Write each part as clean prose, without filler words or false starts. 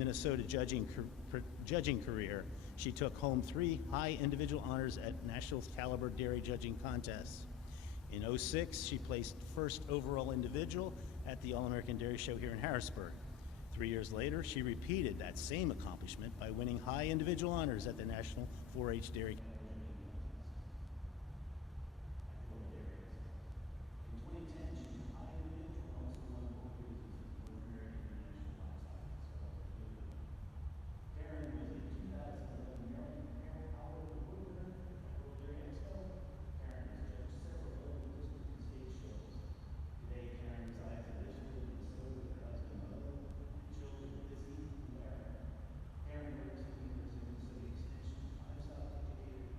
Minnesota judging career, she took home 3 high individual honors at national caliber dairy judging contests. In '06, she placed first overall individual at the All-American Dairy Show here in Harrisburg. 3 years later, she repeated that same accomplishment by winning high individual honors at the National 4-H Dairy Contest. In 2010, she was high individual, also won both reasons in North American International Livestock. Karen was a 2011 Maryland Parent Howard Award winner at World Dairy Expo. Karen has judged several local, district, and state shows. Today, Karen resides in Richmond, Minnesota with her husband, Mo, and children, Lizzie and Lara. Karen works at the University of Minnesota Extension's livestock educator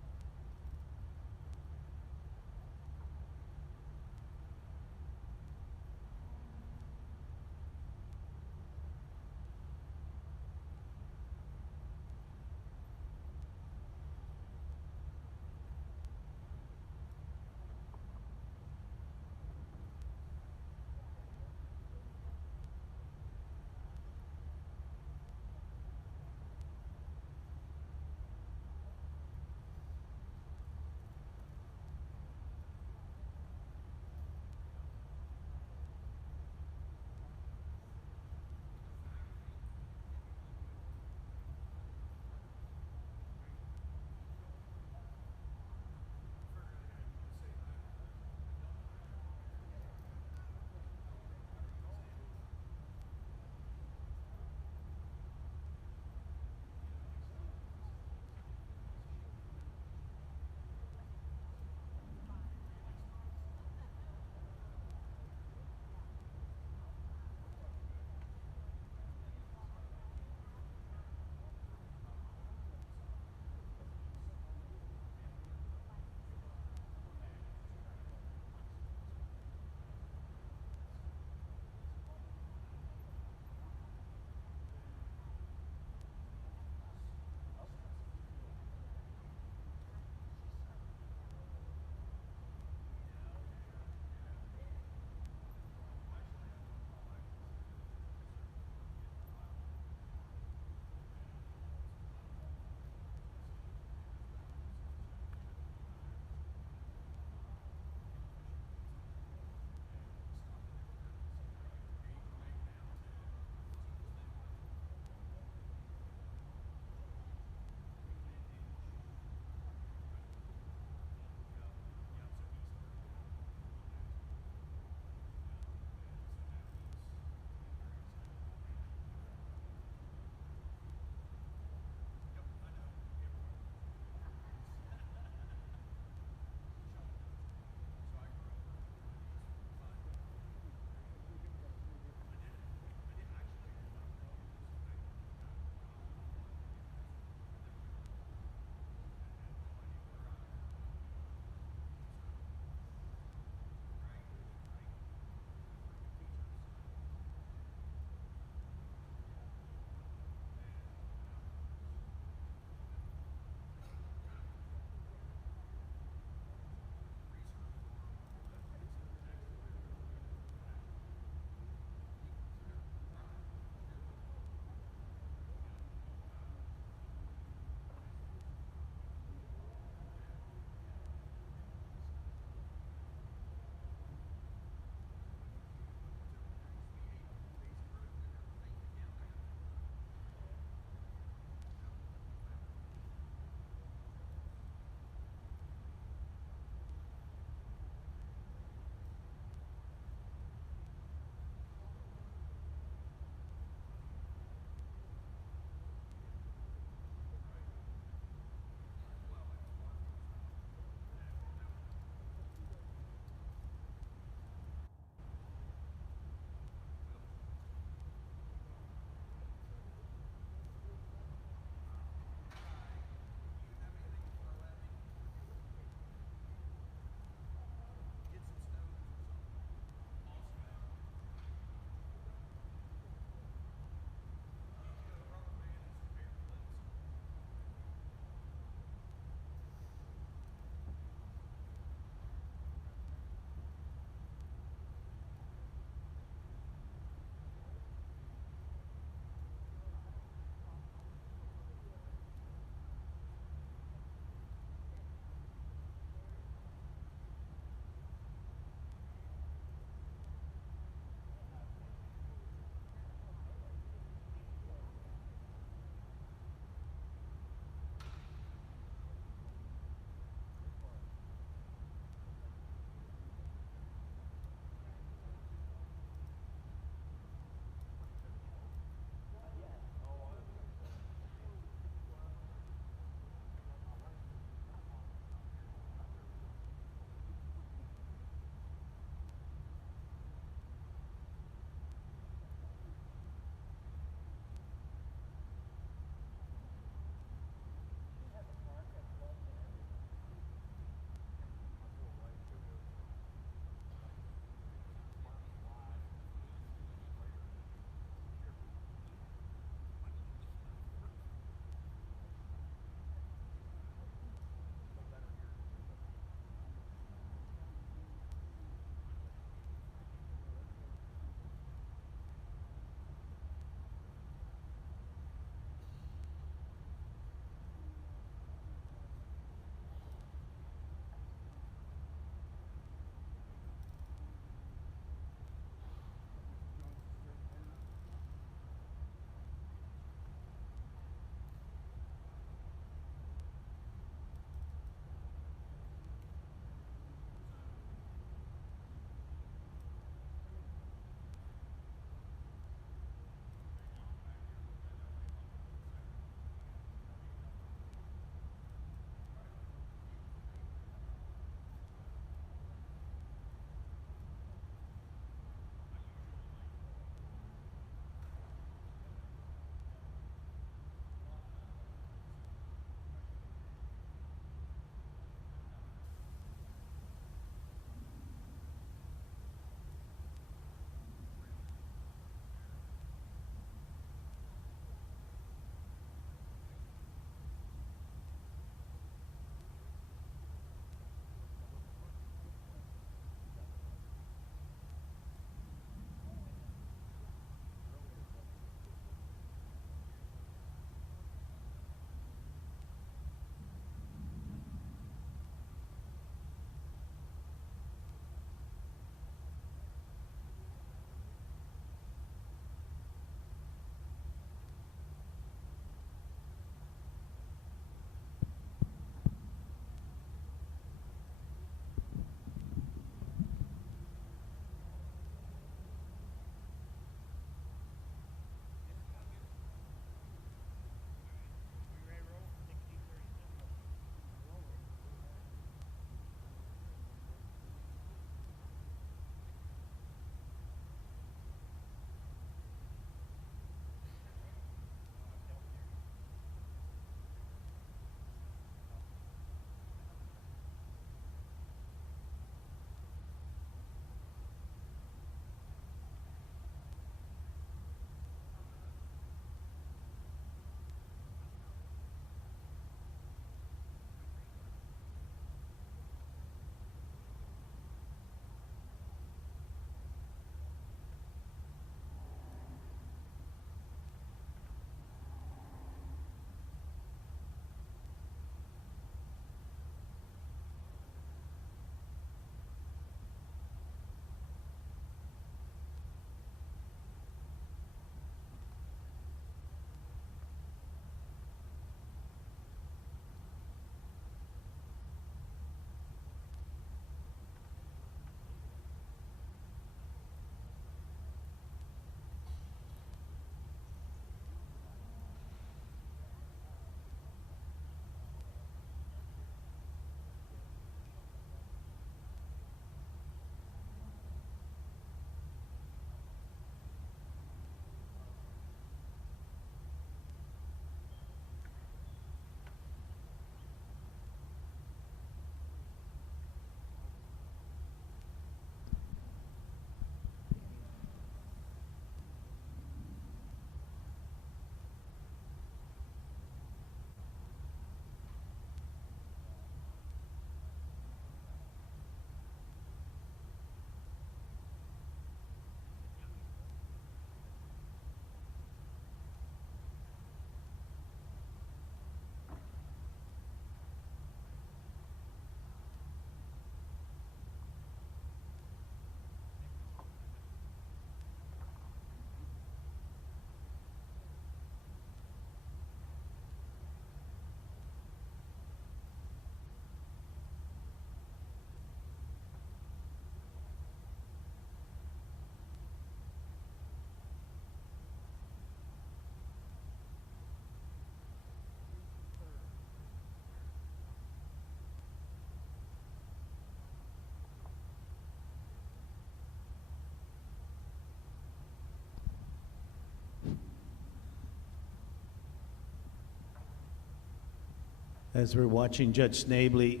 As we're watching Judge Snavely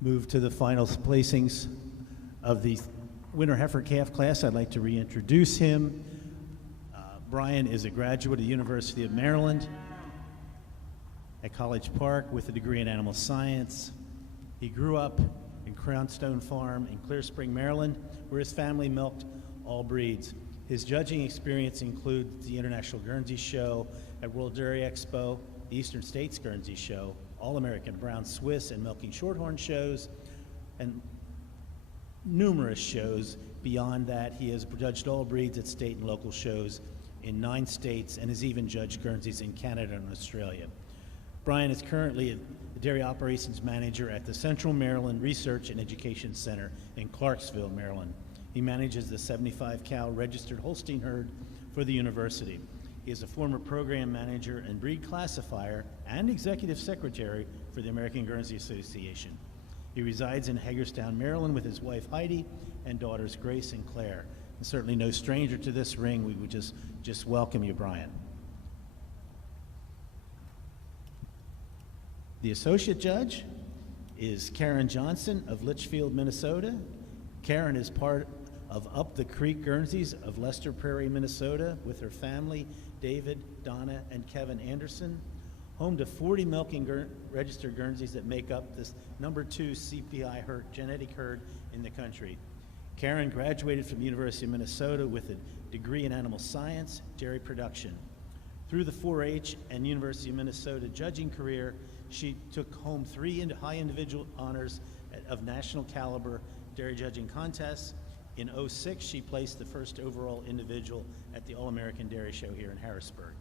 move to the final placings of the winter heifer calf class, I'd like to reintroduce him. Brian is a graduate of the University of Maryland at College Park with a degree in animal science. He grew up in Crownstone Farm in Clear Spring, Maryland, where his family milked all breeds. His judging experience includes the International Guernsey Show at World Dairy Expo, the Eastern States Guernsey Show, All-American Brown Swiss and Milking Shorthorn shows, and numerous shows. Beyond that, he has judged all breeds at state and local shows in 9 states and has even judged Guernseys in Canada and Australia. Brian is currently the Dairy Operations Manager at the Central Maryland Research and Education Center in Clarksville, Maryland. He manages the 75-cow registered Holstein herd for the university. He is a former program manager and breed classifier and executive secretary for the American Guernsey Association. He resides in Hagerstown, Maryland with his wife Heidi and daughters Grace and Claire. And certainly no stranger to this ring. We would just welcome you, Brian. The associate judge is Karen Johnson of Litchfield, Minnesota. Karen is part of Up the Creek Guernseys of Lester Prairie, Minnesota, with her family, David, Donna, and Kevin Anderson, home to 40 milking registered Guernseys that make up this #2 CPI genetic herd in the country. Karen graduated from the University of Minnesota with a degree in animal science, dairy production. Through the 4-H and University of Minnesota judging career, she took home 3 high individual honors of national caliber dairy judging contests. In 2006, she placed the first overall individual at the All-American Dairy Show here in Harrisburg.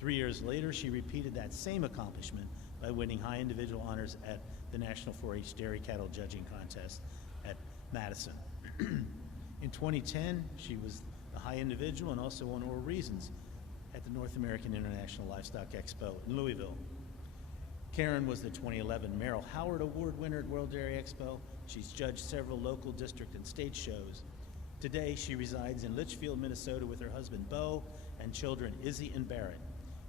3 years later, she repeated that same accomplishment by winning high individual honors at the National 4-H Dairy Cattle Judging Contest at Madison. In 2010, she was the high individual and also won Oral Reasons at the North American International Livestock Expo in Louisville. Karen was the 2011 Merrill Howard Award winner at World Dairy Expo. She's judged several local, district, and state shows. Today, she resides in Litchfield, Minnesota with her husband, Bo, and children, Izzy and Barrett.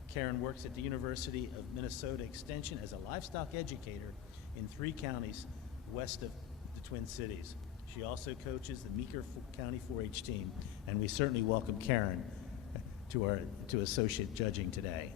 Karen works at the University of Minnesota Extension as a livestock educator in 3 counties west of the Twin Cities. She also coaches the Meeker County 4-H team, and we certainly welcome Karen to associate judging today.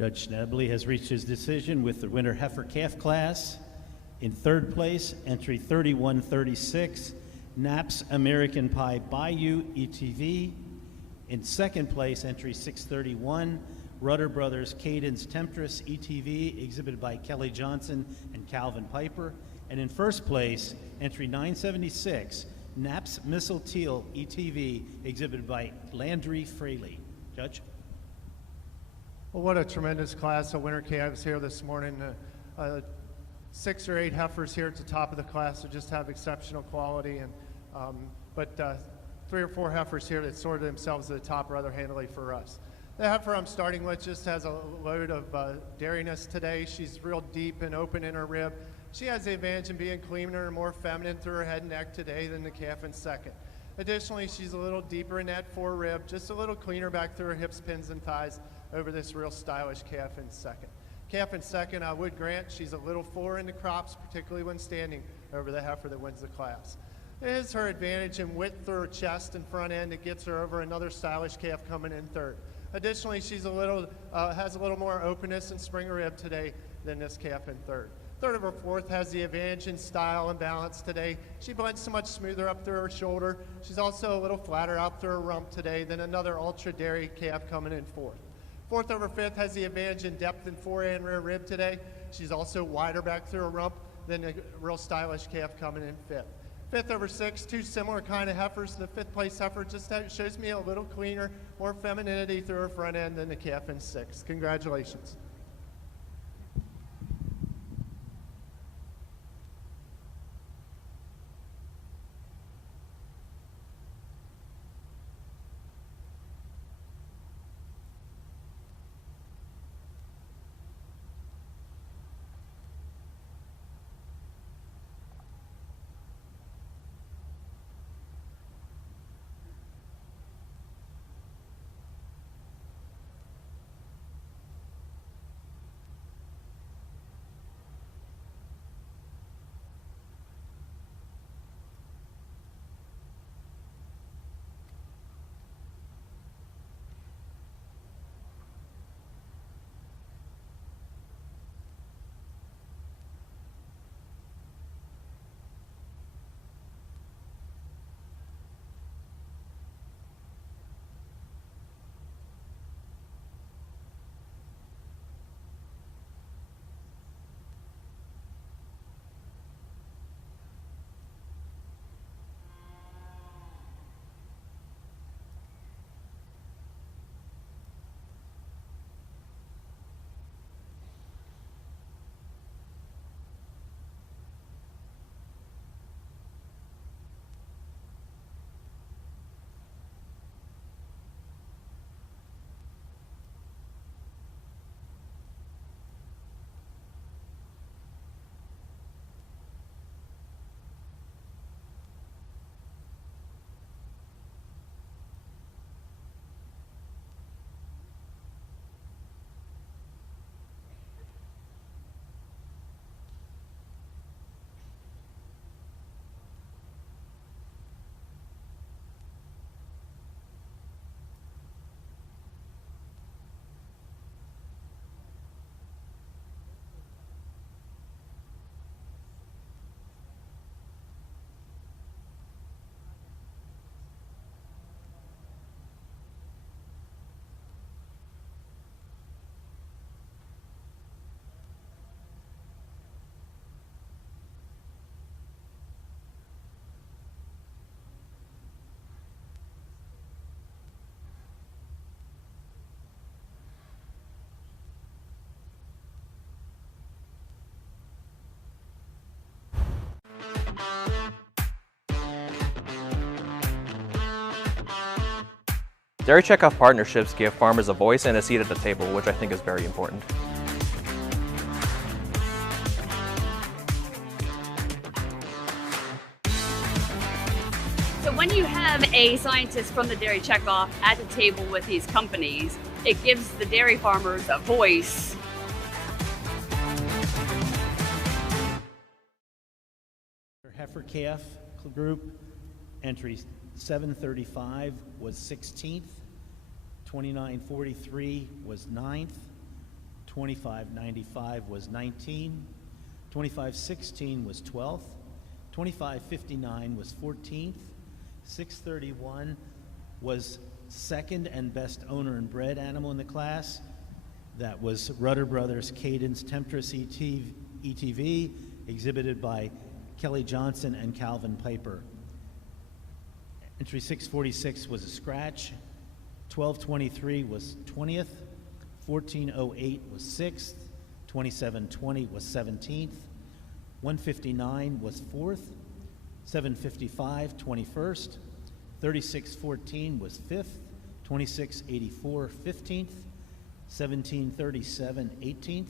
Judge Schnebley has reached his decision with the winner heifer calf class. In third place, entry 3136, Knapp's American Pie Bayou ETV. In second place, entry 631, Rudder Brothers Cadence Temptress ETV, exhibited by Kelly Johnson and Calvin Piper. And in first place, entry 976, Knapp's Missile Teal ETV, exhibited by Landry Fraley. Judge? Well, what a tremendous class of winter calves here this morning. 6 or 8 heifers here at the top of the class that just have exceptional quality, and but 3 or 4 heifers here that sorted themselves at the top rather handily for us. The heifer I'm starting with just has a load of dairiness today. She's real deep and open in her rib. She has the advantage in being cleaner and more feminine through her head and neck today than the calf in second. Additionally, she's a little deeper in that forerib, just a little cleaner back through her hips, pins, and thighs over this real stylish calf in second. Calf in second, I would grant she's a little fuller in the crops, particularly when standing over the heifer that wins the class. It is her advantage in width through her chest and front end that gets her over another stylish calf coming in third. Additionally, she's has a little more openness and spring rib today than this calf in third. Third of her fourth has the advantage in style and balance today. She blends so much smoother up through her shoulder. She's also a little flatter out through her rump today than another ultra dairy calf coming in fourth. Fourth over fifth has the advantage in depth in fore and rear rib today. She's also wider back through her rump than a real stylish calf coming in fifth. Fifth over sixth, 2 similar kind of heifers. The fifth place heifer just shows me a little cleaner, more femininity through her front end than the calf in sixth. Congratulations. Dairy checkoff partnerships give farmers a voice and a seat at the table, which I think is very important. So when you have a scientist from the dairy checkoff at the table with these companies, it gives the dairy farmers a voice. Heifer calf group, entry 735 was 16th, 2943 was 9th, 25.95 was 19, 25.16 was 12th, 25.59 was 14th, 6.31 was second and best owner and bred animal in the class. That was Rudder Brothers Cadence Temptress ETV, exhibited by Kelly Johnson and Calvin Piper. Entry 646 was a scratch, 1223 was 20th, 1408 was 6th, 2720 was 17th, 159 was 4th, 755 21st, 3614 was 5th, 2684 15th, 1737 18th,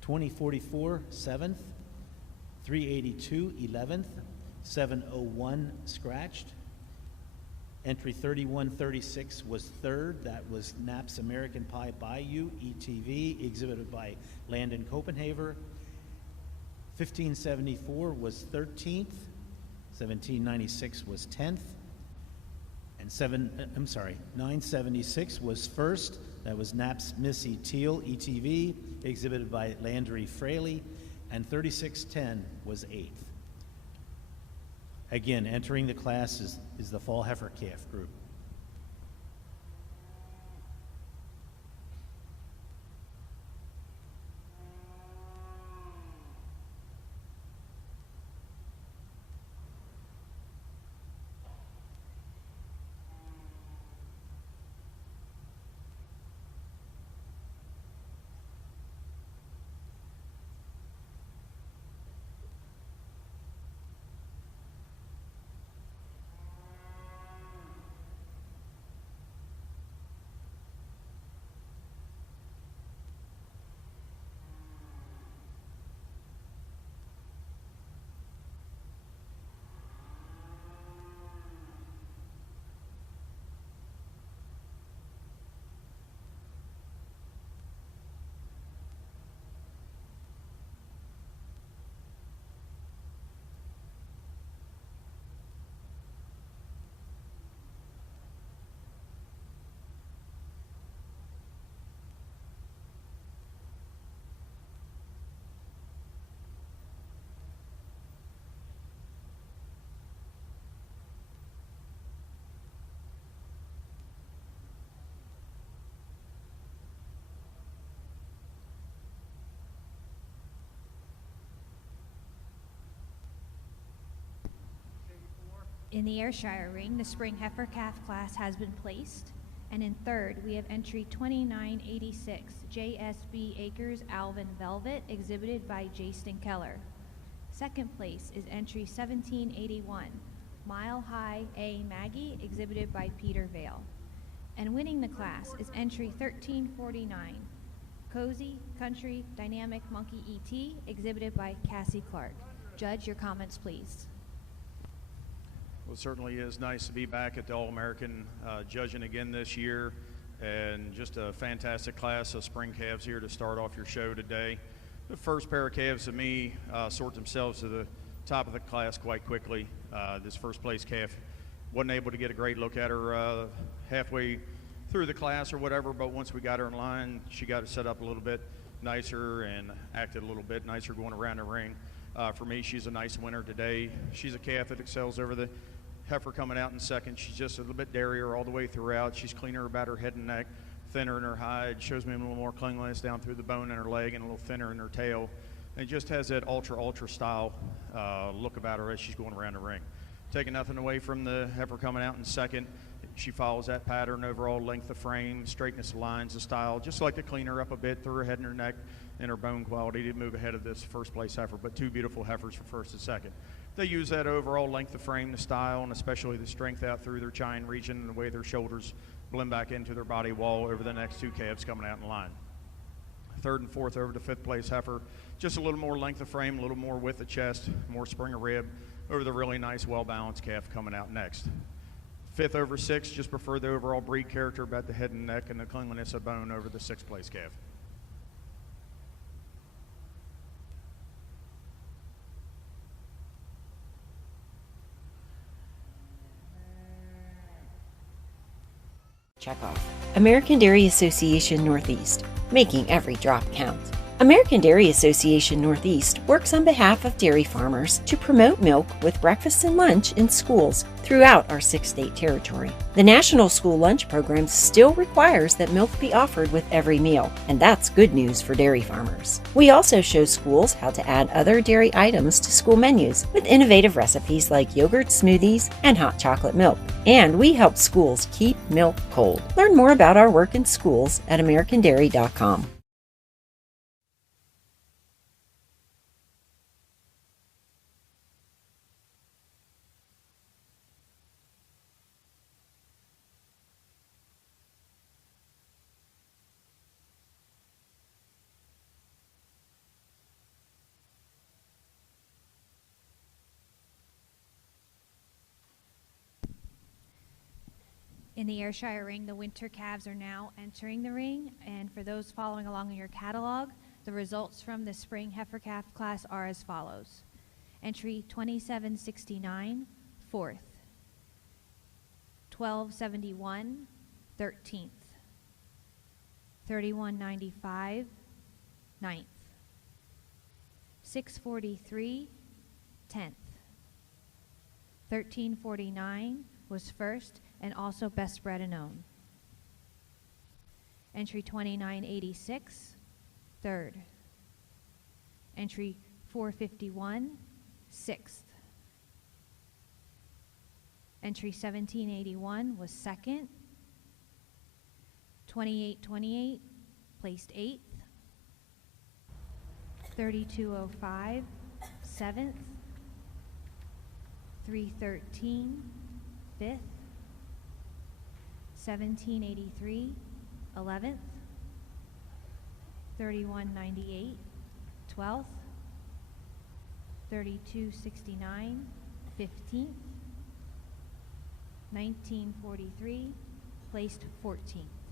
2044 7th, 382 11th, 701 scratched. Entry 3136 was 3rd. That was Knapp's American Pie Bayou ETV, exhibited by Landon Copenhaver. 1574 was 13th. 1796 was 10th. And 976 was 1st. That was Knapp's Missy Teal ETV, exhibited by Landry Fraley. And 3610 was 8th. Again, entering the class is the fall heifer calf group. In the Ayrshire ring, the spring heifer calf class has been placed. And in third, we have entry 2986, JSB Acres Alvin Velvet, exhibited by Jason Keller. Second place is entry 1781, Mile High A Maggie, exhibited by Peter Vale. And winning the class is entry 1349, Cozy Country Dynamic Monkey ET, exhibited by Cassie Clark. Judge, your comments, please. Well, it certainly is nice to be back at the All-American judging again this year, and just a fantastic class of spring calves here to start off your show today. The first pair of calves to me sort themselves to the top of the class quite quickly. This first place calf wasn't able to get a great look at her halfway through the class or whatever, but once we got her in line, she got it set up a little bit nicer and acted a little bit nicer going around the ring. For me, she's a nice winner today. She's a calf that excels over the heifer coming out in second. She's just a little bit dairier all the way throughout. She's cleaner about her head and neck, thinner in her hide, shows me a little more cleanliness down through the bone in her leg, and a little thinner in her tail. And just has that ultra style look about her as she's going around the ring. Taking nothing away from the heifer coming out in second, she follows that pattern, overall length of frame, straightness of lines, the style. Just like to clean her up a bit through her head and her neck and her bone quality to move ahead of this first place heifer, but two beautiful heifers for first and second. They use that overall length of frame, the style, and especially the strength out through their chine region and the way their shoulders blend back into their body wall over the next two calves coming out in line. Third and fourth over to fifth place heifer. Just a little more length of frame, a little more width of chest, more spring of rib over the really nice, well-balanced calf coming out next. Fifth over sixth, just prefer the overall breed character about the head and neck and the cleanliness of bone over the sixth place calf. Checkoff. American Dairy Association Northeast. making every drop count. American Dairy Association Northeast works on behalf of dairy farmers to promote milk with breakfast and lunch in schools throughout our 6-state territory. The National School Lunch Program still requires that milk be offered with every meal, and that's good news for dairy farmers. We also show schools how to add other dairy items to school menus with innovative recipes like yogurt smoothies and hot chocolate milk. And we help schools keep milk cold. Learn more about our work in schools at americandairy.com. In the Ayrshire ring, the winter calves are now entering the ring, and for those following along in your catalog, the results from the spring heifer calf class are as follows. Entry 2769, 4th. 1271, 13th. 3195, 9th. 643, 10th. 1349 was first and also best bred and owned. Entry 2986, 3rd. Entry 451, 6th. Entry 1781 was 2nd. 2828 placed 8th. 3205, 7th. 313, 5th. 1783, 11th. 3198, 12th. 3269, 15th. 1943, placed 14th.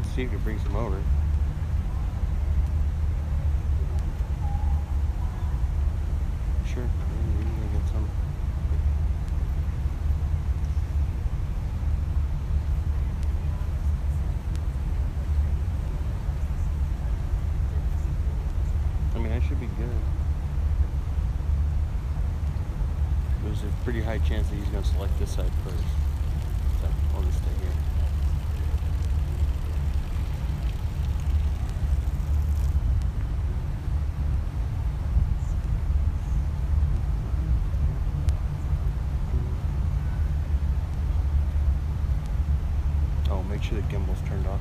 told Steve to bring some over. Sure, we can go get some. I mean, I should be good. There's a pretty high chance that he's going to select this side first. So I'll just stay here. Oh, make sure the gimbal's turned off.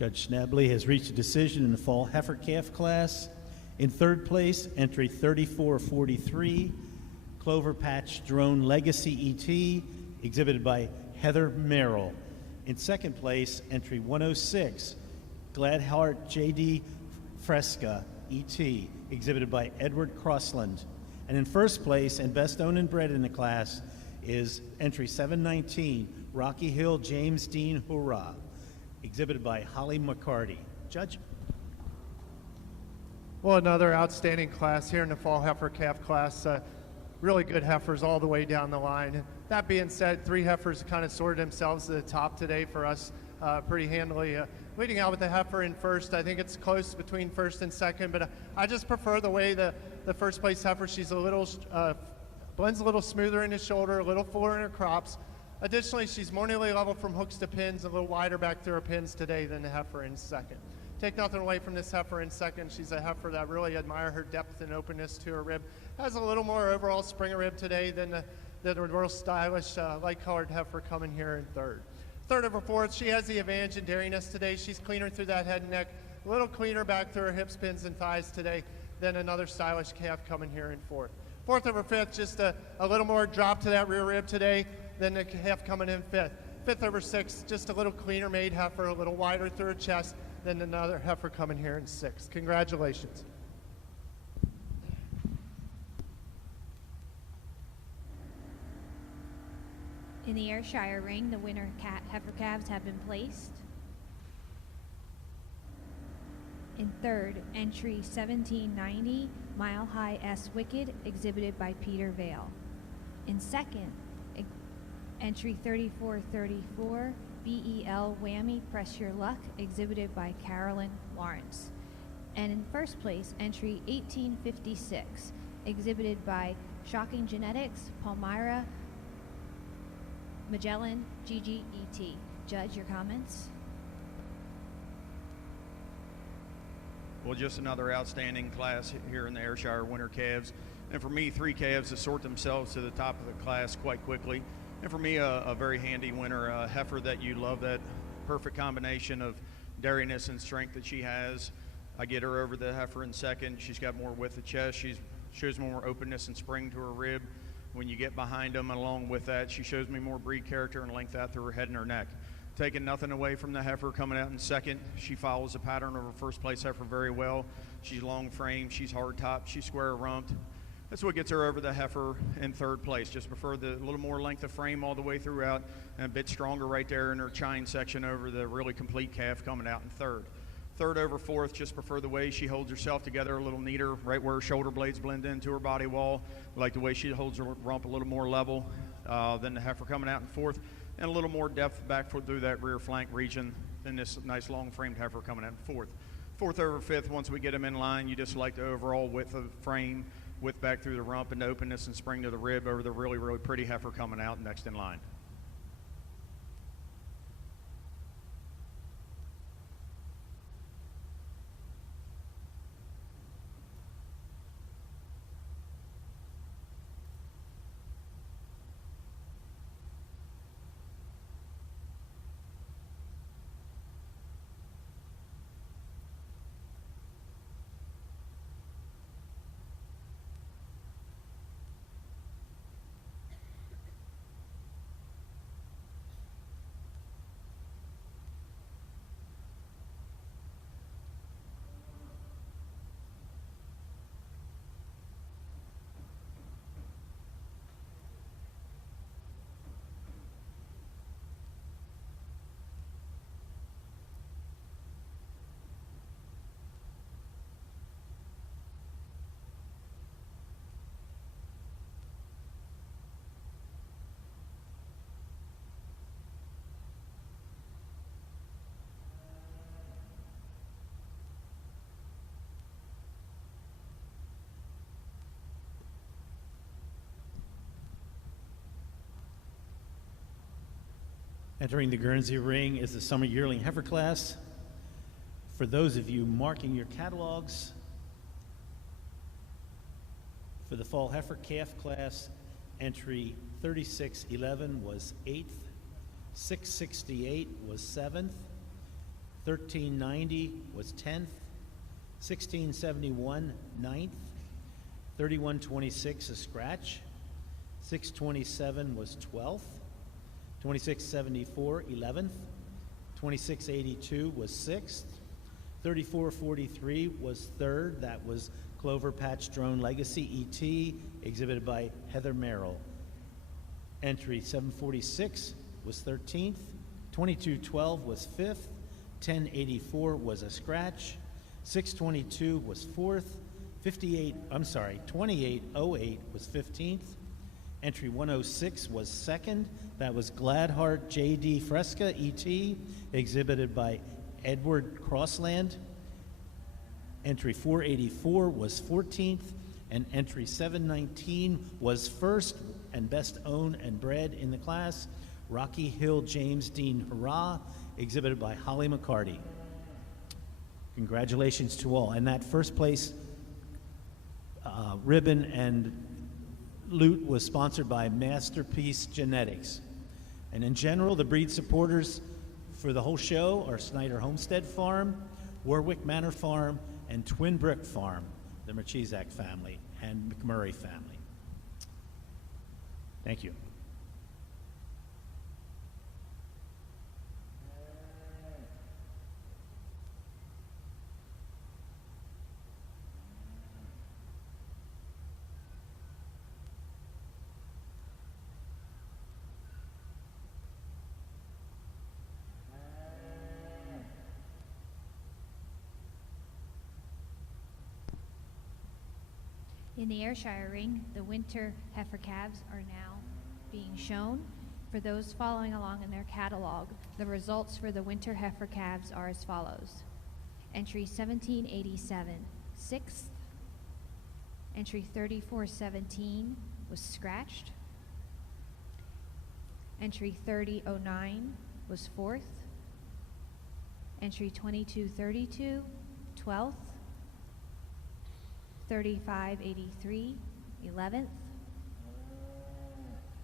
Judge Schnabley has reached a decision in the fall heifer calf class. In third place, entry 3443, Clover Patch Drone Legacy ET, exhibited by Heather Merrill. In second place, entry 106, Gladheart JD Fresca ET, exhibited by Edward Crossland. And in first place, and best owned and bred in the class, is entry 719, Rocky Hill James Dean Hurrah, exhibited by Holly McCarty. Judge? Well, another outstanding class here in the fall heifer calf class. Really good heifers all the way down the line. That being said, 3 heifers kind of sorted themselves to the top today for us pretty handily. Leading out with the heifer in first, I think it's close between first and second, but I just prefer the way the first place heifer, she's a little, blends a little smoother in the shoulder, a little fuller in her crops. Additionally, she's more nearly level from hooks to pins, a little wider back through her pins today than the heifer in second. Take nothing away from this heifer in second. She's a heifer that really admire her depth and openness to her rib. Has a little more overall spring of rib today than the real stylish light-colored heifer coming here in third. Third over fourth, she has the advantage in dairiness today. She's cleaner through that head and neck, a little cleaner back through her hips, pins, and thighs today than another stylish calf coming here in fourth. Fourth over fifth, just a little more drop to that rear rib today than the calf coming in fifth. Fifth over sixth, just a little cleaner made heifer, a little wider through her chest than another heifer coming here in sixth. Congratulations. In the Ayrshire ring, the winner heifer calves have been placed. In third, entry 1790, Mile High S Wicked, exhibited by Peter Vale. In second, entry 3434, BEL Whammy Press Your Luck, exhibited by Carolyn Lawrence. And in first place, entry 1856, exhibited by Shocking Genetics, Palmyra, Magellan, GGET. Judge, your comments? Well, just another outstanding class here in the Ayrshire winter calves. And for me, 3 calves that sort themselves to the top of the class quite quickly. And for me, a very handy winner, a heifer that you love, that perfect combination of dairiness and strength that she has. I get her over the heifer in second. She's got more width of chest. She shows more openness and spring to her rib. When you get behind them, and along with that, she shows me more breed character and length out through her head and her neck. Taking nothing away from the heifer coming out in second, she follows the pattern of her first place heifer very well. She's long frame, she's hard top, she's square rumped. That's what gets her over the heifer in third place. Just prefer the little more length of frame all the way throughout, and a bit stronger right there in her chine section over the really complete calf coming out in third. Third over fourth, just prefer the way she holds herself together a little neater, right where her shoulder blades blend into her body wall. Like the way she holds her rump a little more level than the heifer coming out in fourth, and a little more depth back through that rear flank region than this nice long framed heifer coming out in fourth. Fourth over fifth, once we get them in line, you just like the overall width of the frame, width back through the rump and openness and spring to the rib over the really, really pretty heifer coming out next in line. Entering the Guernsey ring is the summer yearling heifer class. For those of you marking your catalogs, for the fall heifer calf class, entry 3611 was 8th, 668 was 7th, 1390 was 10th. 1671, 9th. 3126, a scratch. 627 was 12th. 2674, 11th. 2682 was 6th. 3443 was 3rd. That was Clover Patch Drone Legacy ET, exhibited by Heather Merrill. Entry 746 was 13th. 2212 was 5th. 1084 was a scratch. 622 was 4th. 2808 was 15th. Entry 106 was 2nd. That was Gladheart JD Fresca ET, exhibited by Edward Crossland. Entry 484 was 14th, and entry 719 was 1st and best owned and bred in the class, Rocky Hill James Dean Hurrah, exhibited by Holly McCarty. Congratulations to all. And that first place ribbon and loot was sponsored by Masterpiece Genetics. And in general, the breed supporters for the whole show are Snyder Homestead Farm, Warwick Manor Farm, and Twin Brook Farm, the Merchizak family, and McMurray family. Thank you. In the Ayrshire ring, the winter heifer calves are now being shown. For those following along in their catalog, the results for the winter heifer calves are as follows. Entry 1787, 6th. Entry 3417 was scratched. Entry 3009 was 4th. Entry 2232, 12th. 3583, 11th.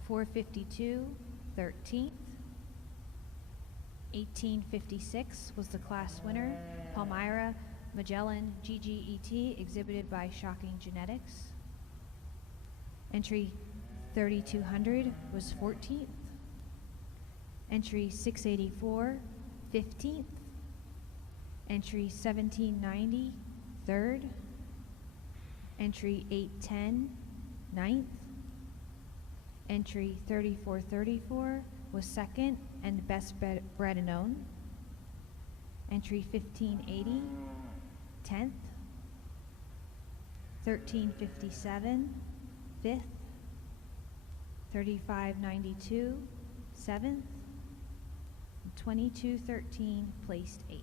452, 13th. 1856 was the class winner, Palmyra Magellan GGET, exhibited by Shocking Genetics. Entry 3200 was 14th. Entry 684, 15th. Entry 1790, 3rd. Entry 810, 9th. Entry 3434 was 2nd and best bred and owned. Entry 1580, 10th. 1357, 5th. 3592, 7th. 2213 placed 8th.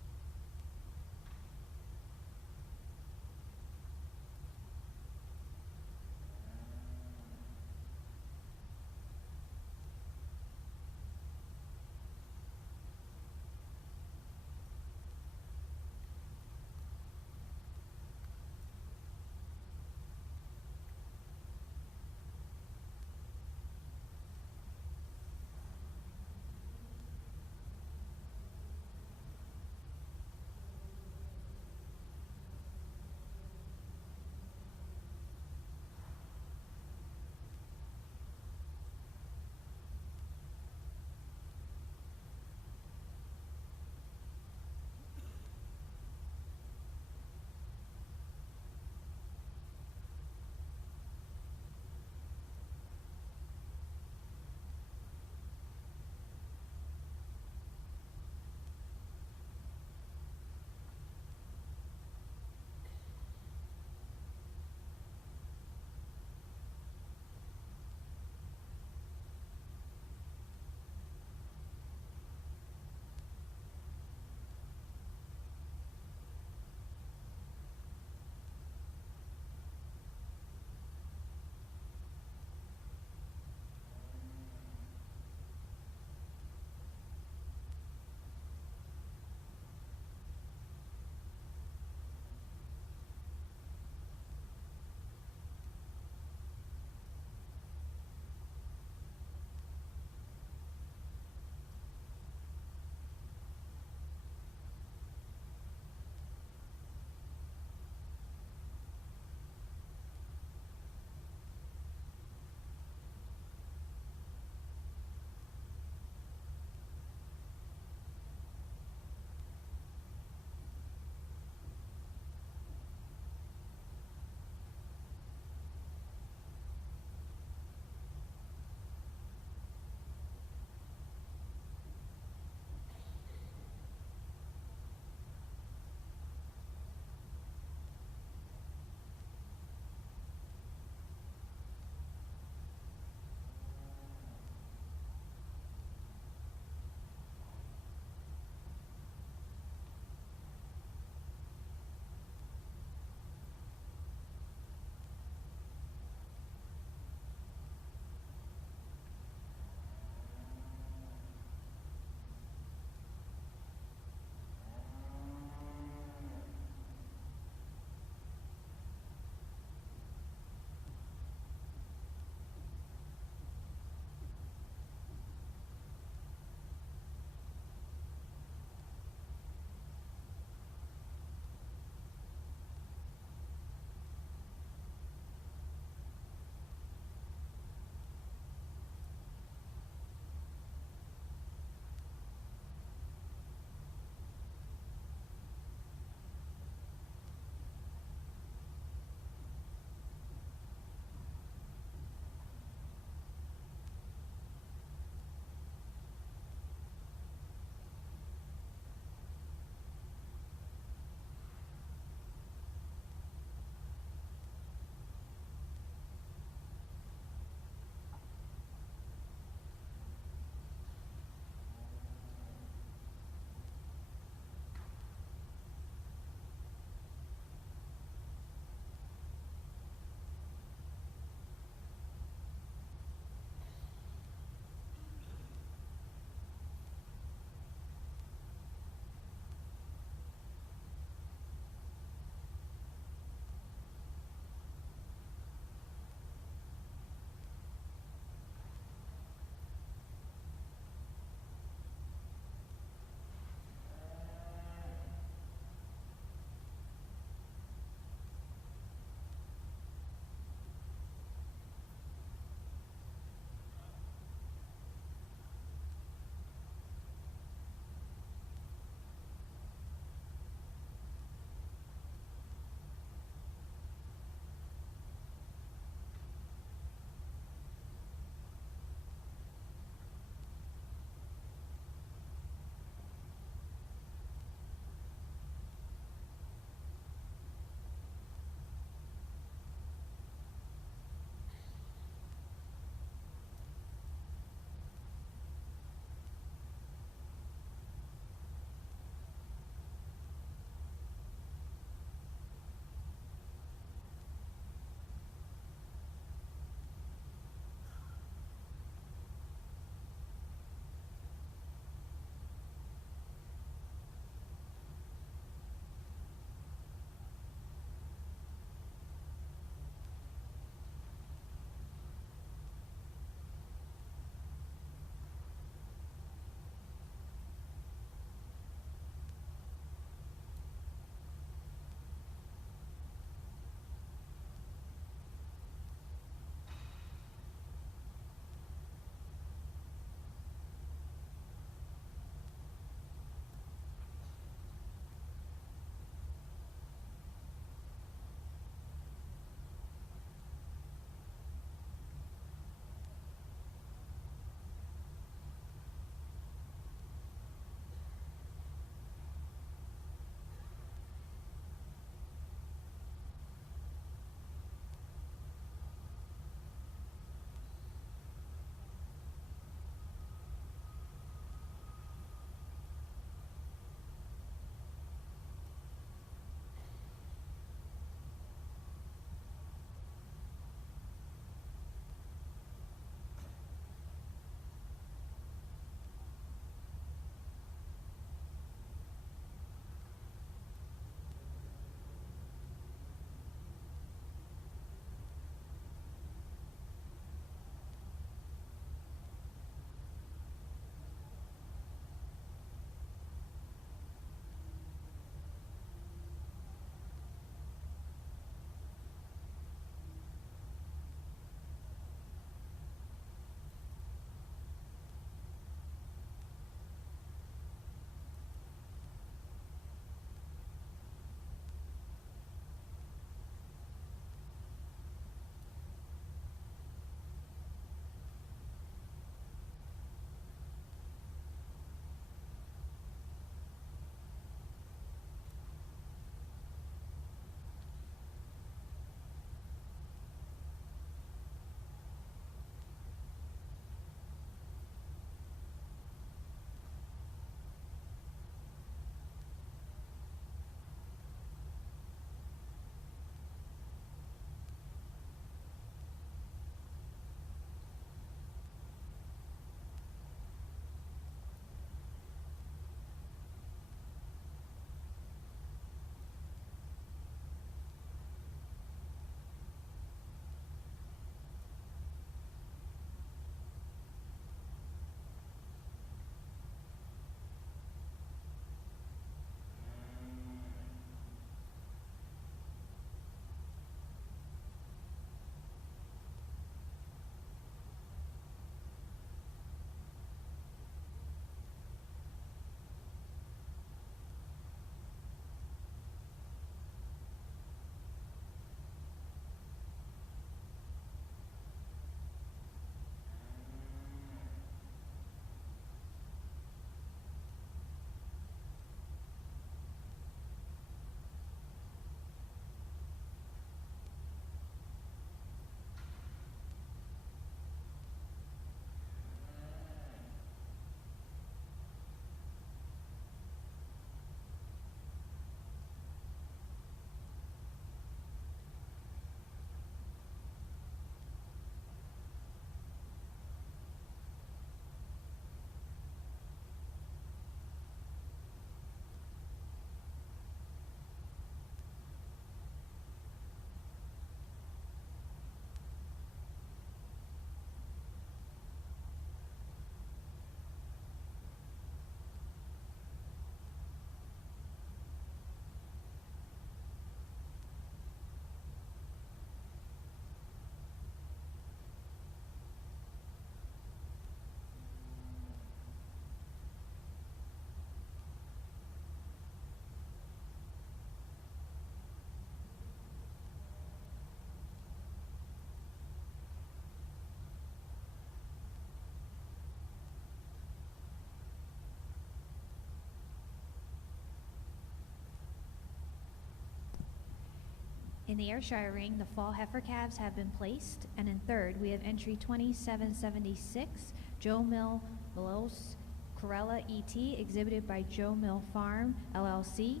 In the Ayrshire ring, the fall heifer calves have been placed, and in third, we have entry 2776, Joe Mill Melos Corella ET, exhibited by Joe Mill Farm, LLC.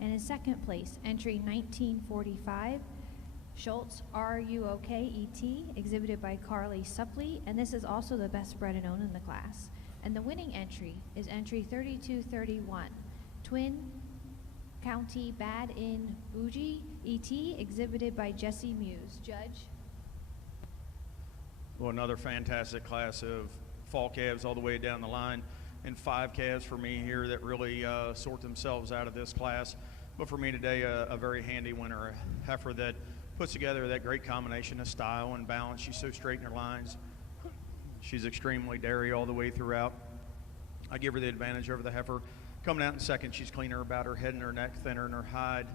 And in second place, entry 1945, Schultz RUOK ET, exhibited by Carly Suppley, and this is also the best bred and owned in the class. And the winning entry is entry 3231, Twin County Bad in Bougie ET, exhibited by Jesse Muse. Judge? Well, another fantastic class of fall calves all the way down the line, and 5 calves for me here that really sort themselves out of this class. But for me today, a very handy winner, a heifer that puts together that great combination of style and balance. She's so straight in her lines. She's extremely dairy all the way throughout. I give her the advantage over the heifer. Coming out in second, she's cleaner about her head and her neck, thinner in her hide,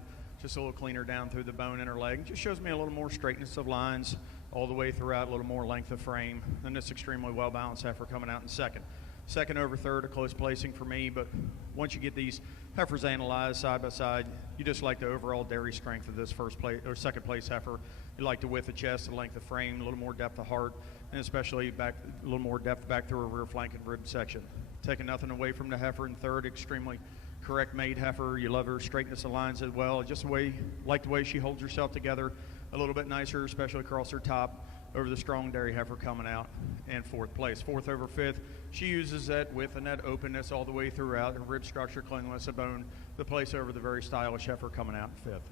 just a little cleaner down through the bone in her leg. Just shows me a little more straightness of lines all the way throughout, a little more length of frame. And this extremely well-balanced heifer coming out in second. Second over third, a close placing for me, but once you get these heifers analyzed side by side, you just like the overall dairy strength of this first place or second place heifer. You like the width of chest, the length of frame, a little more depth of heart, and especially back a little more depth back through her rear flank and rib section. Taking nothing away from the heifer in third, extremely correct made heifer. You love her straightness of lines as well. Just like the way she holds herself together, a little bit nicer, especially across her top, over the strong dairy heifer coming out in fourth place. Fourth over fifth, she uses that width and that openness all the way throughout, her rib structure, cleanliness of bone, the place over the very stylish heifer coming out in fifth.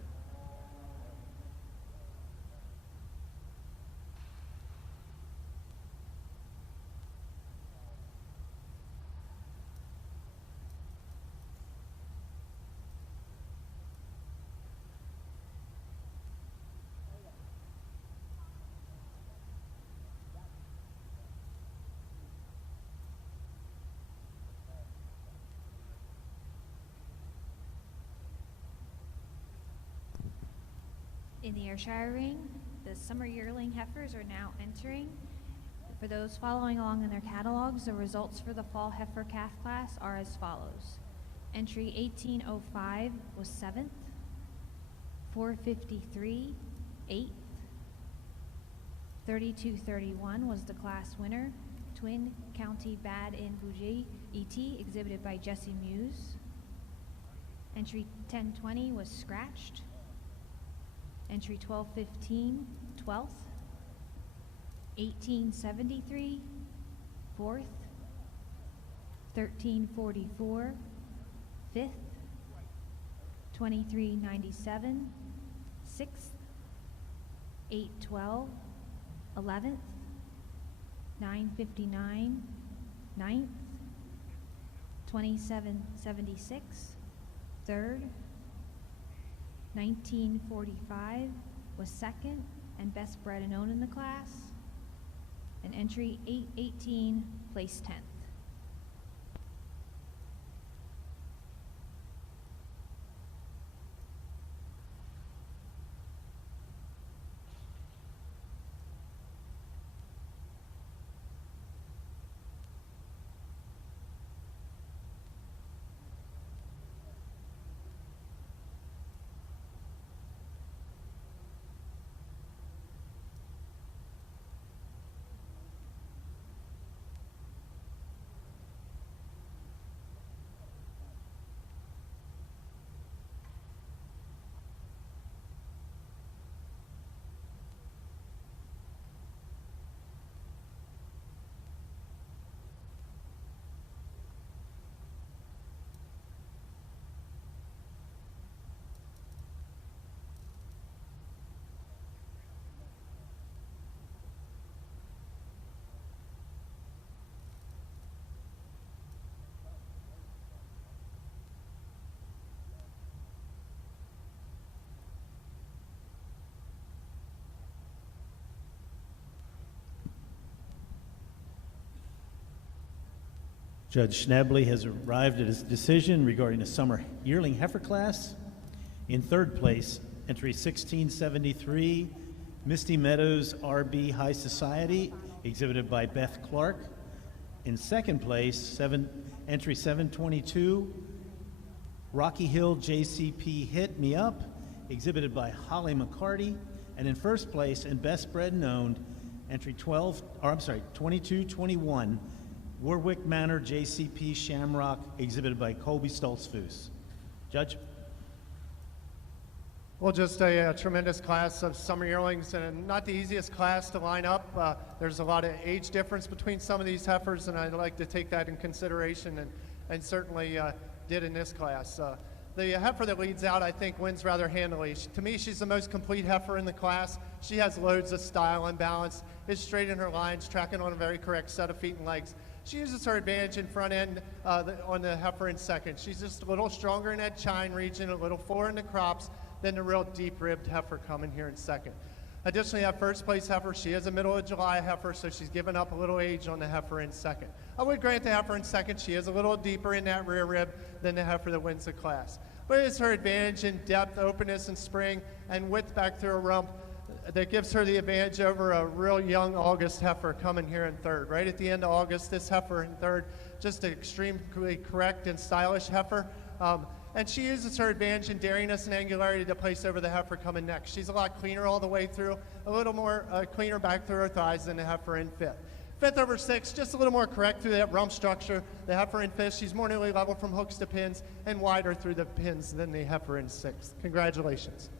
In the Ayrshire ring, the summer yearling heifers are now entering. For those following along in their catalogs, the results for the fall heifer calf class are as follows. Entry 1805 was 7th, 453, 8th, 3231 was the class winner, Twin County Bad in Bougie ET, exhibited by Jesse Muse. Entry 1020 was scratched. Entry 1215, 12th, 1873, 4th, 1344, 5th, 2397, 6th, 812, 11th, 959, 9th, 2776, 3rd, 1945 was second and best bred and owned in the class, and entry 818 placed 10th. Judge Schnebley has arrived at his decision regarding the summer yearling heifer class. In third place, entry 1673, Misty Meadows RB High Society, exhibited by Beth Clark. In second place, entry 722, Rocky Hill JCP Hit Me Up, exhibited by Holly McCarty. And in first place and best bred and owned, entry 2221, Warwick Manor JCP Shamrock, exhibited by Colby Stoltzfus. Judge? Well, just a tremendous class of summer yearlings, and not the easiest class to line up. There's a lot of age difference between some of these heifers, and I'd like to take that in consideration, and certainly did in this class. The heifer that leads out, I think, wins rather handily. To me, she's the most complete heifer in the class. She has loads of style and balance, is straight in her lines, tracking on a very correct set of feet and legs. She uses her advantage in front end on the heifer in second. She's just a little stronger in that chine region, a little fuller in the crops than the real deep-ribbed heifer coming here in second. Additionally, that first place heifer, she is a middle of July heifer, so she's given up a little age on the heifer in second. I would grant the heifer in second. She is a little deeper in that rear rib than the heifer that wins the class. But it's her advantage in depth, openness, and spring, and width back through her rump that gives her the advantage over a real young August heifer coming here in third. Right at the end of August, this heifer in third, just an extremely correct and stylish heifer. And she uses her advantage in daringness and angularity to place over the heifer coming next. She's a lot cleaner all the way through, a little more cleaner back through her thighs than the heifer in fifth. Fifth over sixth, just a little more correct through that rump structure. The heifer in fifth, she's more nearly level from hooks to pins and wider through the pins than the heifer in sixth. Congratulations.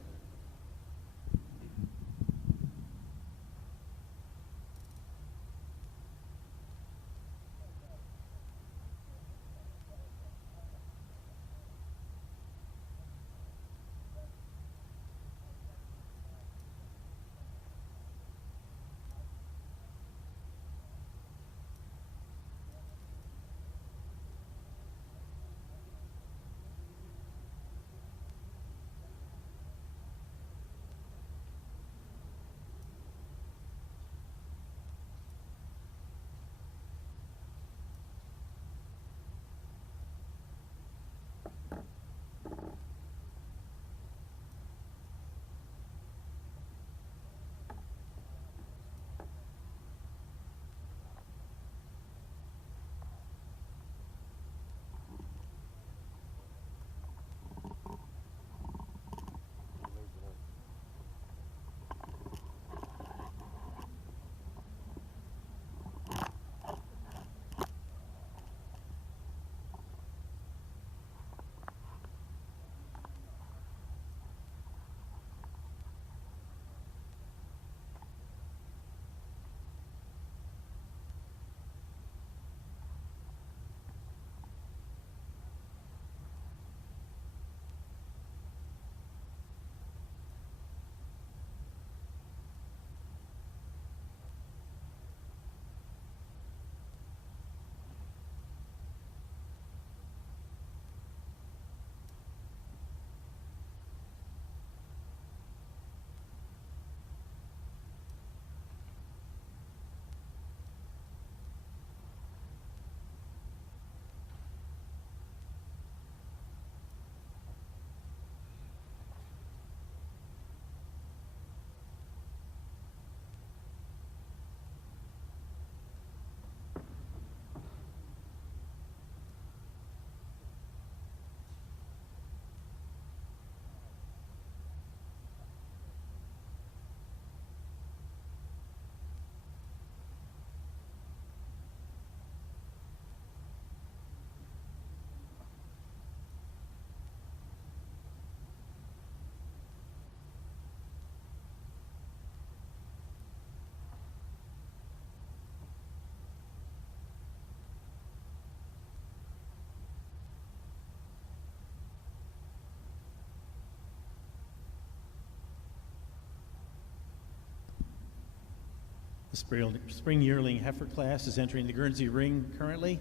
The spring yearling heifer class is entering the Guernsey ring currently.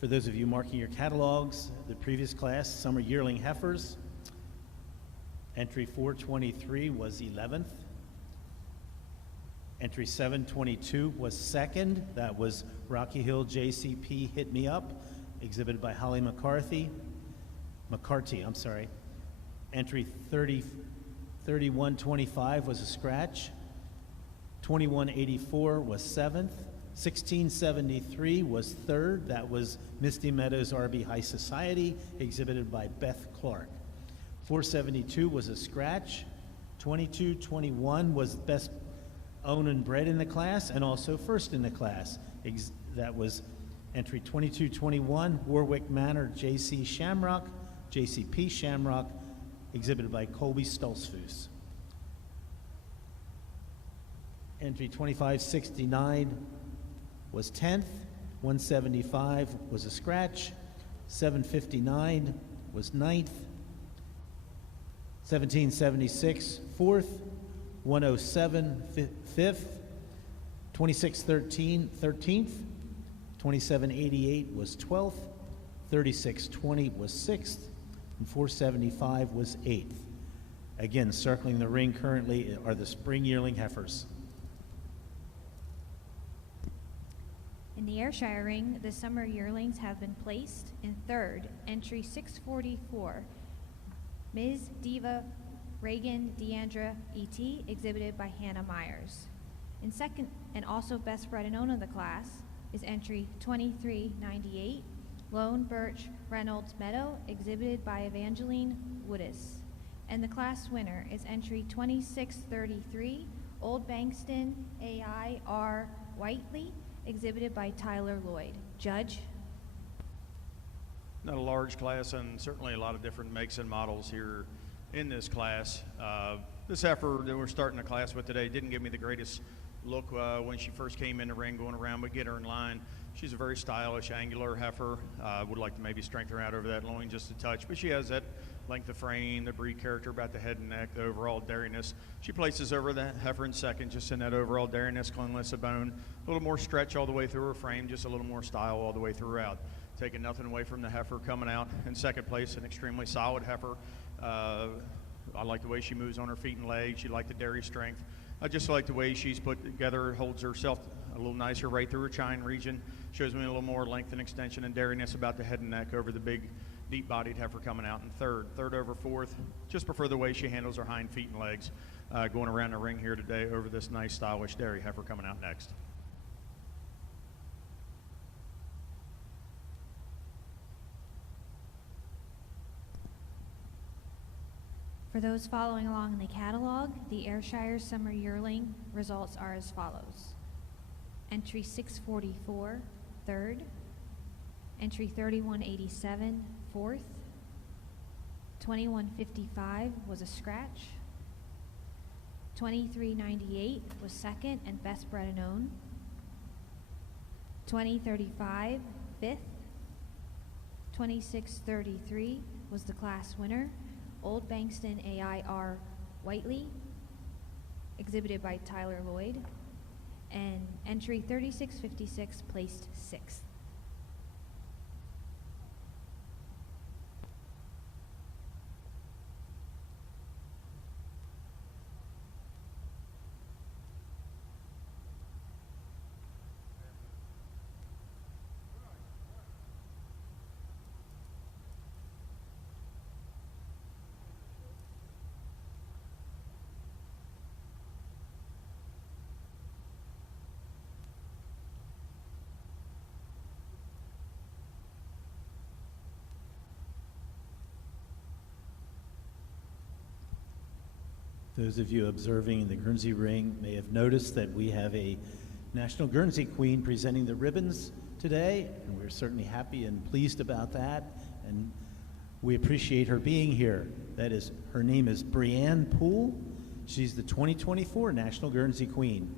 For those of you marking your catalogs, the previous class, summer yearling heifers, entry 423 was 11th. Entry 722 was second. That was Rocky Hill JCP Hit Me Up, exhibited by Holly McCarty. Entry 3125 was a scratch. 2184 was 7th. 1673 was 3rd. That was Misty Meadows RB High Society, exhibited by Beth Clark. 472 was a scratch. 2221 was best owned and bred in the class and also first in the class. That was entry 2221, Warwick Manor JC Shamrock, JCP Shamrock, exhibited by Colby Stolzfus. Entry 2569 was 10th, 175 was a scratch, 759 was 9th, 1776 4th, 107 5th, 2613 13th, 2788 was 12th, 3620 was 6th, and 475 was 8th. Again, circling the ring currently are the spring yearling heifers. In the Ayrshire ring, the summer yearlings have been placed. In third, entry 644, Ms. Diva Reagan Deandra E.T., exhibited by Hannah Myers. In second, and also best bred and owned of the class, is entry 2398, Lone Birch Reynolds Meadow, exhibited by Evangeline Woodis. And the class winner is entry 2633, Old Bankston A.I.R. Whiteley, exhibited by Tyler Lloyd. Judge? Not a large class, and certainly a lot of different makes and models here in this class. This heifer that we're starting the class with today didn't give me the greatest look when she first came in the ring going around, but get her in line. She's a very stylish, angular heifer. Would like to maybe strengthen her out over that loin just a touch, but she has that length of frame, the breed character about the head and neck, the overall dairiness. She places over the heifer in second, just in that overall dairiness, cleanliness of bone, a little more stretch all the way through her frame, just a little more style all the way throughout. Taking nothing away from the heifer coming out in second place, an extremely solid heifer. I like the way she moves on her feet and legs. She liked the dairy strength. I just like the way she's put together, holds herself a little nicer right through her chine region. Shows me a little more length and extension and dairiness about the head and neck over the big, deep-bodied heifer coming out in third. Third over fourth. Just prefer the way she handles her hind feet and legs going around the ring here today over this nice, stylish dairy heifer coming out next. For those following along in the catalog, the Ayrshire Summer Yearling results are as follows. Entry 644, third. Entry 3187, fourth. 2155 was a scratch. 2398 was second and best bred and owned. 2035, fifth. 2633 was the class winner. Old Bankston A.I.R. Whiteley, exhibited by Tyler Lloyd, and entry 3656 placed sixth. Those of you observing in the Guernsey ring may have noticed that we have a National Guernsey Queen presenting the ribbons today, and we're certainly happy and pleased about that, and we appreciate her being here. That is, her name is Brianne Poole. She's the 2024 National Guernsey Queen.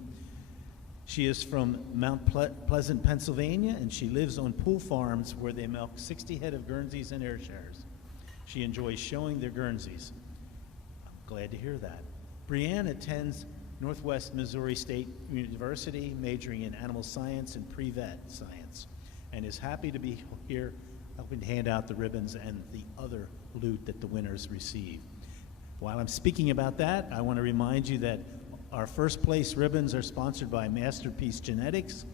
She is from Mount Pleasant, Pennsylvania, and she lives on Poole Farms where they milk 60 head of Guernseys and Ayrshires. She enjoys showing their Guernseys. I'm glad to hear that. Brianne attends Northwest Missouri State University, majoring in animal science and pre-vet science, and is happy to be here helping to hand out the ribbons and the other loot that the winners receive. While I'm speaking about that, I want to remind you that our first place ribbons are sponsored by Masterpiece Genetics,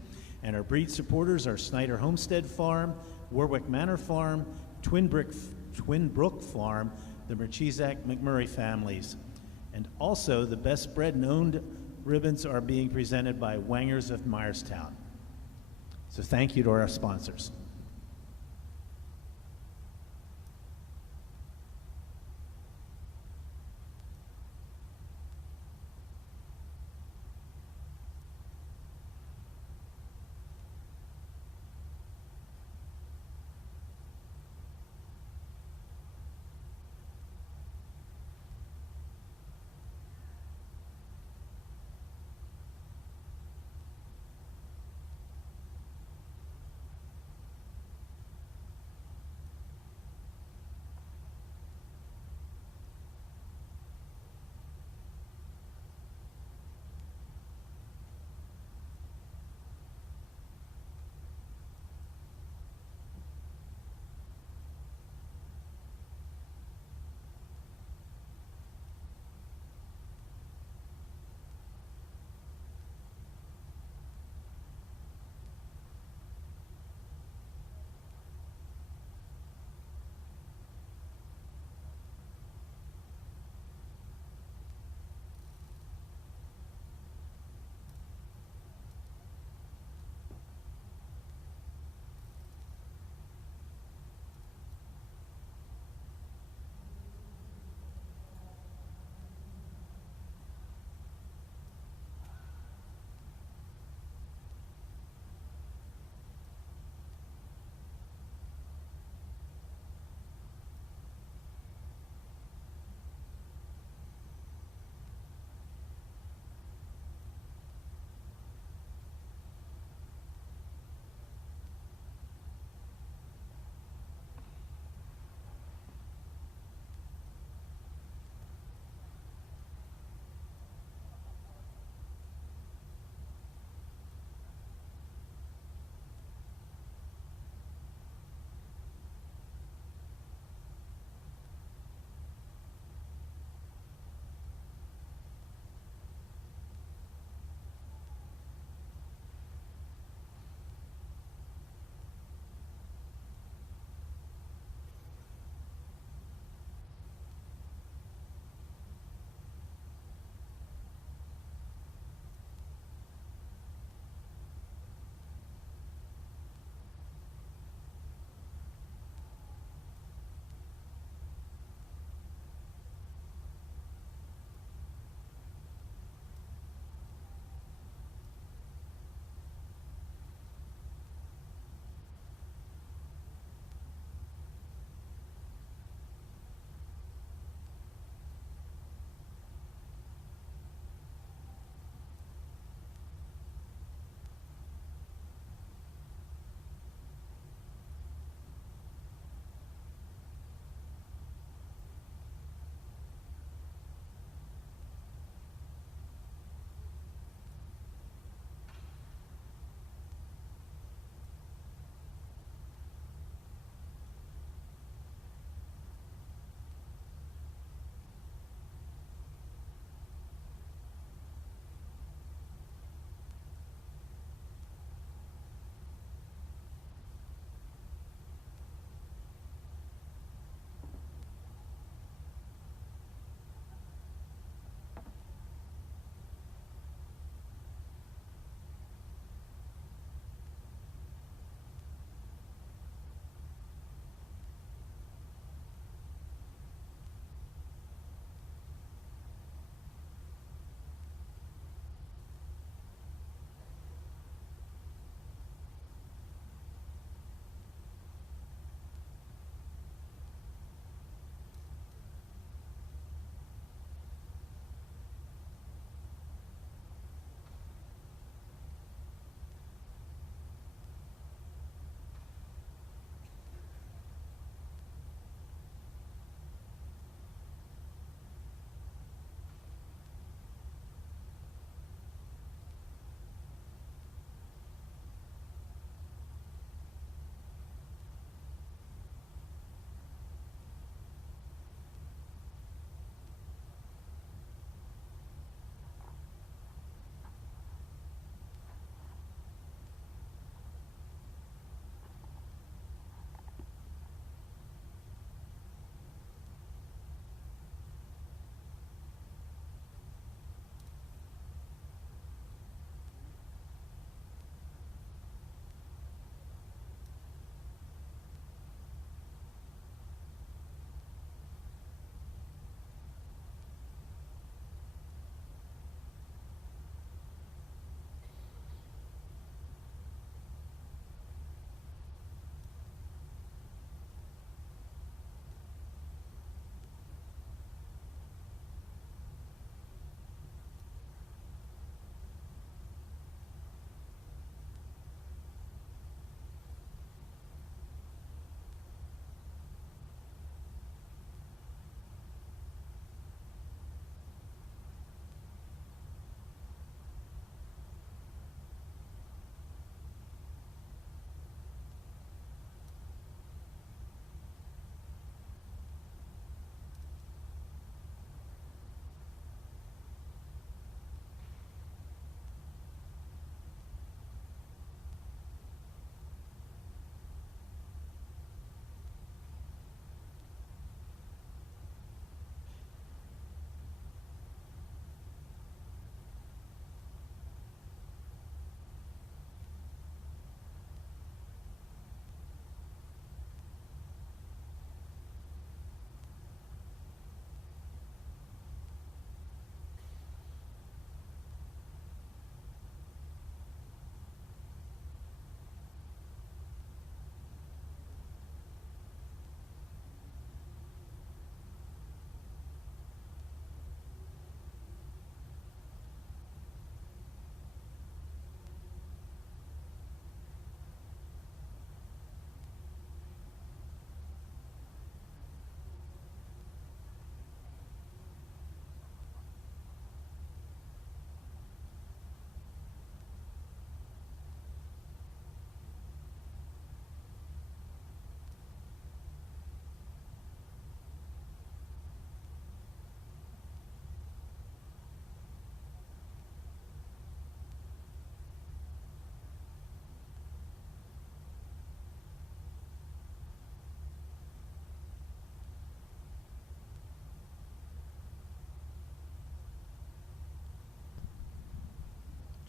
and our breed supporters are Snyder Homestead Farm, Warwick Manor Farm, Twin Brook Farm, the Merchizak McMurray families. And also, the best bred and owned ribbons are being presented by Wangers of Myerstown. So thank you to our sponsors.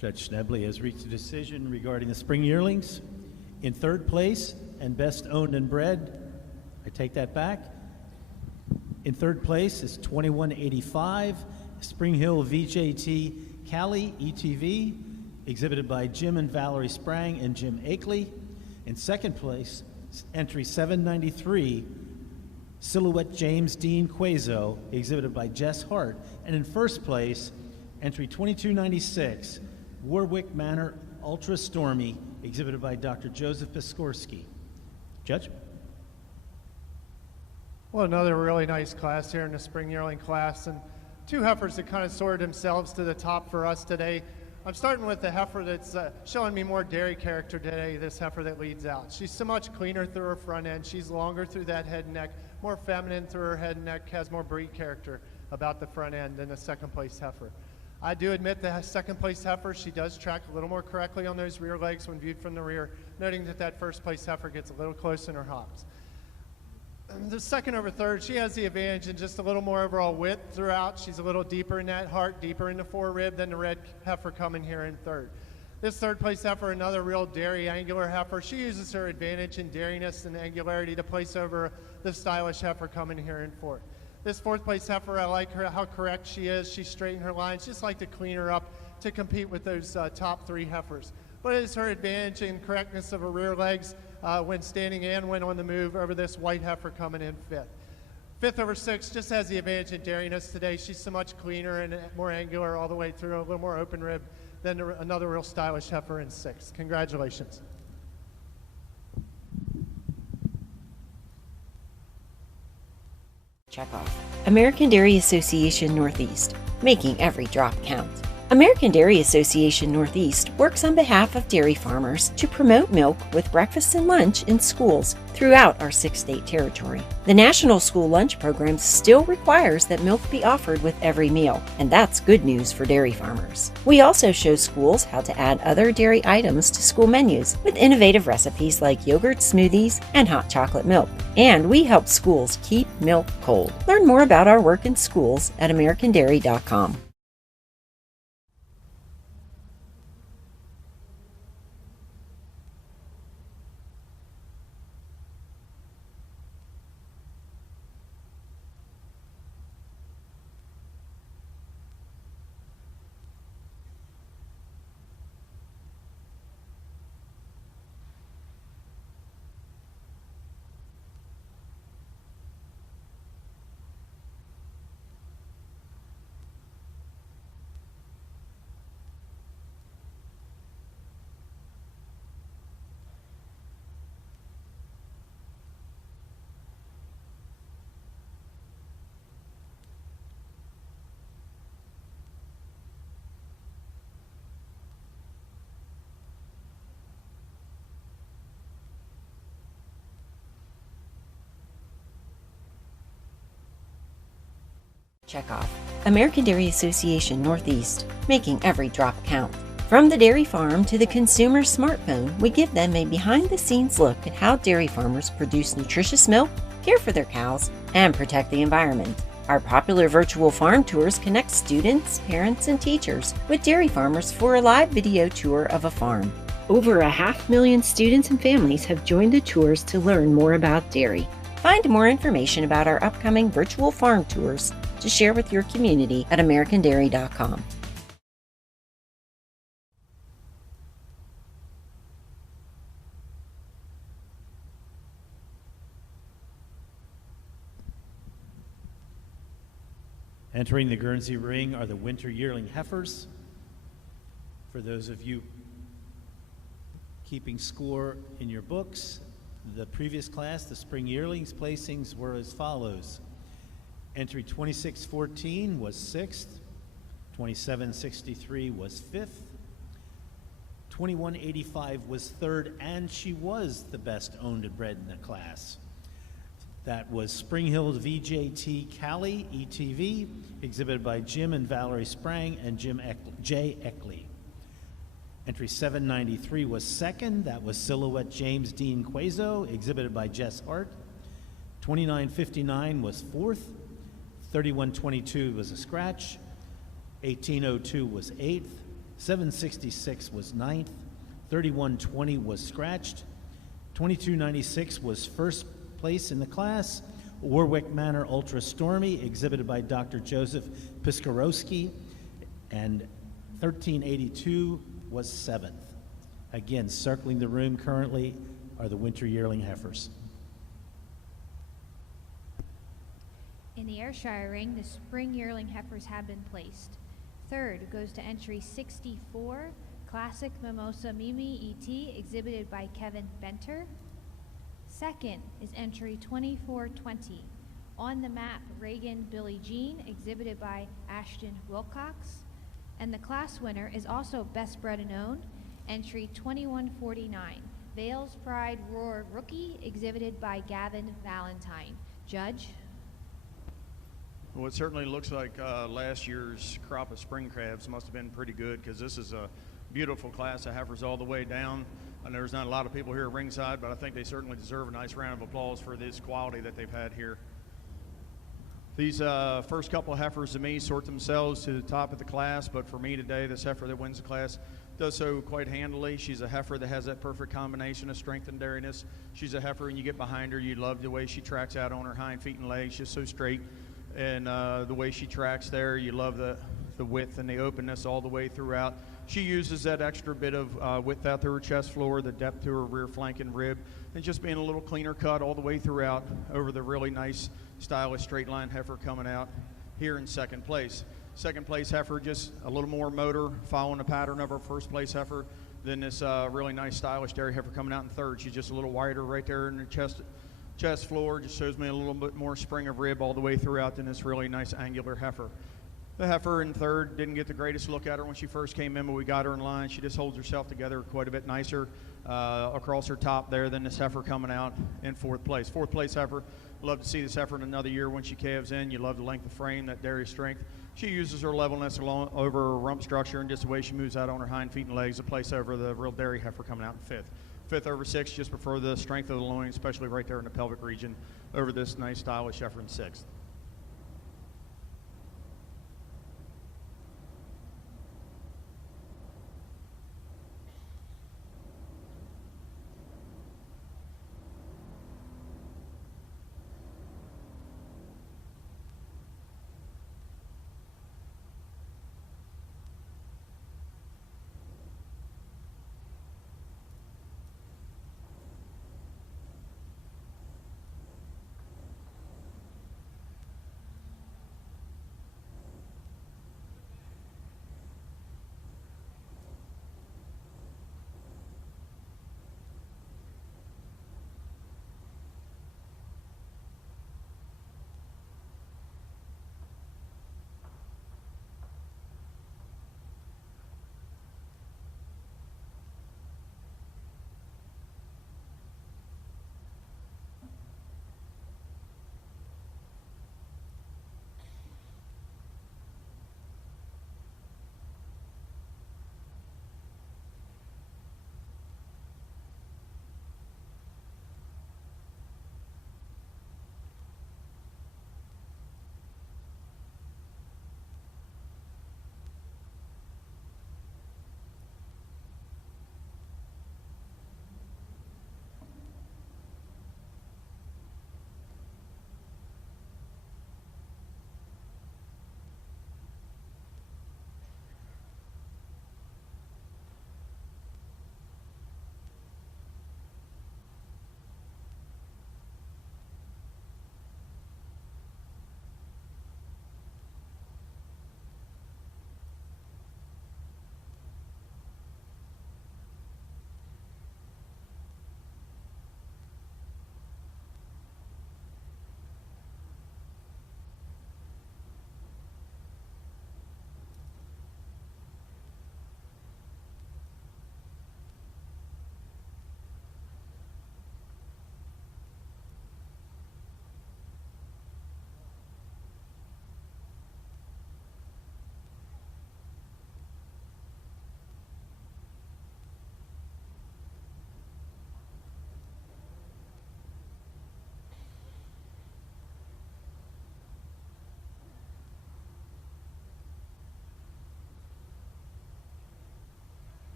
Judge Schnebley has reached a decision regarding the spring yearlings. In third place and best owned and bred, I take that back. In third place is 2185 Spring Hill VJT Cali ETV, exhibited by Jim and Valerie Sprang and Jim Akeley. In second place, entry 793 Silhouette James Dean Quazo, exhibited by Jess Hart. And in first place, entry 2296 Warwick Manor Ultra Stormy, exhibited by Dr. Joseph Piskorski. Judge? Well, another really nice class here in the spring yearling class, and two heifers that kind of sorted themselves to the top for us today. I'm starting with the heifer that's showing me more dairy character today, this heifer that leads out. She's so much cleaner through her front end. She's longer through that head and neck, more feminine through her head and neck, has more breed character about the front end than the second place heifer. I do admit the second place heifer, she does track a little more correctly on those rear legs when viewed from the rear, noting that that first place heifer gets a little close in her hocks. The second over third, she has the advantage in just a little more overall width throughout. She's a little deeper in that heart, deeper in the forerib than the red heifer coming here in third. This third place heifer, another real dairy angular heifer. She uses her advantage in dairiness and angularity to place over the stylish heifer coming here in fourth. This fourth place heifer, I like her, how correct she is. She straightened her lines, just like to clean her up to compete with those top three heifers. But it is her advantage in correctness of her rear legs when standing and when on the move over this white heifer coming in fifth. Fifth over sixth just has the advantage in dairiness today. She's so much cleaner and more angular all the way through, a little more open rib than another real stylish heifer in sixth. Congratulations. Check off. American Dairy Association Northeast, making every drop count. American Dairy Association Northeast works on behalf of dairy farmers to promote milk with breakfast and lunch in schools throughout our 6-state territory. The National School Lunch Program still requires that milk be offered with every meal, and that's good news for dairy farmers. We also show schools how to add other dairy items to school menus with innovative recipes like yogurt smoothies and hot chocolate milk. And we help schools keep milk cold. Learn more about our work in schools at americandairy.com. Check off. American Dairy Association Northeast, making every drop count. From the dairy farm to the consumer's smartphone, we give them a behind-the-scenes look at how dairy farmers produce nutritious milk, care for their cows, and protect the environment. Our popular virtual farm tours connect students, parents, and teachers with dairy farmers for a live video tour of a farm. Over 500,000 students and families have joined the tours to learn more about dairy. Find more information about our upcoming virtual farm tours to share with your community at americandairy.com. Entering the Guernsey ring are the winter yearling heifers. For those of you keeping score in your books, the previous class, the spring yearlings placings were as follows. Entry 2614 was 6th, 2763 was 5th, 2185 was 3rd, and she was the best owned and bred in the class. That was Spring Hill VJT Cali ETV, exhibited by Jim and Valerie Sprang and Jay Eckley. Entry 793 was 2nd. That was Silhouette James Dean Quazo, exhibited by Jess Hart. 2959 was 4th. 3122 was a scratch. 1802 was 8th. 766 was ninth. 3120 was scratched. 2296 was first place in the class. Warwick Manor Ultra Stormy, exhibited by Dr. Joseph Piskorowski, and 1382 was seventh. Again, circling the room currently are the winter yearling heifers. In the Ayrshire ring, the spring yearling heifers have been placed. Third goes to entry 64, Classic Mimosa Mimi ET, exhibited by Kevin Benter. Second is entry 2420, On the Map Reagan Billie Jean, exhibited by Ashton Wilcox. And the class winner is also Best Bred and Owned, entry 2149, Vale's Pride Roar Rookie, exhibited by Gavin Valentine. Judge? Well, it certainly looks like last year's crop of spring calves must have been pretty good, because this is a beautiful class of heifers all the way down. I know there's not a lot of people here at ringside, but I think they certainly deserve a nice round of applause for this quality that they've had here. These first couple of heifers to me sort themselves to the top of the class, but for me today, this heifer that wins the class does so quite handily. She's a heifer that has that perfect combination of strength and dairiness. She's a heifer, and you get behind her, you love the way she tracks out on her hind feet and legs, just so straight. And the way she tracks there, you love the width and the openness all the way throughout. She uses that extra bit of width out through her chest floor, the depth to her rear flank and rib, and just being a little cleaner cut all the way throughout over the really nice, stylish straight line heifer coming out here in second place. Second place heifer, just a little more motor, following the pattern of her first place heifer than this really nice, stylish dairy heifer coming out in third. She's just a little wider right there in the chest floor, just shows me a little bit more spring of rib all the way throughout than this really nice angular heifer. The heifer in third didn't get the greatest look at her when she first came in, but we got her in line. She just holds herself together quite a bit nicer across her top there than this heifer coming out in fourth place. Fourth place heifer, love to see this heifer in another year when she calves in. You love the length of frame, that dairy strength. She uses her levelness along over her rump structure and just the way she moves out on her hind feet and legs to place over the real dairy heifer coming out in fifth. Fifth over sixth, just prefer the strength of the loin, especially right there in the pelvic region, over this nice stylish heifer in sixth.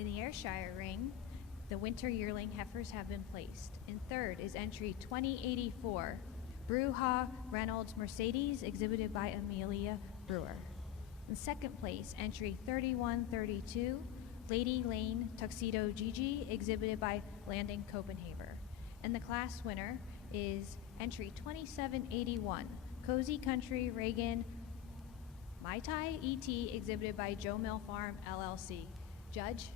In the Ayrshire ring, the winter yearling heifers have been placed. In third is entry 2084, Brewha Reynolds Mercedes, exhibited by Amelia Brewer. In second place, entry 3132, Lady Lane Tuxedo Gigi, exhibited by Landon Copenhaver. And the class winner is entry 2781, Cozy Country Reagan Mai Tai ET, exhibited by Joe Mill Farm LLC. Judge?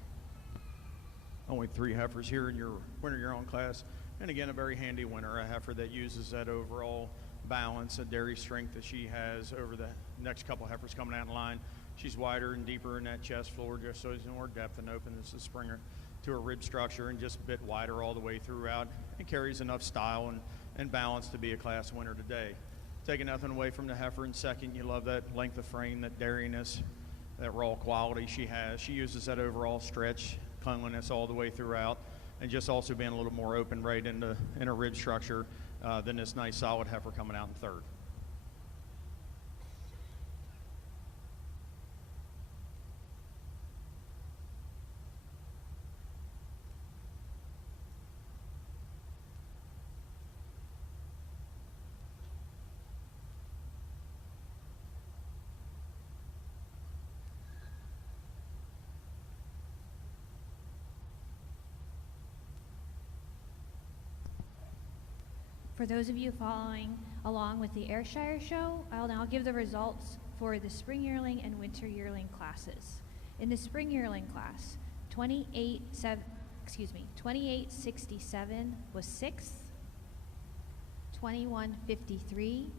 Only 3 heifers here in your winter year-on class. And again, a very handy winner, a heifer that uses that overall balance and dairy strength that she has over the next couple heifers coming out in line. She's wider and deeper in that chest floor, just so there's more depth and openness to springer to her rib structure, and just a bit wider all the way throughout. It carries enough style and balance to be a class winner today. Taking nothing away from the heifer in second, you love that length of frame, that dairiness, that raw quality she has. She uses that overall stretch, cleanliness all the way throughout, and just also being a little more open right in her rib structure than this nice solid heifer coming out in third. For those of you following along with the Ayrshire show, I'll now give the results for the spring yearling and winter yearling classes. In the spring yearling class, 2867 was 6th, 2153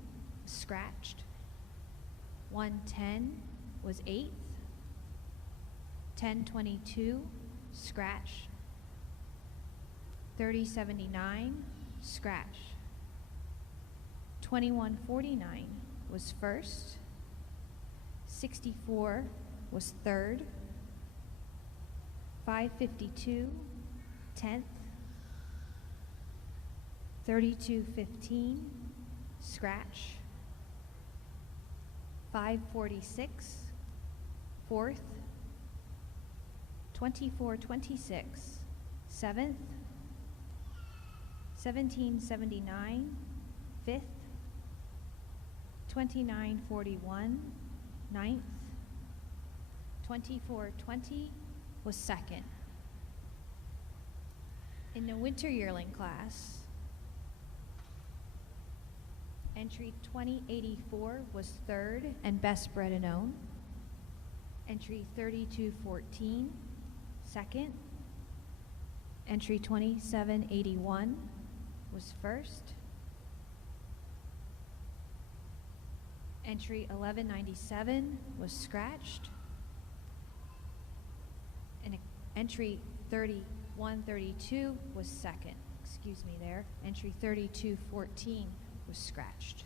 scratched, 110 was 8th, 1022 scratched, 3079 scratched, 2149 was 1st, 64 was 3rd, 552 10th, 3215 scratch, 546 4th, 2426 7th, 1779 5th, 2941 9th, 2420 was 2nd. In the winter yearling class, entry 2084 was 3rd and best bred and owned. Entry 3214, 2nd. Entry 2781 was 1st. Entry 1197 was scratched. And entry 3132 was 2nd. Excuse me there. Entry 3214 was scratched.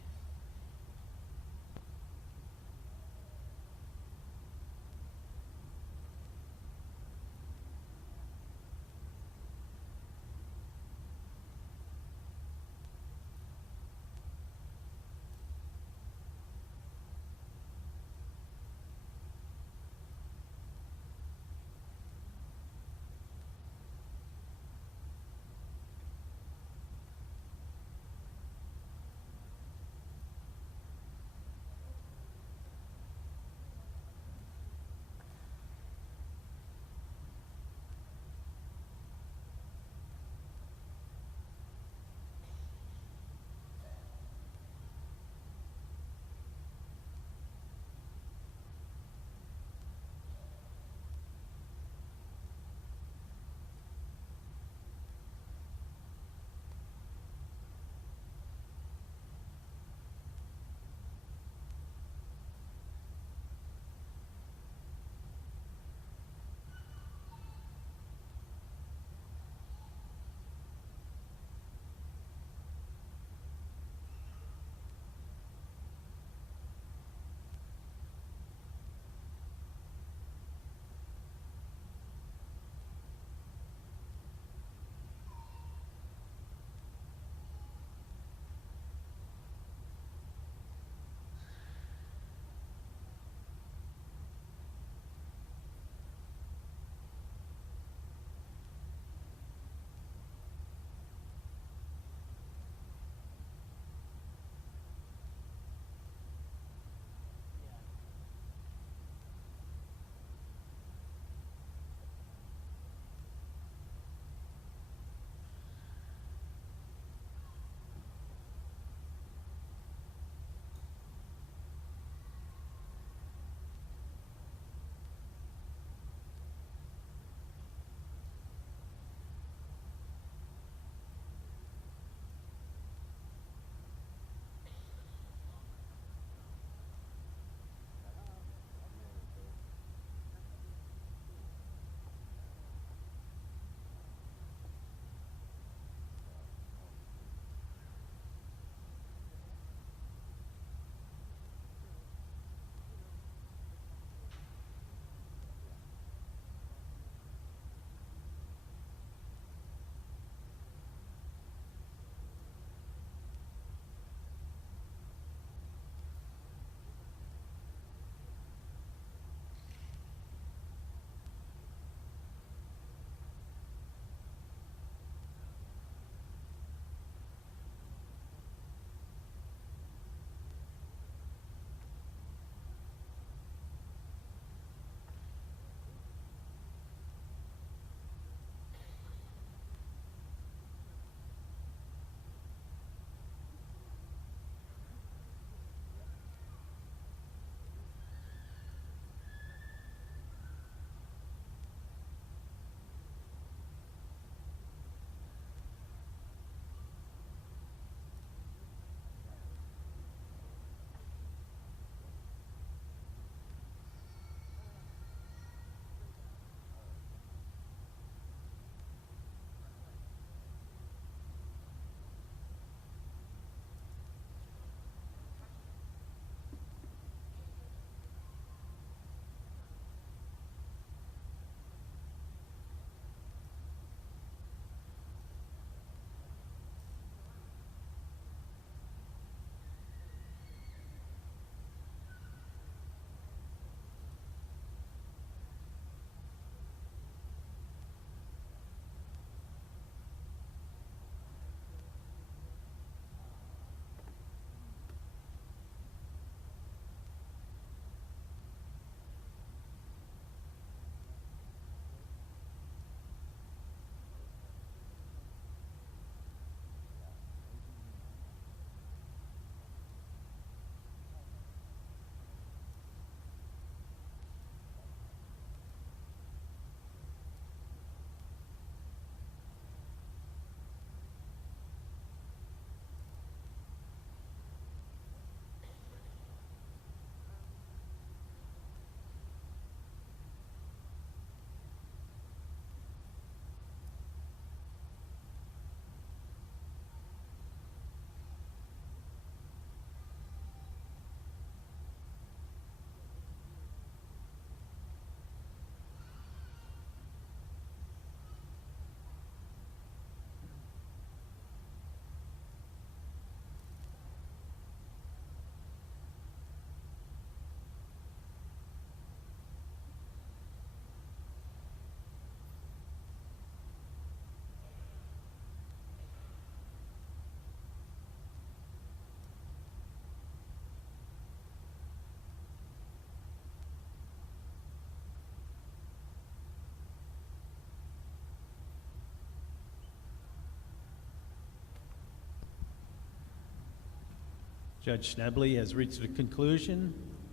Judge Schnebley has reached a conclusion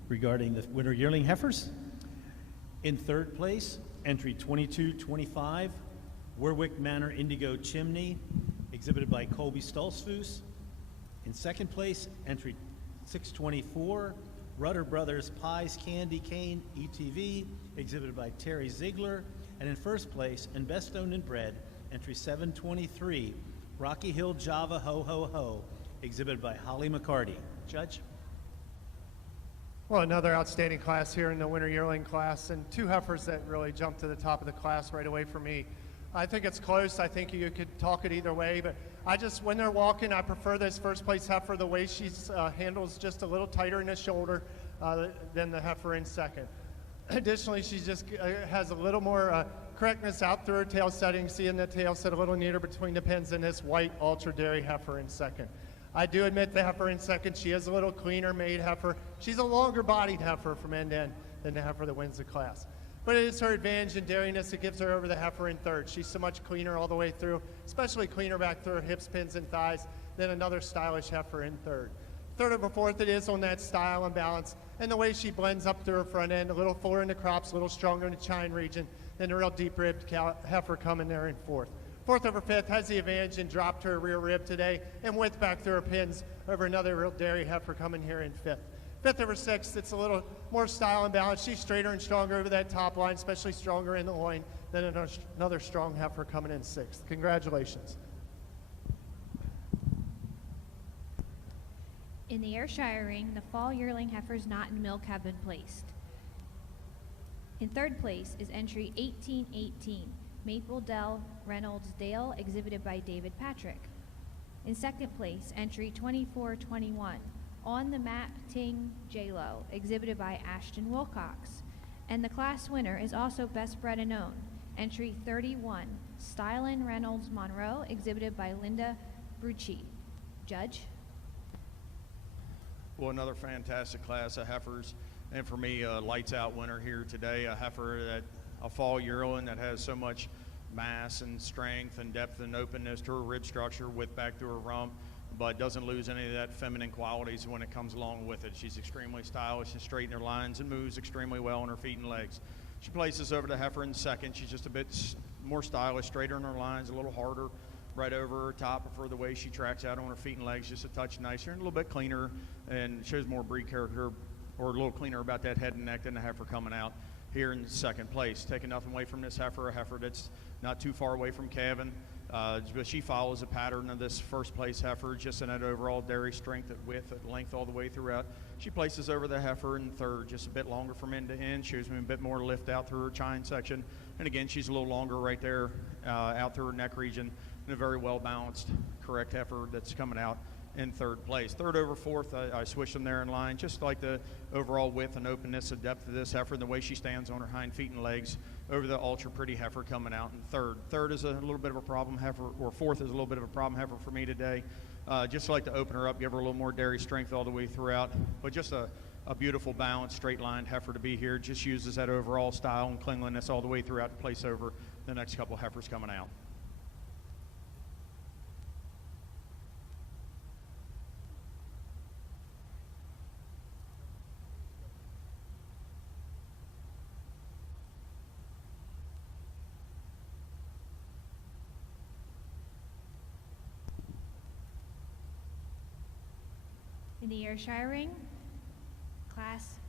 regarding the winter yearling heifers. In third place, entry 2225, Warwick Manor Indigo Chimney, exhibited by Colby Stolzfus. In second place, entry 624, Rudder Brothers Pies Candy Cane ETV, exhibited by Terry Ziegler. And in first place, and best known in bread, entry 723, Rocky Hill Java Ho Ho Ho, exhibited by Holly McCarty. Judge? Well, another outstanding class here in the winter yearling class, and two heifers that really jumped to the top of the class right away for me. I think it's close. I think you could talk it either way, but when they're walking, I prefer this first place heifer. The way she handles just a little tighter in the shoulder than the heifer in second. Additionally, she just has a little more correctness out through her tail setting. Seeing the tail set a little neater between the pins than this white ultra dairy heifer in second. I do admit the heifer in second, she is a little cleaner made heifer. She's a longer bodied heifer from end to end than the heifer that wins the class. But it is her advantage in dairiness that gives her over the heifer in third. She's so much cleaner all the way through, especially cleaner back through her hips, pins, and thighs than another stylish heifer in third. Third over fourth, it is on that style and balance, and the way she blends up through her front end, a little fuller in the crops, a little stronger in the chine region than the real deep-ribbed heifer coming there in fourth. Fourth over fifth has the advantage and dropped her rear rib today and width back through her pins over another real dairy heifer coming here in fifth. Fifth over sixth, it's a little more style and balance. She's straighter and stronger over that top line, especially stronger in the loin than another strong heifer coming in sixth. Congratulations. In the Ayrshire ring, the fall yearling heifers not in milk have been placed. In third place is entry 1818, Maple Dell Reynolds Dale, exhibited by David Patrick. In second place, entry 2421, On the Map Ting J-Lo, exhibited by Ashton Wilcox. And the class winner is also Best Bred and Owned, entry 31, Stylin Reynolds Monroe, exhibited by Linda Brucci. Judge? Well, another fantastic class of heifers, and for me, a lights out winner here today. A fall yearling that has so much mass and strength and depth and openness to her rib structure, width back to her rump, but doesn't lose any of that feminine qualities when it comes along with it. She's extremely stylish and straight in her lines and moves extremely well on her feet and legs. She places over the heifer in second. She's just a bit more stylish, straighter in her lines, a little harder right over her top for the way she tracks out on her feet and legs, just a touch nicer and a little bit cleaner, and shows more breed character, or a little cleaner about that head and neck than the heifer coming out here in second place. Taking nothing away from this heifer, a heifer that's not too far away from calving, but she follows the pattern of this first place heifer, just in that overall dairy strength at width, at length all the way throughout. She places over the heifer in third, just a bit longer from end to end, shows me a bit more lift out through her chine section, and again, she's a little longer right there out through her neck region, and a very well balanced, correct heifer that's coming out in third place. Third over fourth, I switched them there in line, just like the overall width and openness and depth of this heifer and the way she stands on her hind feet and legs over the ultra pretty heifer coming out in third. Third is a little bit of a problem heifer, or fourth is a little bit of a problem heifer for me today. Just like to open her up, give her a little more dairy strength all the way throughout, but just a beautiful balanced straight lined heifer to be here. Just uses that overall style and cleanliness all the way throughout to place over the next couple heifers coming out. In the Ayrshire ring, class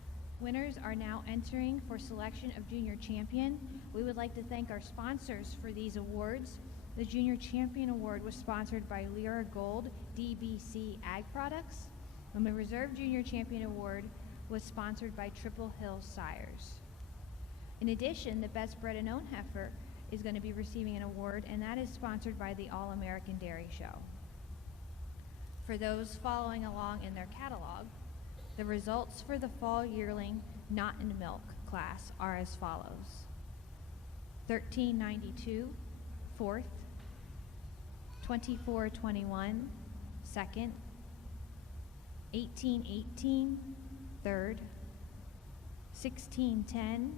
winners are now entering for selection of junior champion. We would like to thank our sponsors for these awards. The Junior Champion Award was sponsored by Lyra Gold, DBC Ag Products, and the Reserve Junior Champion Award was sponsored by Triple Hill Sires. In addition, the Best Bred and Owned heifer is going to be receiving an award, and that is sponsored by the All-American Dairy Show. For those following along in their catalog, the results for the fall yearling not in milk class are as follows. 1392, fourth. 2421, second. 1818, third. 1610,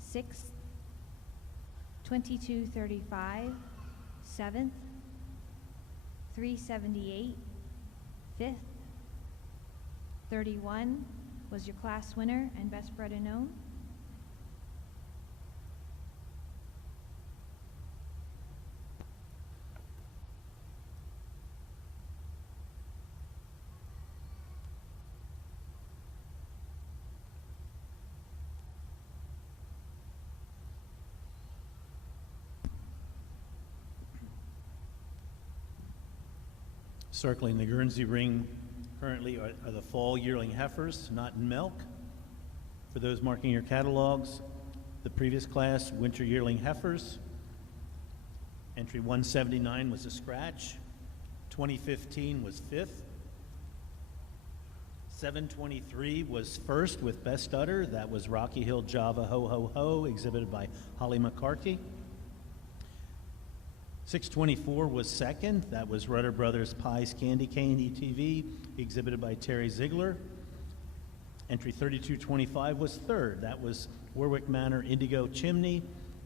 sixth. 2235, seventh. 378, fifth. 31 was your class winner and best bred and known. Circling the Guernsey ring currently are the fall yearling heifers, not in milk. For those marking your catalogs, the previous class, winter yearling heifers. Entry 179 was a scratch. 2015 was fifth. 723 was first with best udder. That was Rocky Hill Java Ho Ho Ho, exhibited by Holly McCarthy. 624 was second. That was Rudder Brothers Pies Candy Cane ETV, exhibited by Terry Ziegler. Entry 3225 was third. That was Warwick Manor Indigo Chimney,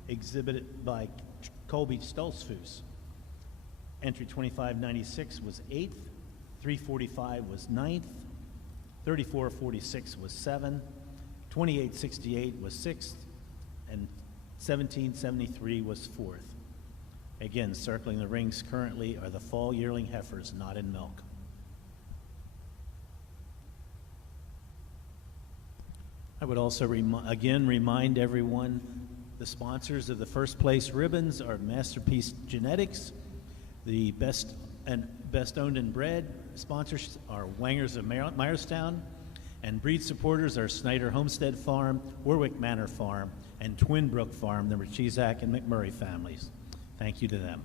exhibited by Colby Stolzfus. Entry 2596 was eighth. 345 was ninth. 3446 was seventh. 2868 was sixth. And 1773 was fourth. Again, circling the rings currently are the fall yearling heifers, not in milk. I would also again remind everyone the sponsors of the first place ribbons are Masterpiece Genetics. The best owned and bred sponsors are Wangers of Myerstown, and breed supporters are Snyder Homestead Farm, Warwick Manor Farm, and Twin Brook Farm, the Rachizak and McMurray families. Thank you to them.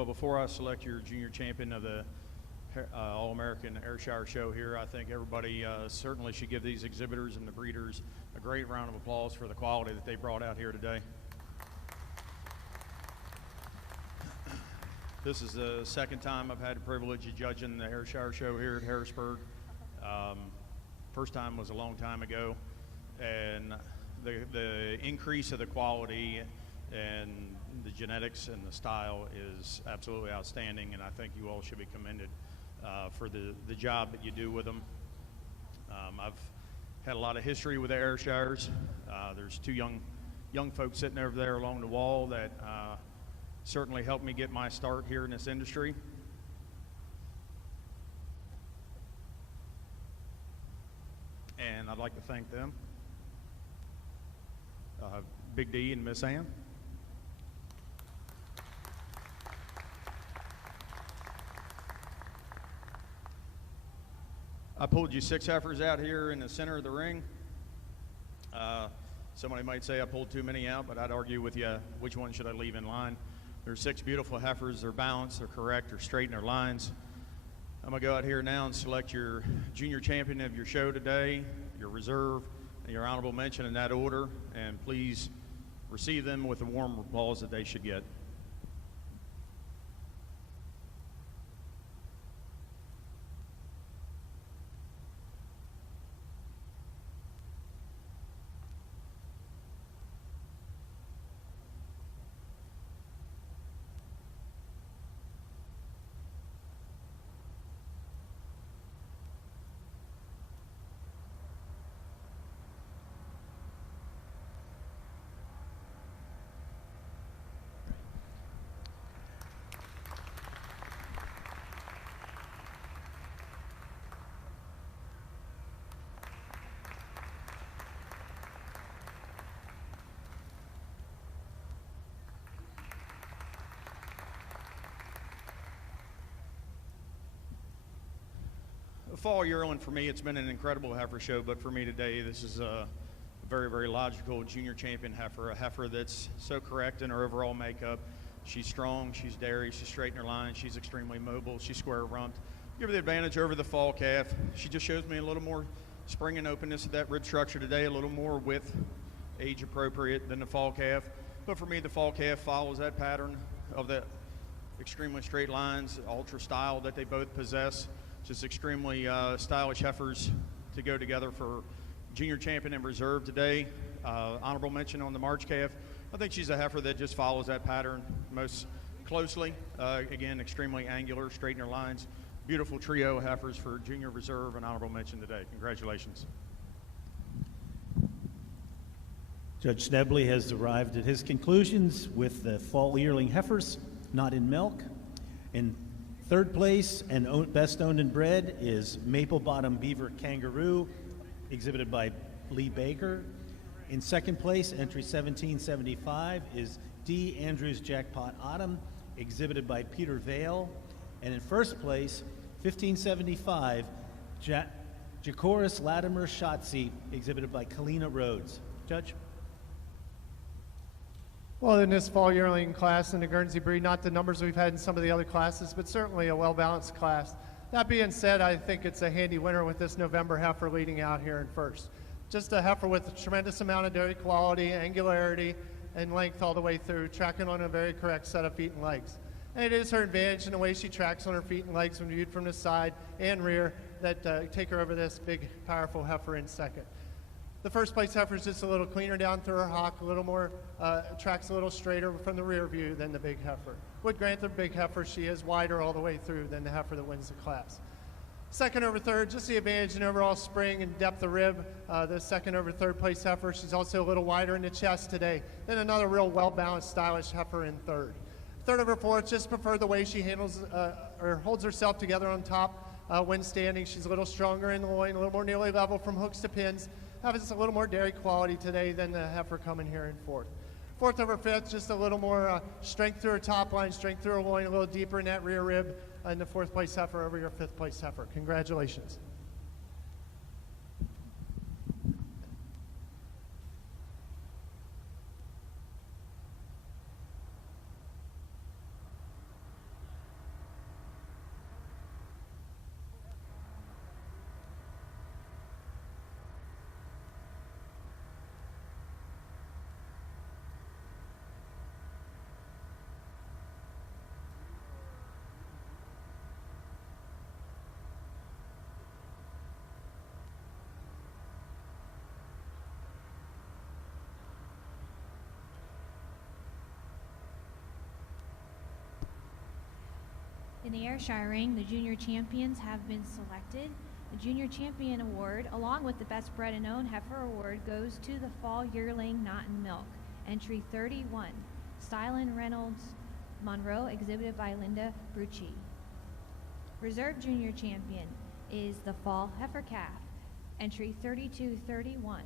Well, before I select your junior champion of the All-American Ayrshire show here, I think everybody certainly should give these exhibitors and the breeders a great round of applause for the quality that they brought out here today. This is the second time I've had the privilege of judging the Ayrshire show here at Harrisburg. First time was a long time ago, and the increase of the quality and the genetics and the style is absolutely outstanding, and I think you all should be commended for the job that you do with them. I've had a lot of history with the Ayrshires. There's two young folks sitting over there along the wall that certainly helped me get my start here in this industry. And I'd like to thank them, Big D and Miss Ann. I pulled you 6 heifers out here in the center of the ring. Somebody might say I pulled too many out, but I'd argue with you, which one should I leave in line? There's 6 beautiful heifers. They're balanced, they're correct, they're straight in their lines. I'm gonna go out here now and select your junior champion of your show today, your reserve, and your honorable mention in that order, and please receive them with the warm applause that they should get. Fall yearling for me, it's been an incredible heifer show, but for me today, this is a very, very logical junior champion heifer, a heifer that's so correct in her overall makeup. She's strong, she's dairy, she's straight in her line, she's extremely mobile, she's square rumped. Give her the advantage over the fall calf. She just shows me a little more spring and openness of that rib structure today, a little more width, age appropriate than the fall calf. But for me, the fall calf follows that pattern of the extremely straight lines, ultra style that they both possess. Just extremely stylish heifers to go together for junior champion and reserve today. Honorable mention on the March calf. I think she's a heifer that just follows that pattern most closely. Again, extremely angular, straight in her lines. Beautiful trio of heifers for junior reserve and honorable mention today. Congratulations. Judge Schnebley has arrived at his conclusions with the fall yearling heifers not in milk. In third place and best owned and bred is Maple Bottom Beaver Kangaroo, exhibited by Lee Baker. In second place, entry 1775, is D. Andrews Jackpot Autumn, exhibited by Peter Vale. And in first place, 1575, Jacoris Latimer Shotzi, exhibited by Kalina Rhodes. Judge? Well, in this fall yearling class in the Guernsey breed, not the numbers we've had in some of the other classes, but certainly a well-balanced class. That being said, I think it's a handy winner with this November heifer leading out here in first. Just a heifer with a tremendous amount of dairy quality, angularity, and length all the way through, tracking on a very correct set of feet and legs. And it is her advantage in the way she tracks on her feet and legs when viewed from the side and rear that take her over this big, powerful heifer in second. The first place heifer is just a little cleaner down through her hock, a little more, tracks a little straighter from the rear view than the big heifer. Would grant the big heifer, she is wider all the way through than the heifer that wins the class. Second over third, just the advantage in overall spring and depth of rib. The second over third place heifer, she's also a little wider in the chest today than another real well-balanced, stylish heifer in third. Third over fourth, just prefer the way she handles or holds herself together on top when standing. She's a little stronger in the loin, a little more nearly level from hooks to pins. Has a little more dairy quality today than the heifer coming here in fourth. Fourth over fifth, just a little more strength through her top line, strength through her loin, a little deeper in that rear rib, and the fourth place heifer over your fifth place heifer. Congratulations. In the Ayrshire ring, the junior champions have been selected. The Junior Champion Award, along with the Best Bred and Owned Heifer Award, goes to the Fall Yearling Knot and Milk, entry 31, Stylen Reynolds Monroe, exhibited by Linda Brucci. Reserve Junior Champion is the Fall Heifer Calf, entry 3231,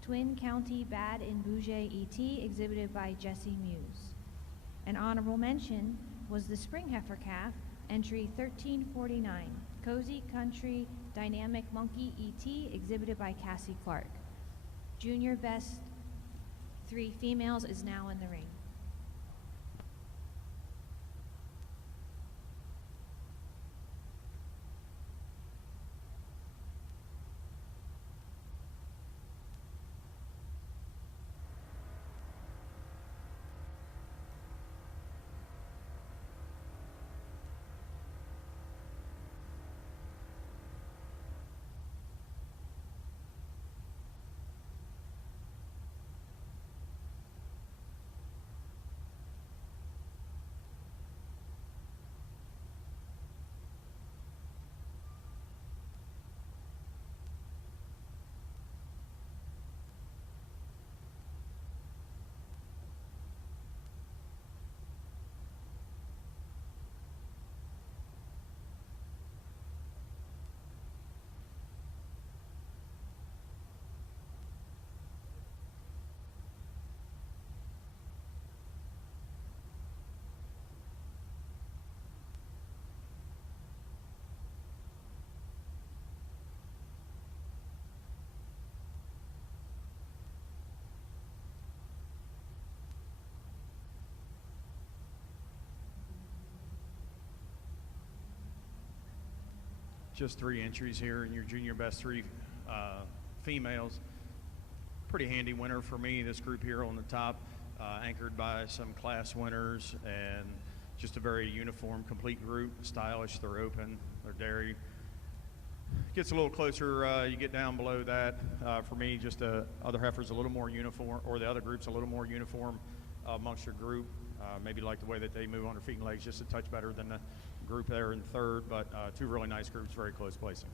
Twin County Bad in Bouget ET, exhibited by Jesse Muse. An honorable mention was the Spring Heifer Calf, entry 1349, Cozy Country Dynamic Monkey ET, exhibited by Cassie Clark. Junior Best 3 females is now in the ring. Just 3 entries here in your junior best 3 females. Pretty handy winner for me, this group here on the top, anchored by some class winners, and just a very uniform, complete group. Stylish, they're open, they're dairy. Gets a little closer, you get down below that. For me, just the other heifer's a little more uniform, or the other group's a little more uniform amongst your group. Maybe like the way that they move on their feet and legs just a touch better than the group there in third, but 2 really nice groups, very close placing.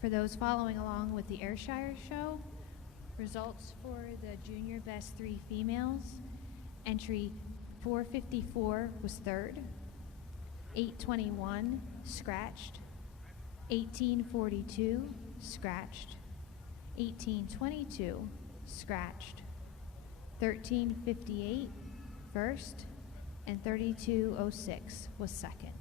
For those following along with the Ayrshire show, results for the junior best 3 females, entry 454 was third, 821 scratched, 1842 scratched, 1822 scratched, 1358 first, and 3206 was second.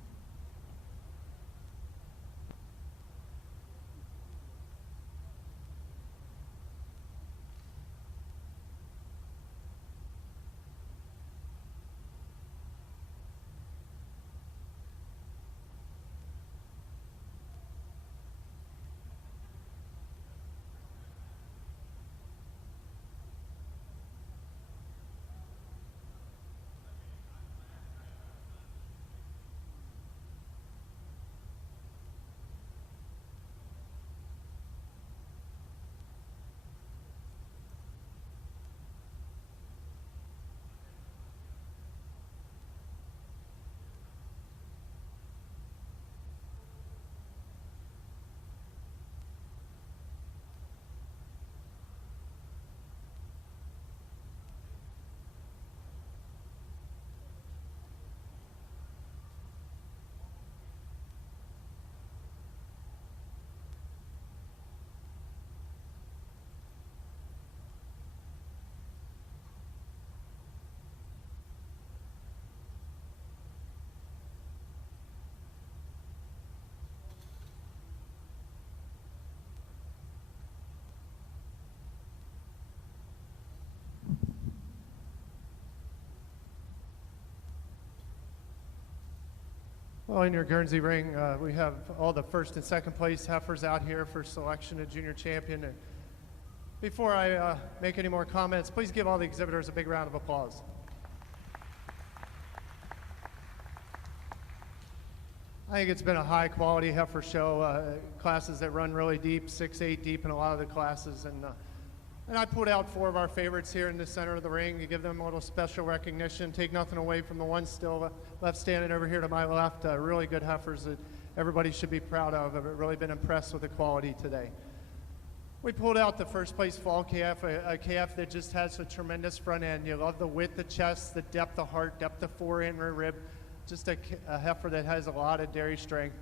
Well, in your Guernsey ring, we have all the first and second place heifers out here for selection of junior champion. And before I make any more comments, please give all the exhibitors a big round of applause. I think it's been a high quality heifer show, classes that run really deep, 6, 8 deep in a lot of the classes. And I pulled out 4 of our favorites here in the center of the ring to give them a little special recognition. Take nothing away from the one still left standing over here to my left. Really good heifers that everybody should be proud of. I've really been impressed with the quality today. We pulled out the first place fall calf, a calf that just has a tremendous front end. You love the width of chest, the depth of heart, depth of fore and rear rib. Just a heifer that has a lot of dairy strength.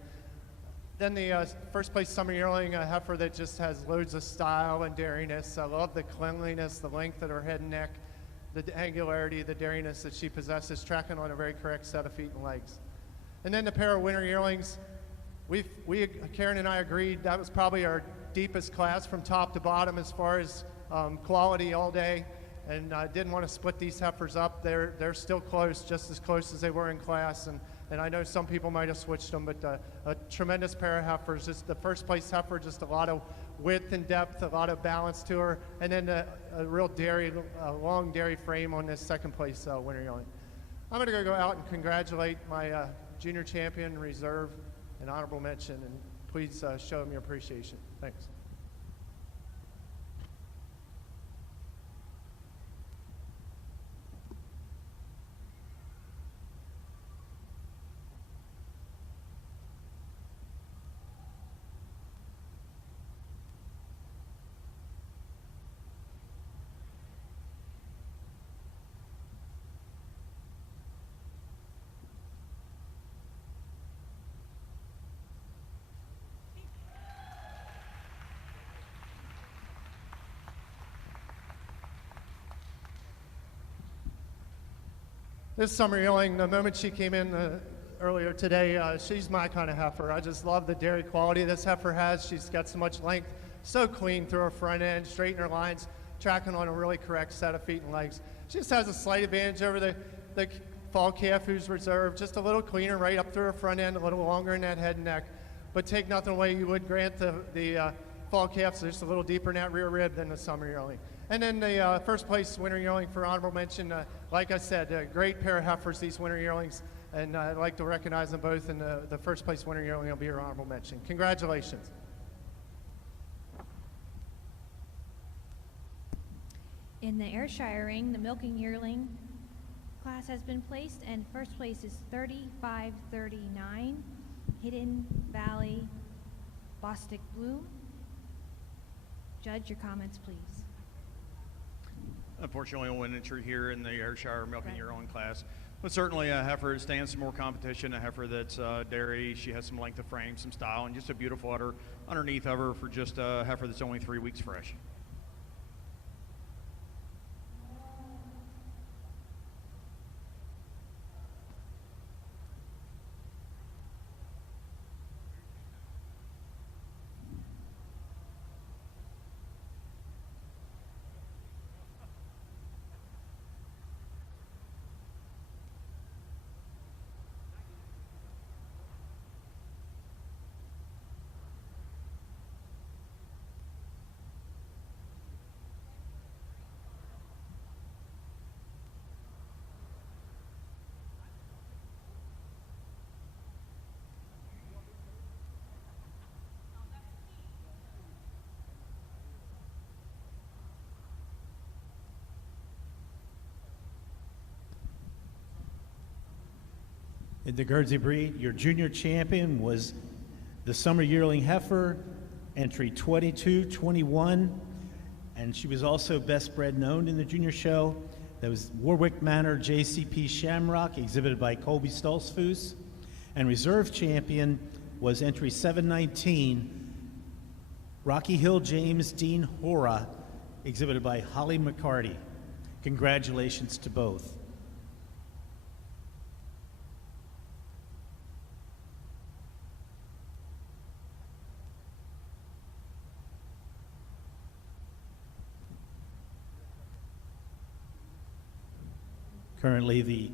Then the first place summer yearling, a heifer that just has loads of style and dairiness. I love the cleanliness, the length of her head and neck, the angularity, the dairiness that she possesses, tracking on a very correct set of feet and legs. And then the pair of winter yearlings, Karen and I agreed that was probably our deepest class from top to bottom as far as quality all day. And I didn't want to split these heifers up. They're still close, just as close as they were in class. And I know some people might have switched them, but a tremendous pair of heifers. Just the first place heifer, just a lot of width and depth, a lot of balance to her, and then a real long dairy frame on this second place winter yearling. I'm going to go out and congratulate my junior champion, reserve, and honorable mention, and please show them your appreciation. Thanks. This summer yearling, the moment she came in earlier today, she's my kind of heifer. I just love the dairy quality this heifer has. She's got so much length, so clean through her front end, straight in her lines, tracking on a really correct set of feet and legs. She just has a slight advantage over the fall calf who's reserved, just a little cleaner right up through her front end, a little longer in that head and neck. But take nothing away, you would grant the fall calves just a little deeper in that rear rib than the summer yearling. And then the first place winter yearling for honorable mention, like I said, a great pair of heifers, these winter yearlings, and I'd like to recognize them both, and the first place winter yearling will be your honorable mention. Congratulations. In the Ayrshire ring, the milking yearling class has been placed, and first place is 3539, Hidden Valley Bostic Bloom, Judge, your comments, please. Unfortunately, only one entry here in the Ayrshire milking Right. your own class. But certainly a heifer that stands some more competition, a heifer that's dairy. She has some length of frame, some style, and just a beautiful udder underneath of her for just a heifer that's only 3 weeks fresh. In the Guernsey breed, your junior champion was the summer yearling heifer, entry 2221, and she was also best bred and owned in the junior show. That was Warwick Manor JCP Shamrock, exhibited by Colby Stolzfus. And reserve champion was entry 719, Rocky Hill James Dean Hora, exhibited by Holly McCarty. Congratulations to both. Currently, the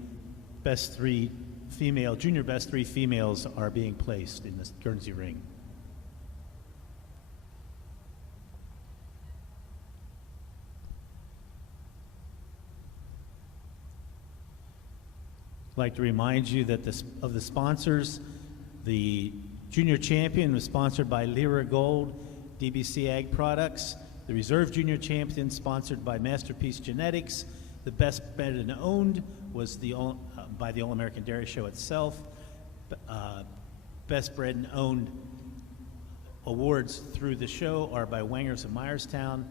best three female, junior best three females are being placed in the Guernsey ring. I'd like to remind you that of the sponsors, the junior champion was sponsored by Lyra Gold, DBC Ag Products. The reserve junior champion sponsored by Masterpiece Genetics. The best bred and owned was by the All-American Dairy Show itself. Best bred and owned awards through the show are by Wangers of Myerstown.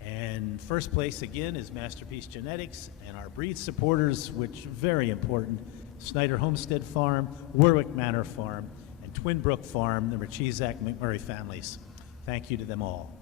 And first place again is Masterpiece Genetics, and our breed supporters, which very important, Snyder Homestead Farm, Warwick Manor Farm, and Twin Brook Farm, the Merchizak McMurray families. Thank you to them all.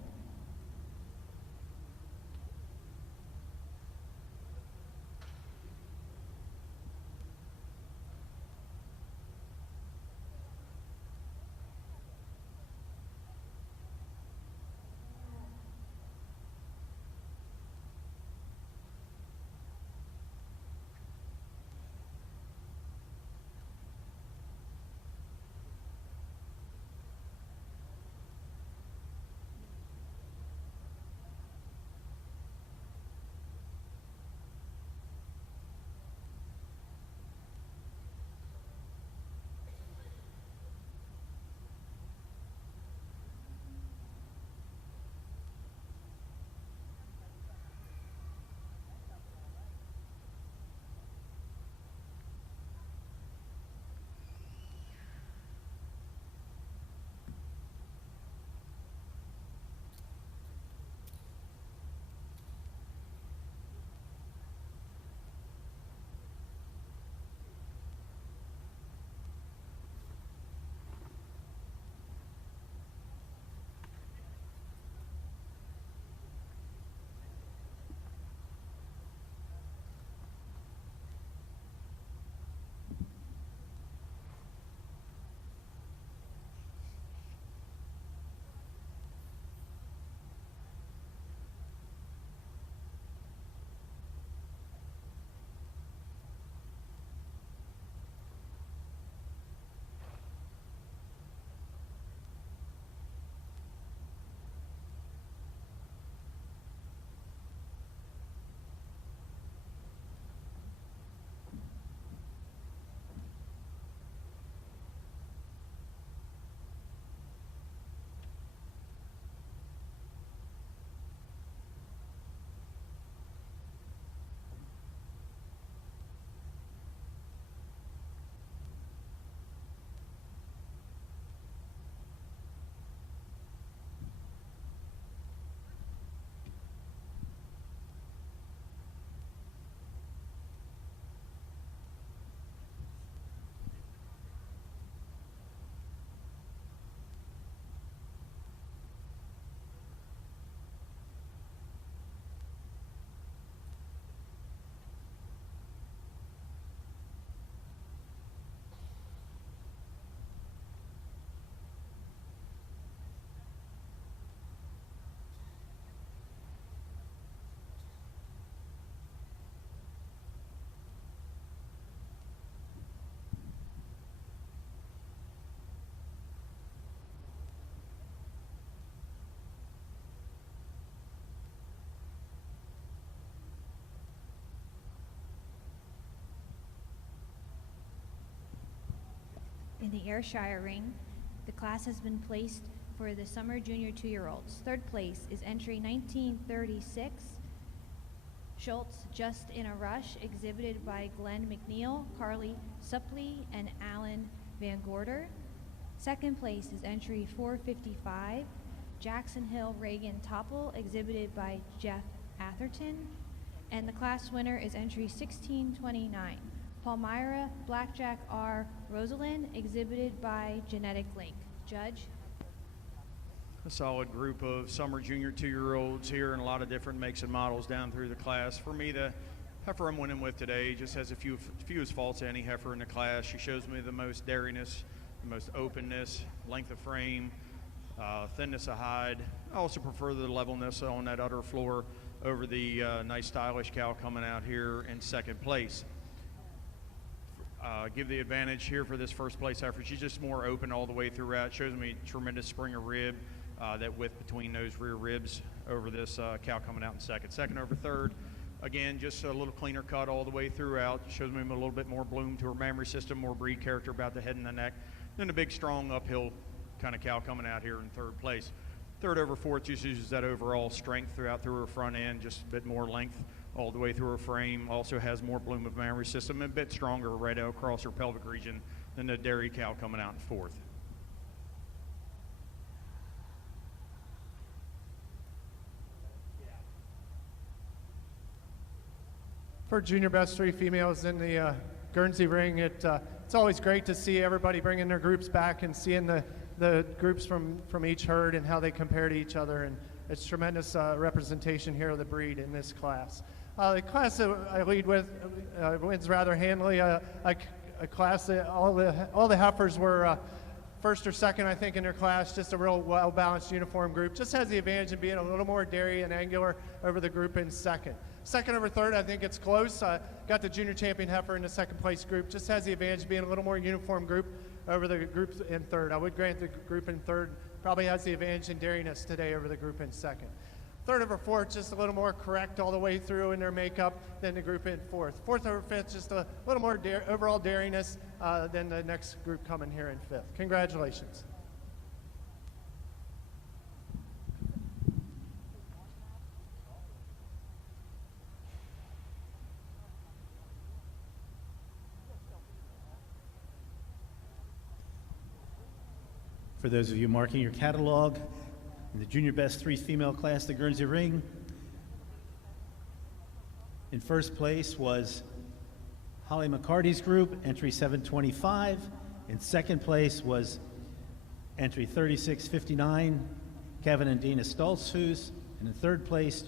In the Ayrshire ring, the class has been placed for the summer junior 2-year-olds. Third place is entry 1936, Schultz Just in a Rush, exhibited by Glenn McNeil, Carly Suppley, and Alan Van Gorder. Second place is entry 455, Jackson Hill Reagan Topple, exhibited by Jeff Atherton. And the class winner is entry 1629, Palmyra Blackjack R. Rosalind, exhibited by Genetic Link. Judge? A solid group of summer junior 2-year-olds here and a lot of different makes and models down through the class. For me, the heifer I'm winning with today just has fewest faults of any heifer in the class. She shows me the most dairyness, the most openness, length of frame, thinness of hide. I also prefer the levelness on that udder floor over the nice stylish cow coming out here in second place. Give the advantage here for this first place heifer. She's just more open all the way throughout. Shows me tremendous spring of rib, that width between those rear ribs over this cow coming out in second. Second over third, again, just a little cleaner cut all the way throughout. Shows me a little bit more bloom to her mammary system, more breed character about the head and the neck. Then a big, strong uphill kind of cow coming out here in third place. Third over fourth just uses that overall strength through her front end, just a bit more length all the way through her frame. Also has more bloom of mammary system and a bit stronger right out across her pelvic region than the dairy cow coming out in fourth. For junior best 3 females in the Guernsey ring, it's always great to see everybody bringing their groups back and seeing the groups from each herd and how they compare to each other, and it's tremendous representation here of the breed in this class. The class that I lead with wins rather handily. A class that all the heifers were first or second, I think, in their class. Just a real well-balanced uniform group. Just has the advantage of being a little more dairy and angular over the group in second. Second over third, I think it's close. Got the junior champion heifer in the second place group. Just has the advantage of being a little more uniform group over the group in third. I would grant the group in third probably has the advantage in dairyness today over the group in second. Third over fourth, just a little more correct all the way through in their makeup than the group in fourth. Fourth over fifth, just a little more overall dairyness than the next group coming here in fifth. Congratulations. For those of you marking your catalog, in the junior best 3 female class, the Guernsey ring, in first place was Holly McCarty's group, entry 725. In second place was entry 3659, Kevin and Dina Stoltzfus. And in third place,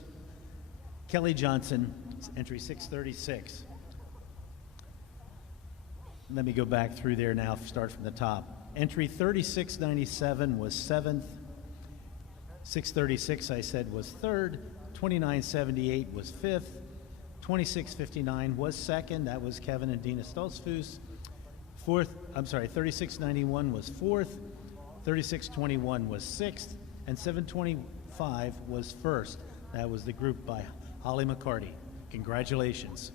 Kelly Johnson, entry 636. Let me go back through there now, start from the top. Entry 3697 was 7th. 636, I said, was 3rd. 2978 was 5th. 2659 was 2nd. That was Kevin and Dina Stoltzfus. 3691 was 4th. 3621 was 6th. And 725 was 1st. That was the group by Holly McCarty. Congratulations.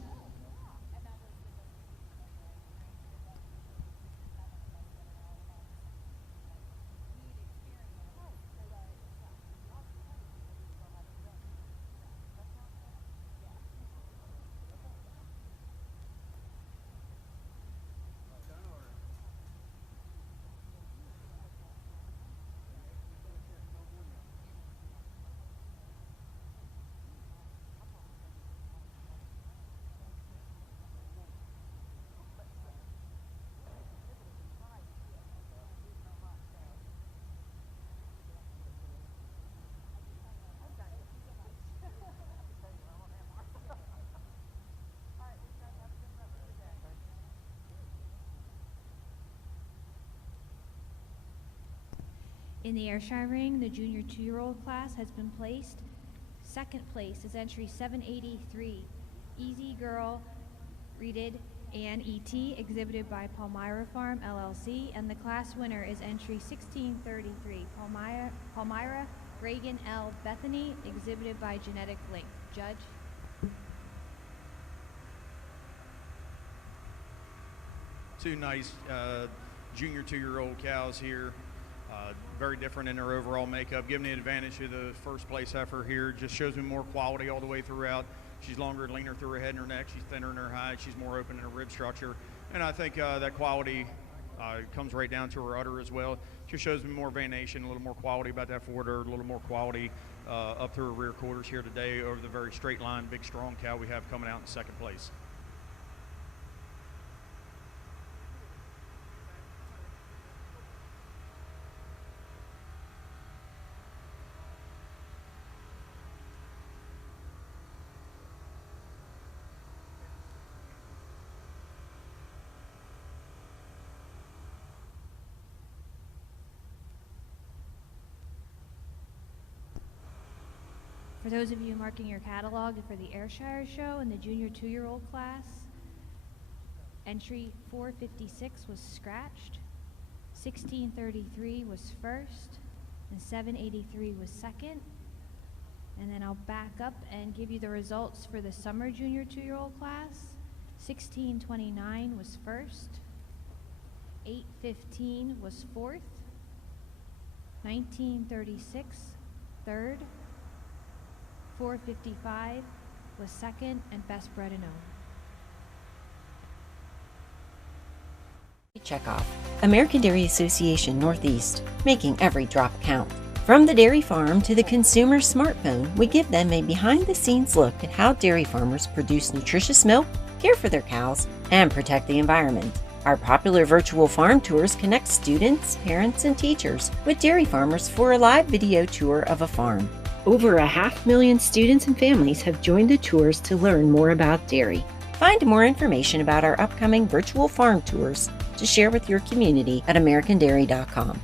In the Ayrshire ring, the junior 2-year-old class has been placed. Second place is entry 783, Easy Girl, Reeded and E.T., exhibited by Palmyra Farm, LLC, and the class winner is entry 1633, Palmyra Reagan L. Bethany, exhibited by Genetic Link. Judge? Two nice junior 2-year-old cows here. Very different in their overall makeup, giving the advantage to the first place heifer here. Just shows me more quality all the way throughout. She's longer and leaner through her head and her neck. She's thinner in her hide. She's more open in her rib structure. And I think that quality comes right down to her udder as well. Just shows me more venation, a little more quality about that forward, a little more quality up through her rear quarters here today over the very straight line, big strong cow we have coming out in second place. For those of you marking your catalog for the Ayrshire show in the junior 2-year-old class, entry 456 was scratched, 1633 was first, and 783 was second. And then I'll back up and give you the results for the summer junior 2-year-old class. 1629 was first, 815 was fourth, 1936 third, 455 was second, and best bred and owned. Checkoff. American Dairy Association Northeast, making every drop count. From the dairy farm to the consumer's smartphone, we give them a behind-the-scenes look at how dairy farmers produce nutritious milk, care for their cows, and protect the environment. Our popular virtual farm tours connect students, parents, and teachers with dairy farmers for a live video tour of a farm. Over 500,000 students and families have joined the tours to learn more about dairy. Find more information about our upcoming virtual farm tours to share with your community at americandairy.com.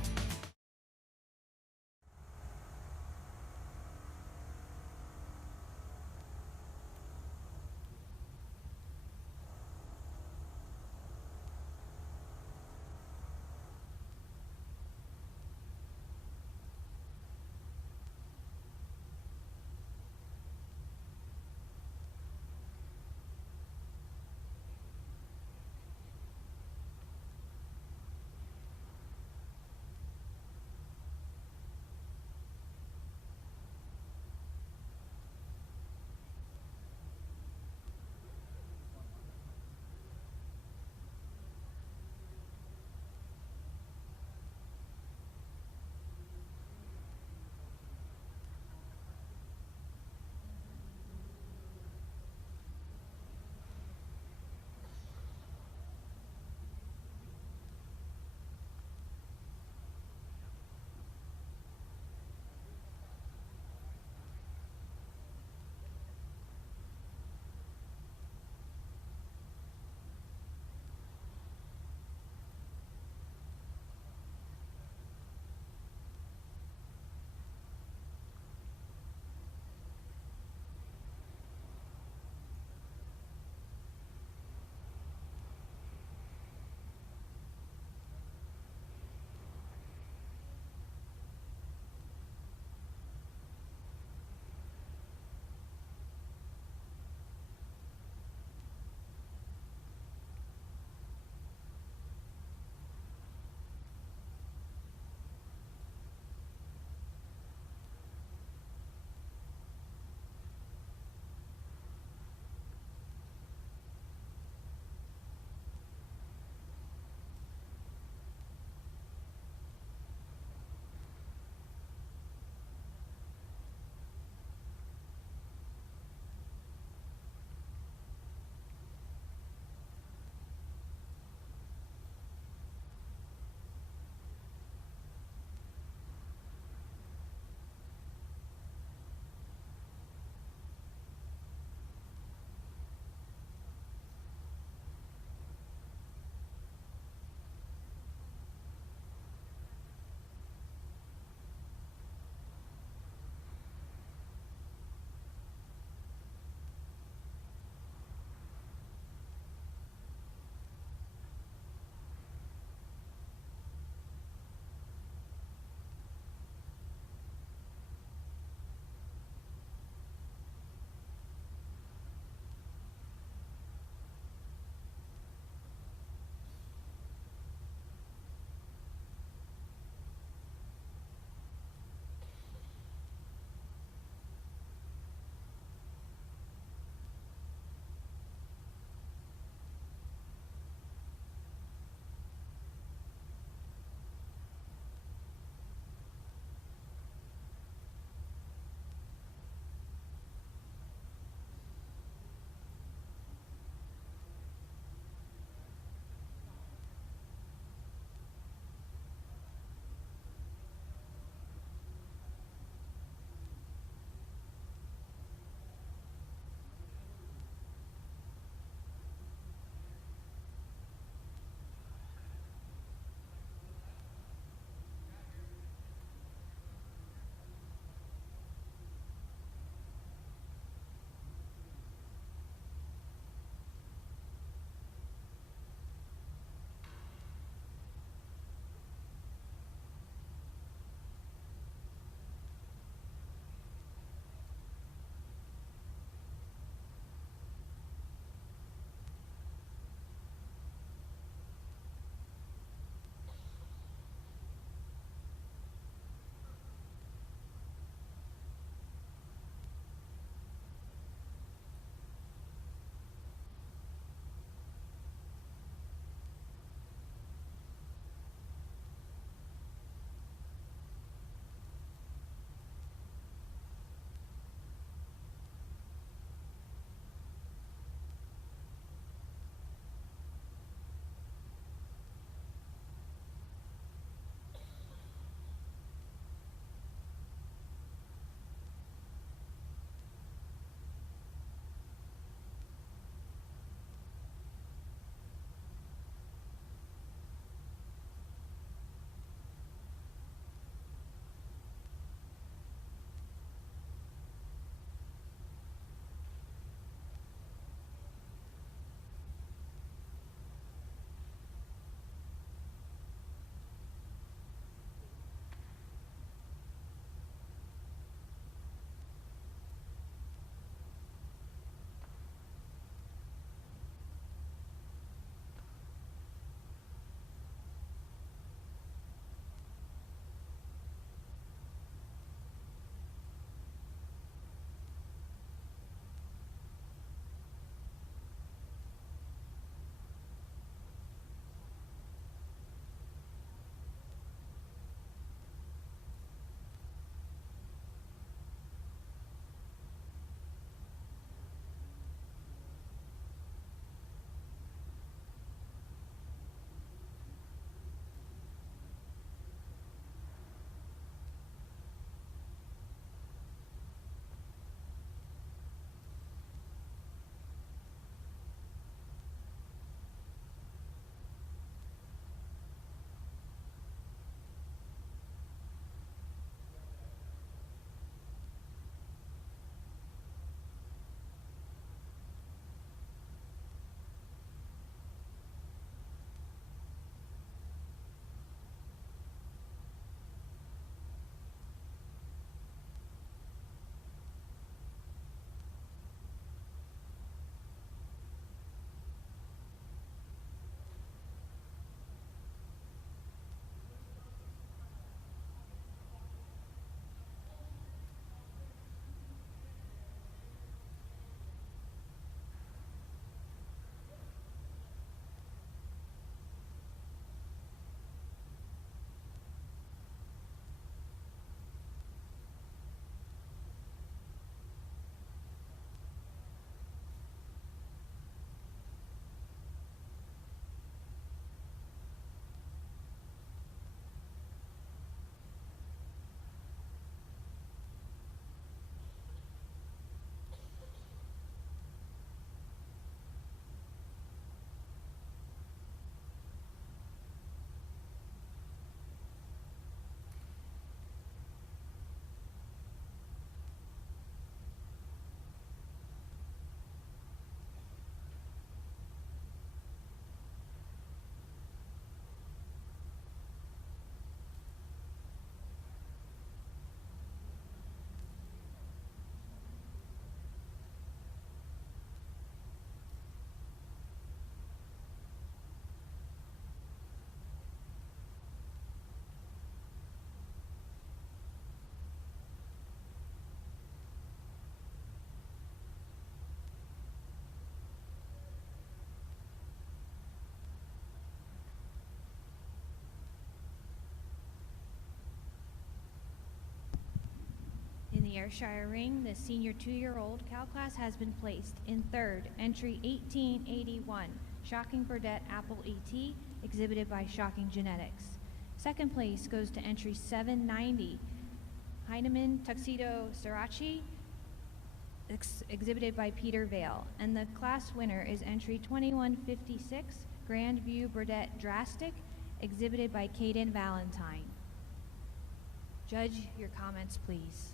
Ayrshire ring, the senior 2-year-old cow class has been placed. In third, entry 1881, Shocking Burdette Apple ET, exhibited by Shocking Genetics. Second place goes to entry 790, Heinemann Tuxedo Sriracha, exhibited by Peter Vale. And the class winner is entry 2156, Grandview Burdette Drastic, exhibited by Caden Valentine. Judge, your comments, please.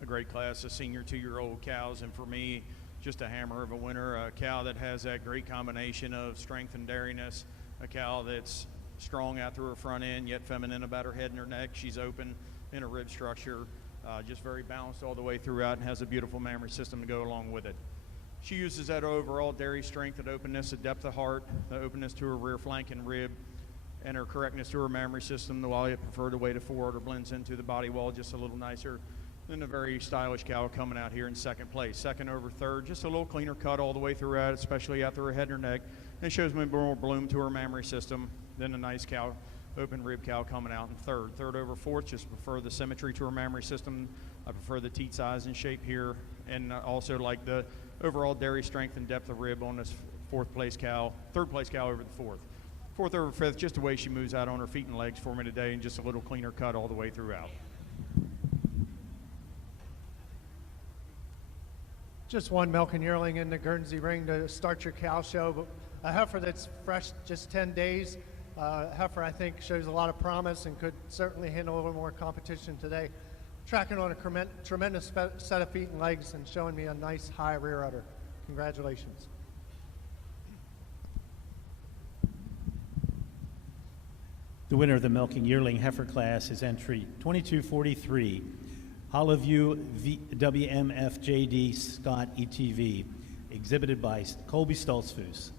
A great class of senior 2-year-old cows, and for me, just a hammer of a winner. A cow that has that great combination of strength and dairiness. A cow that's strong out through her front end, yet feminine about her head and her neck. She's open in her rib structure, just very balanced all the way throughout, and has a beautiful mammary system to go along with it. She uses that overall dairy strength and openness, the depth of heart, the openness to her rear flank and rib, and her correctness to her mammary system. The Wally preferred a way to forward or blends into the body wall just a little nicer than a very stylish cow coming out here in second place. Second over third, just a little cleaner cut all the way throughout, especially out through her head and her neck. And shows me more bloom to her mammary system than a nice cow, open rib cow coming out in third. Third over fourth, just prefer the symmetry to her mammary system. I prefer the teat size and shape here, and also like the overall dairy strength and depth of rib on this third place cow over the fourth. Fourth over fifth, just the way she moves out on her feet and legs for me today, and just a little cleaner cut all the way throughout. Just one milking yearling in the Guernsey ring to start your cow show, but a heifer that's fresh, just 10 days. Heifer, I think, shows a lot of promise and could certainly handle a little more competition today. Tracking on a tremendous set of feet and legs and showing me a nice high rear udder. Congratulations. The winner of the milking yearling heifer class is entry 2243, Hollowview WMFJD Scott ETV, exhibited by Colby Stoltzfus.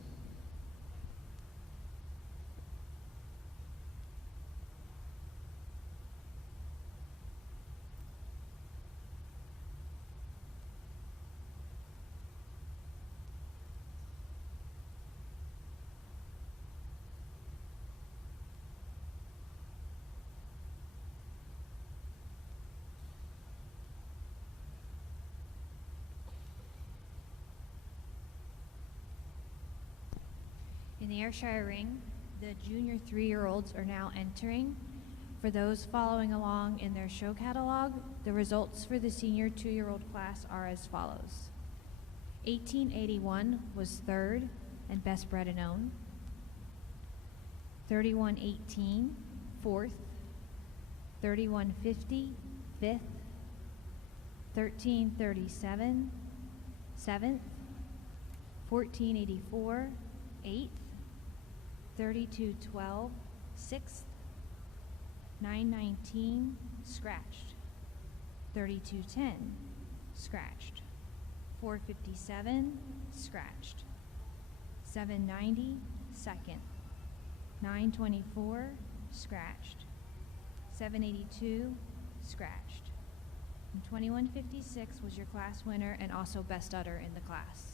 In the Ayrshire ring, the junior 3-year-olds are now entering. For those following along in their show catalog, the results for the senior 2-year-old class are as follows. 1881 was third and best bred and owned. 3118, fourth. 3150, fifth. 1337, seventh. 1484, eighth. 3212, sixth. 919, scratched. 3210, scratched. 457, scratched. 790, second. 924, scratched. 782, scratched. And 2156 was your class winner and also best udder in the class.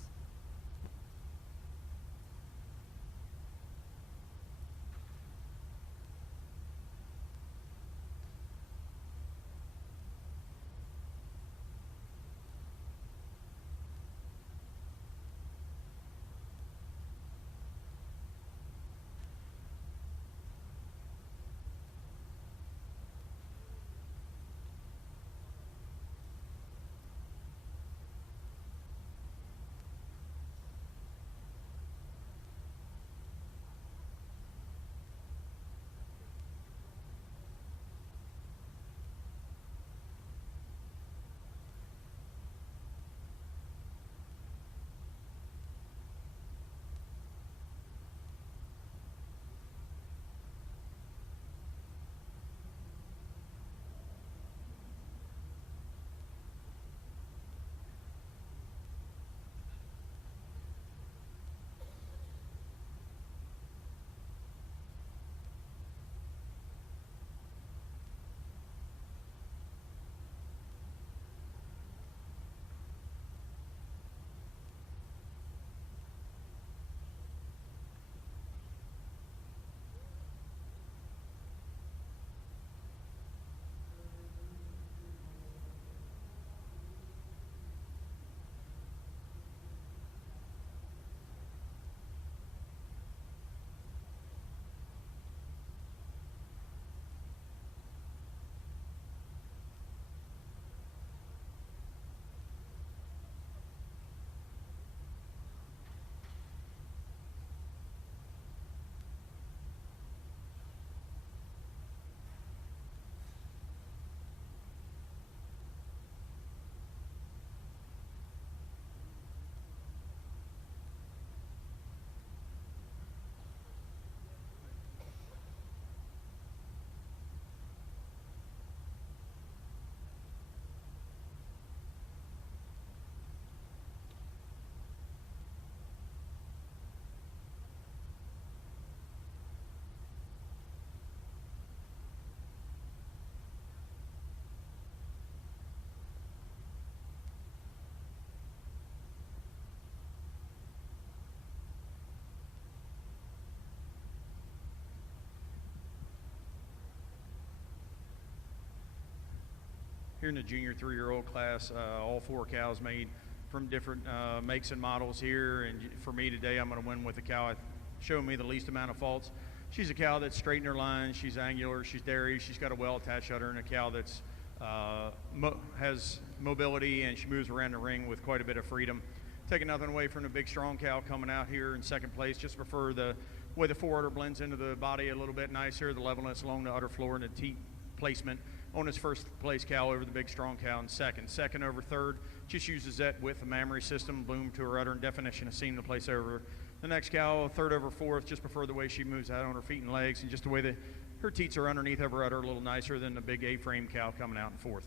here in the junior 3-year-old class. All 4 cows made from different makes and models here, and for me today, I'm going to win with a cow showing me the least amount of faults. She's a cow that's straight in her line, she's angular, she's dairy, she's got a well-attached udder, and a cow that's has mobility, and she moves around the ring with quite a bit of freedom. Taking nothing away from the big strong cow coming out here in second place. Just prefer the way the fore udder blends into the body a little bit nicer, the levelness along the udder floor, and the teat placement on his first place cow over the big strong cow in second. Second over third, just uses that with the mammary system, bloom to her udder, and definition of seam to place over the next cow. Third over fourth, just prefer the way she moves out on her feet and legs, and just the way that her teats are underneath of her udder a little nicer than the big A-frame cow coming out in fourth.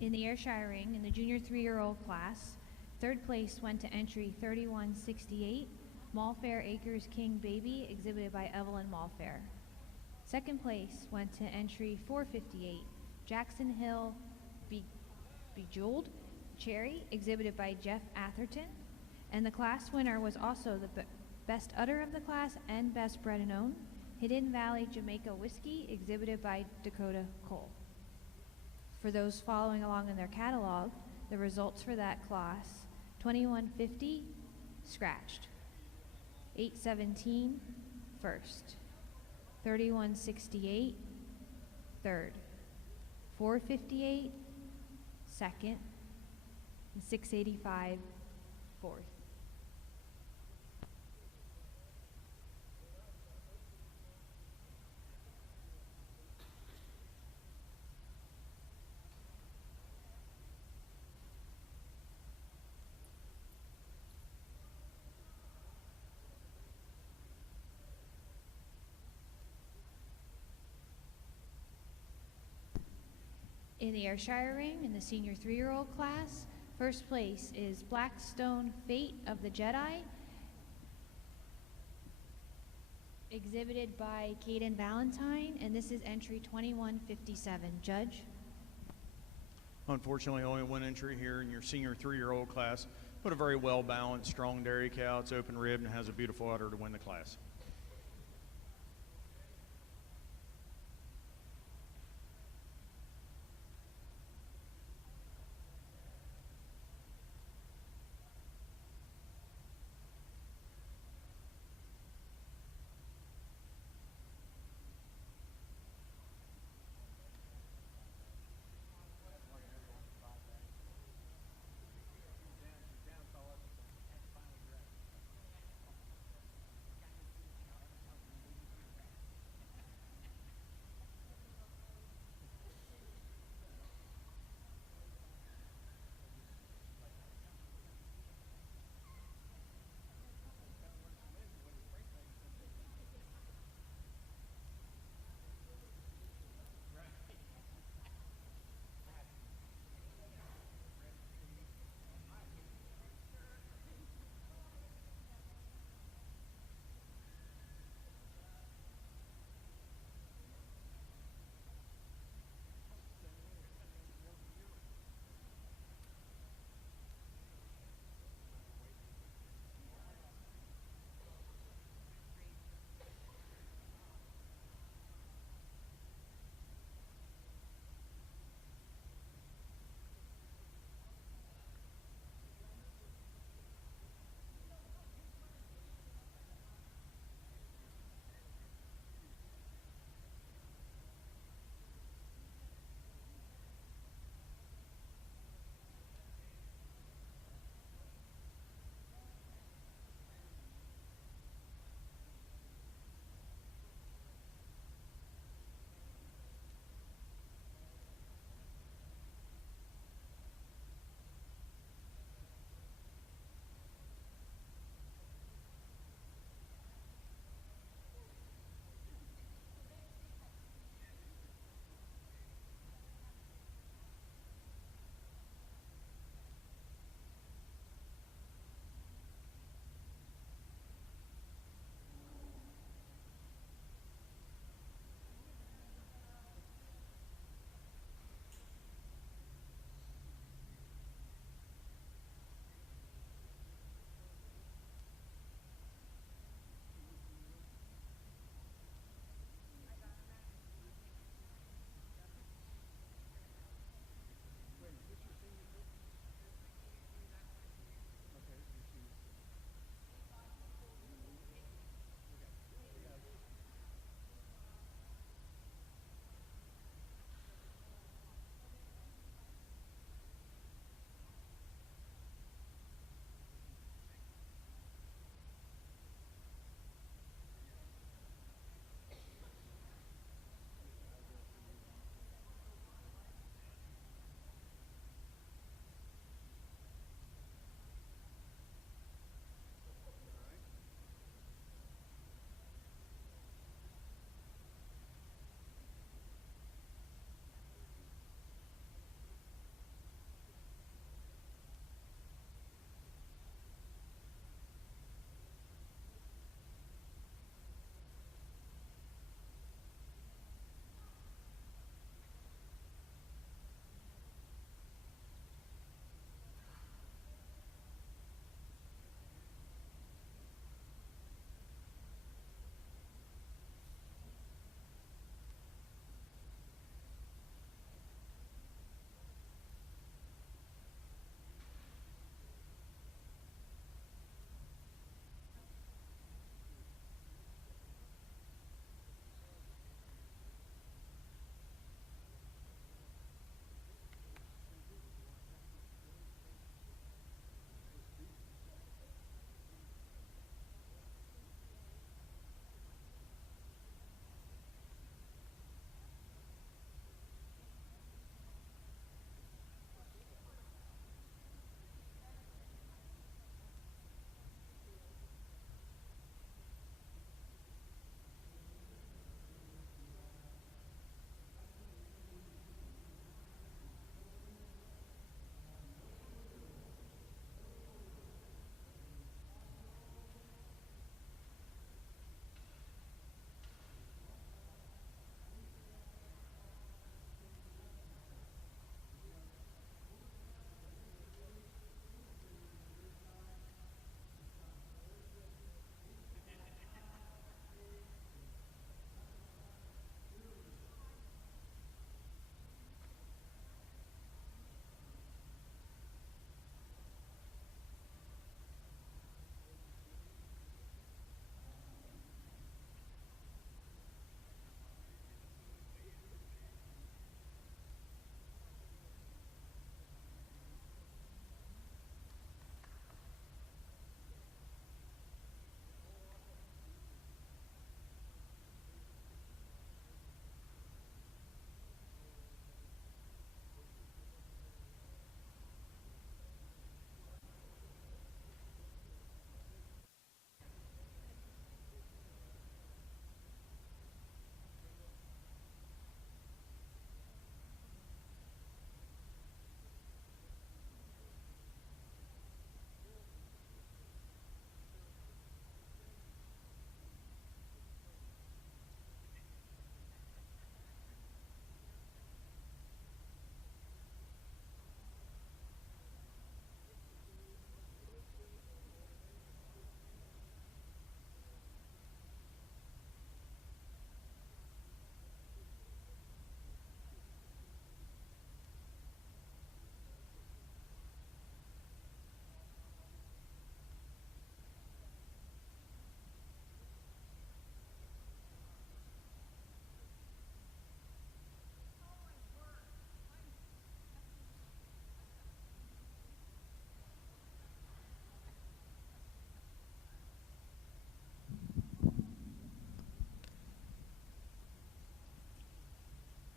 In the Ayrshire ring, in the junior 3-year-old class, third place went to entry 3168, Malfair Acres King Baby, exhibited by Evelyn Malfair. Second place went to entry 458, Jackson Hill Bejeweled Cherry, exhibited by Jeff Atherton. And the class winner was also the best udder of the class and best bred and owned, Hidden Valley Jamaica Whiskey, exhibited by Dakota Cole. For those following along in their catalog, the results for that class: 2150, scratched. 817, first. 3168, third. 458, second. And 685, fourth. In the Ayrshire ring, in the senior 3-year-old class, first place is Blackstone Fate of the Jedi, exhibited by Caden Valentine, and this is entry 2157. Judge? Unfortunately, only one entry here in your senior 3-year-old class, but a very well-balanced, strong dairy cow. It's open ribbed and has a beautiful udder to win the class.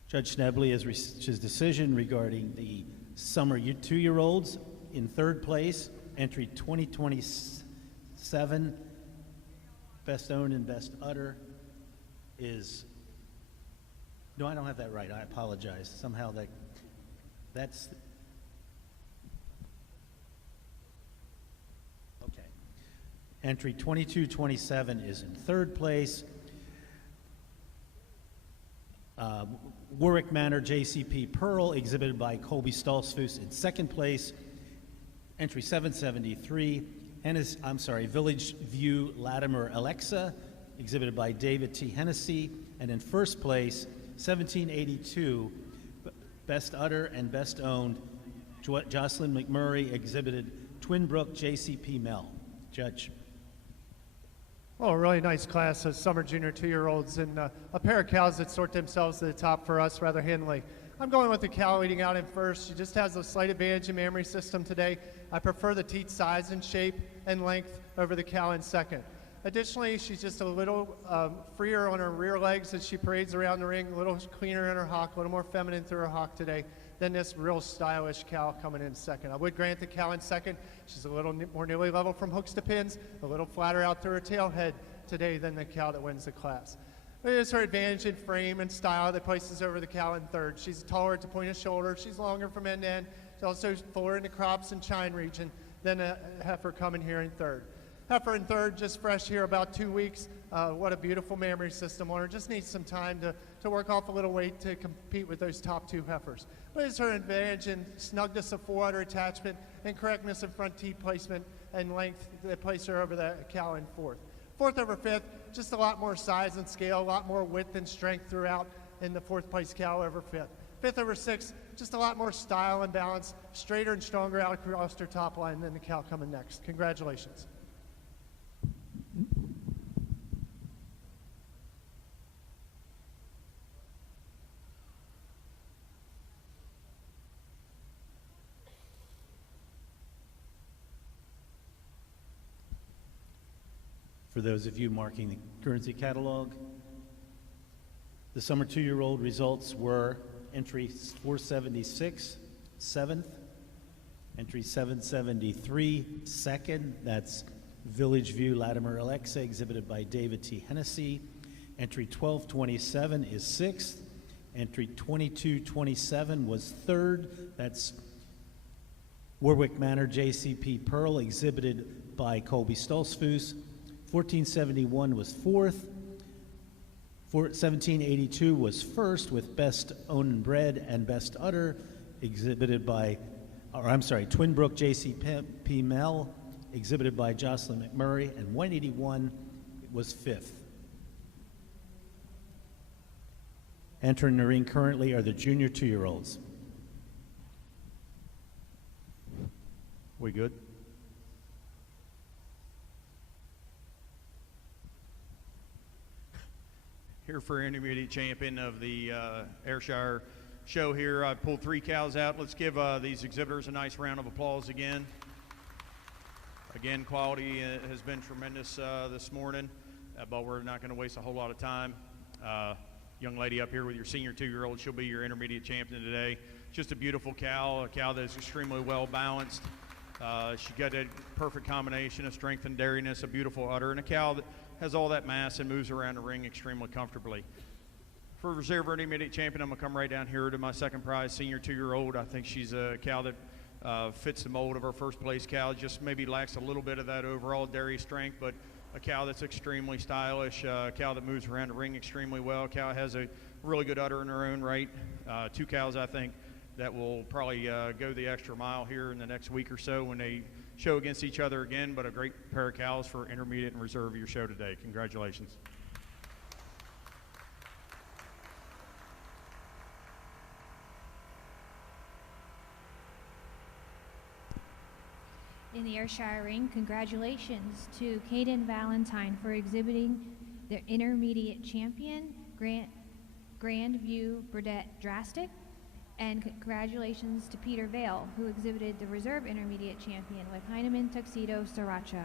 Judge Schnebley has reached his decision regarding the summer 2-year-olds. In third place, entry 2027, best owned and best udder is, no, I don't have that right. I apologize. Somehow that's, okay. Entry 2227 is in third place. Warwick Manor JCP Pearl, exhibited by Colby Stoltzfus, in second place. Entry 773, Village View Latimer Alexa, exhibited by David T. Hennessy. And in first place, 1782, Best Udder and Best Owned, Jocelyn McMurray, exhibited Twinbrook JCP Mel. Judge. Well, a really nice class of summer junior 2-year-olds and a pair of cows that sort themselves to the top for us rather handily. I'm going with the cow leading out in first. She just has a slight advantage in mammary system today. I prefer the teat size and shape and length over the cow in second. Additionally, she's just a little freer on her rear legs as she parades around the ring, a little cleaner in her hock, a little more feminine through her hock today than this real stylish cow coming in second. I would grant the cow in second. She's a little more nearly level from hooks to pins, a little flatter out through her tail head today than the cow that wins the class. It is her advantage in frame and style that places over the cow in third. She's taller at the point of shoulder. She's longer from end to end. She's also fuller in the crops and chine region than a heifer coming here in third. Heifer in third, just fresh here about 2 weeks. What a beautiful mammary system on her. Just needs some time to work off a little weight to compete with those top 2 heifers. But it's her advantage in snugness of forudder attachment and correctness of front teat placement and length that place her over the cow in fourth. Fourth over fifth, just a lot more size and scale, a lot more width and strength throughout in the fourth place cow over fifth. Fifth over sixth, just a lot more style and balance, straighter and stronger out across her top line than the cow coming next. Congratulations. For those of you marking the Guernsey catalog, the summer 2-year-old results were entry 476, 7th, entry 773, 2nd, that's Village View Latimer Alexa, exhibited by David T. Hennessy. Entry 1227 is 6th, entry 2227 was 3rd, that's Warwick Manor JCP Pearl, exhibited by Colby Stoltzfus. 1471 was 4th. 1782 was 1st with Best Owned and Bred and Best Udder, exhibited by, Twinbrook JCP Mel, exhibited by Jocelyn McMurray, and 181 was 5th. Entering the ring currently are the junior 2-year-olds. We good? Here for intermediate champion of the Ayrshire show here. I pulled 3 cows out. Let's give these exhibitors a nice round of applause again. Again, quality has been tremendous this morning, but we're not going to waste a whole lot of time. Young lady up here with your senior 2-year-old, she'll be your intermediate champion today. Just a beautiful cow, a cow that's extremely well balanced. She got a perfect combination of strength and dairiness, a beautiful udder, and a cow that has all that mass and moves around the ring extremely comfortably. For reserve intermediate champion, I'm going to come right down here to my second prize, senior 2-year-old. I think she's a cow that fits the mold of our first place cow, just maybe lacks a little bit of that overall dairy strength, but a cow that's extremely stylish, a cow that moves around the ring extremely well. A cow has a really good udder in her own right. 2 cows, I think, that will probably go the extra mile here in the next week or so when they show against each other again, but a great pair of cows for intermediate and reserve of your show today. Congratulations. In the Ayrshire ring, congratulations to Caden Valentine for exhibiting the intermediate champion, Grandview Burdett Drastic. And congratulations to Peter Vale, who exhibited the reserve intermediate champion with Heinemann Tuxedo Sriracha.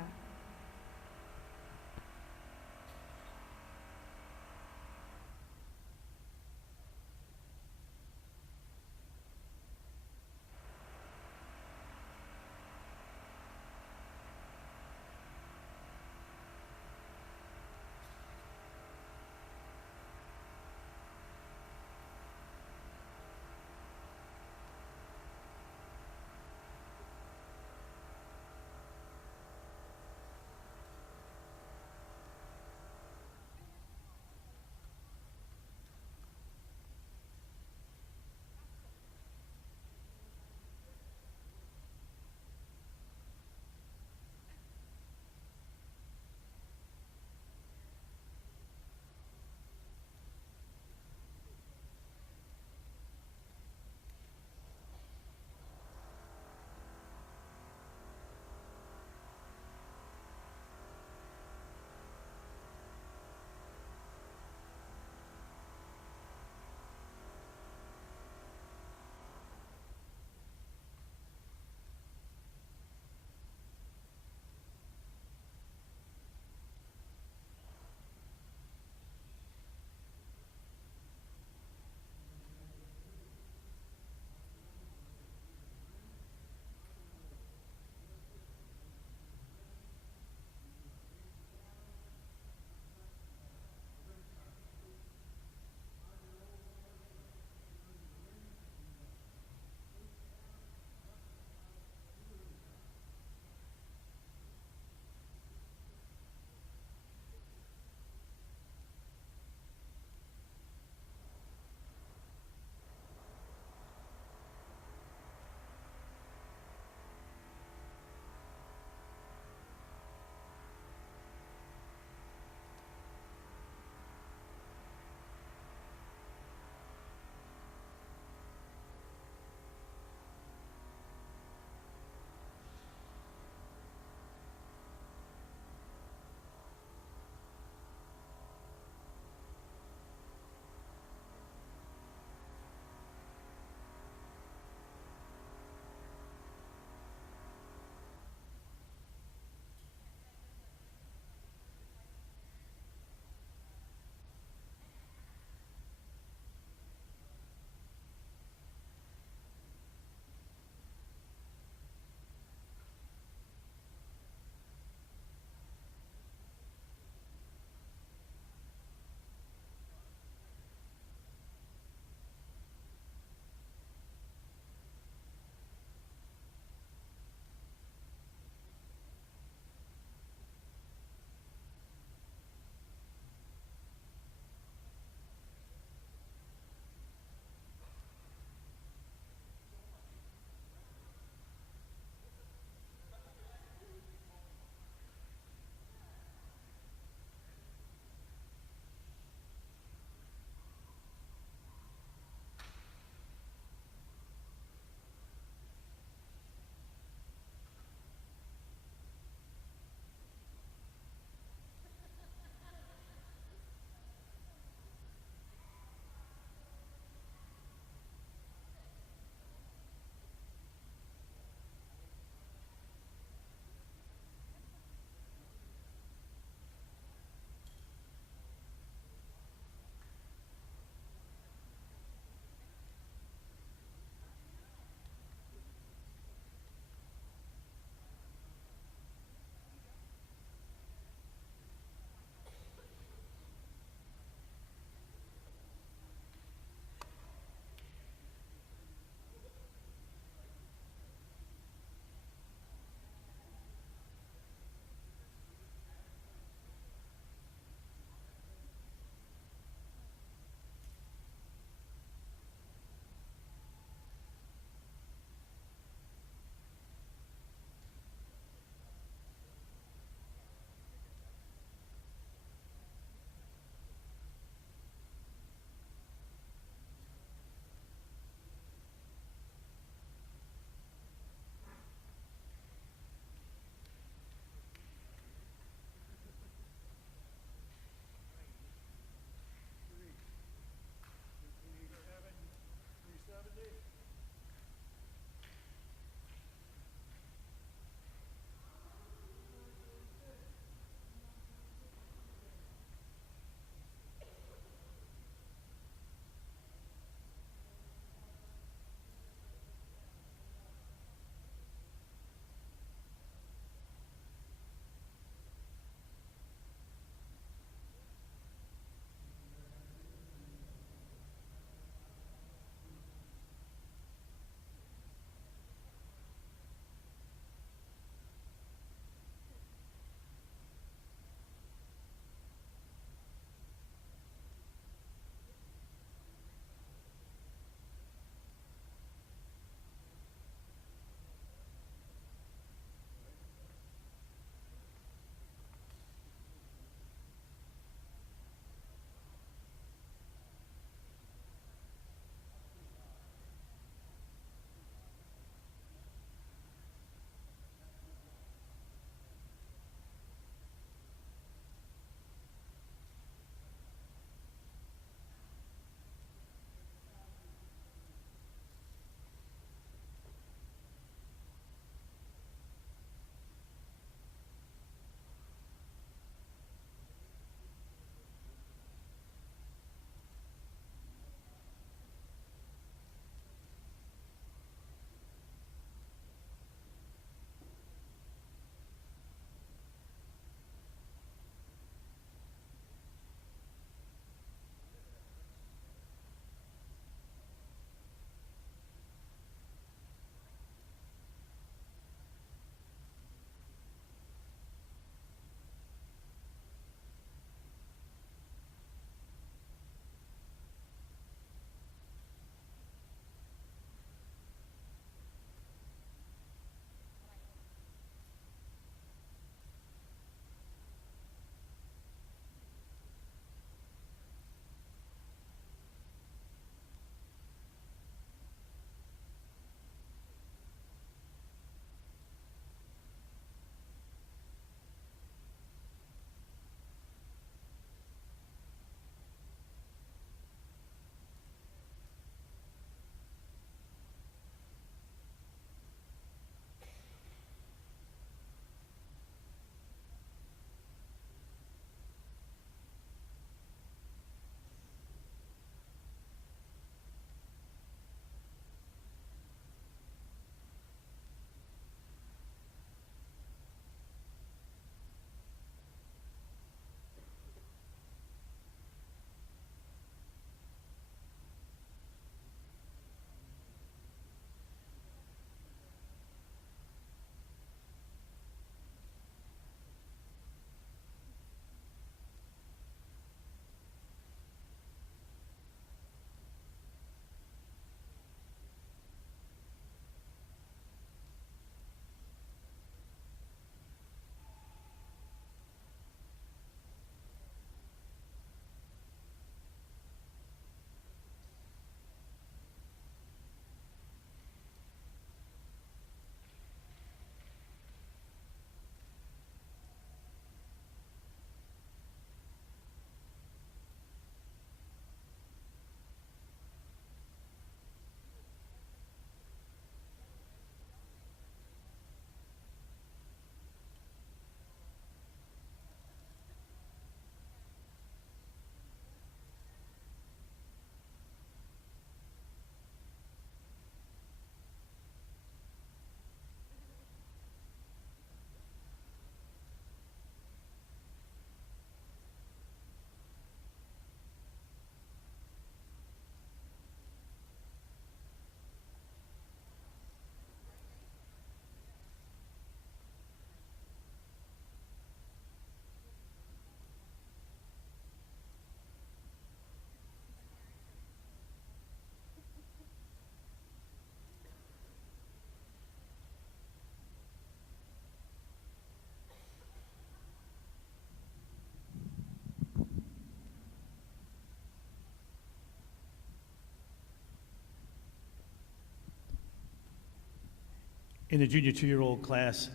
In the junior 2-year-old class,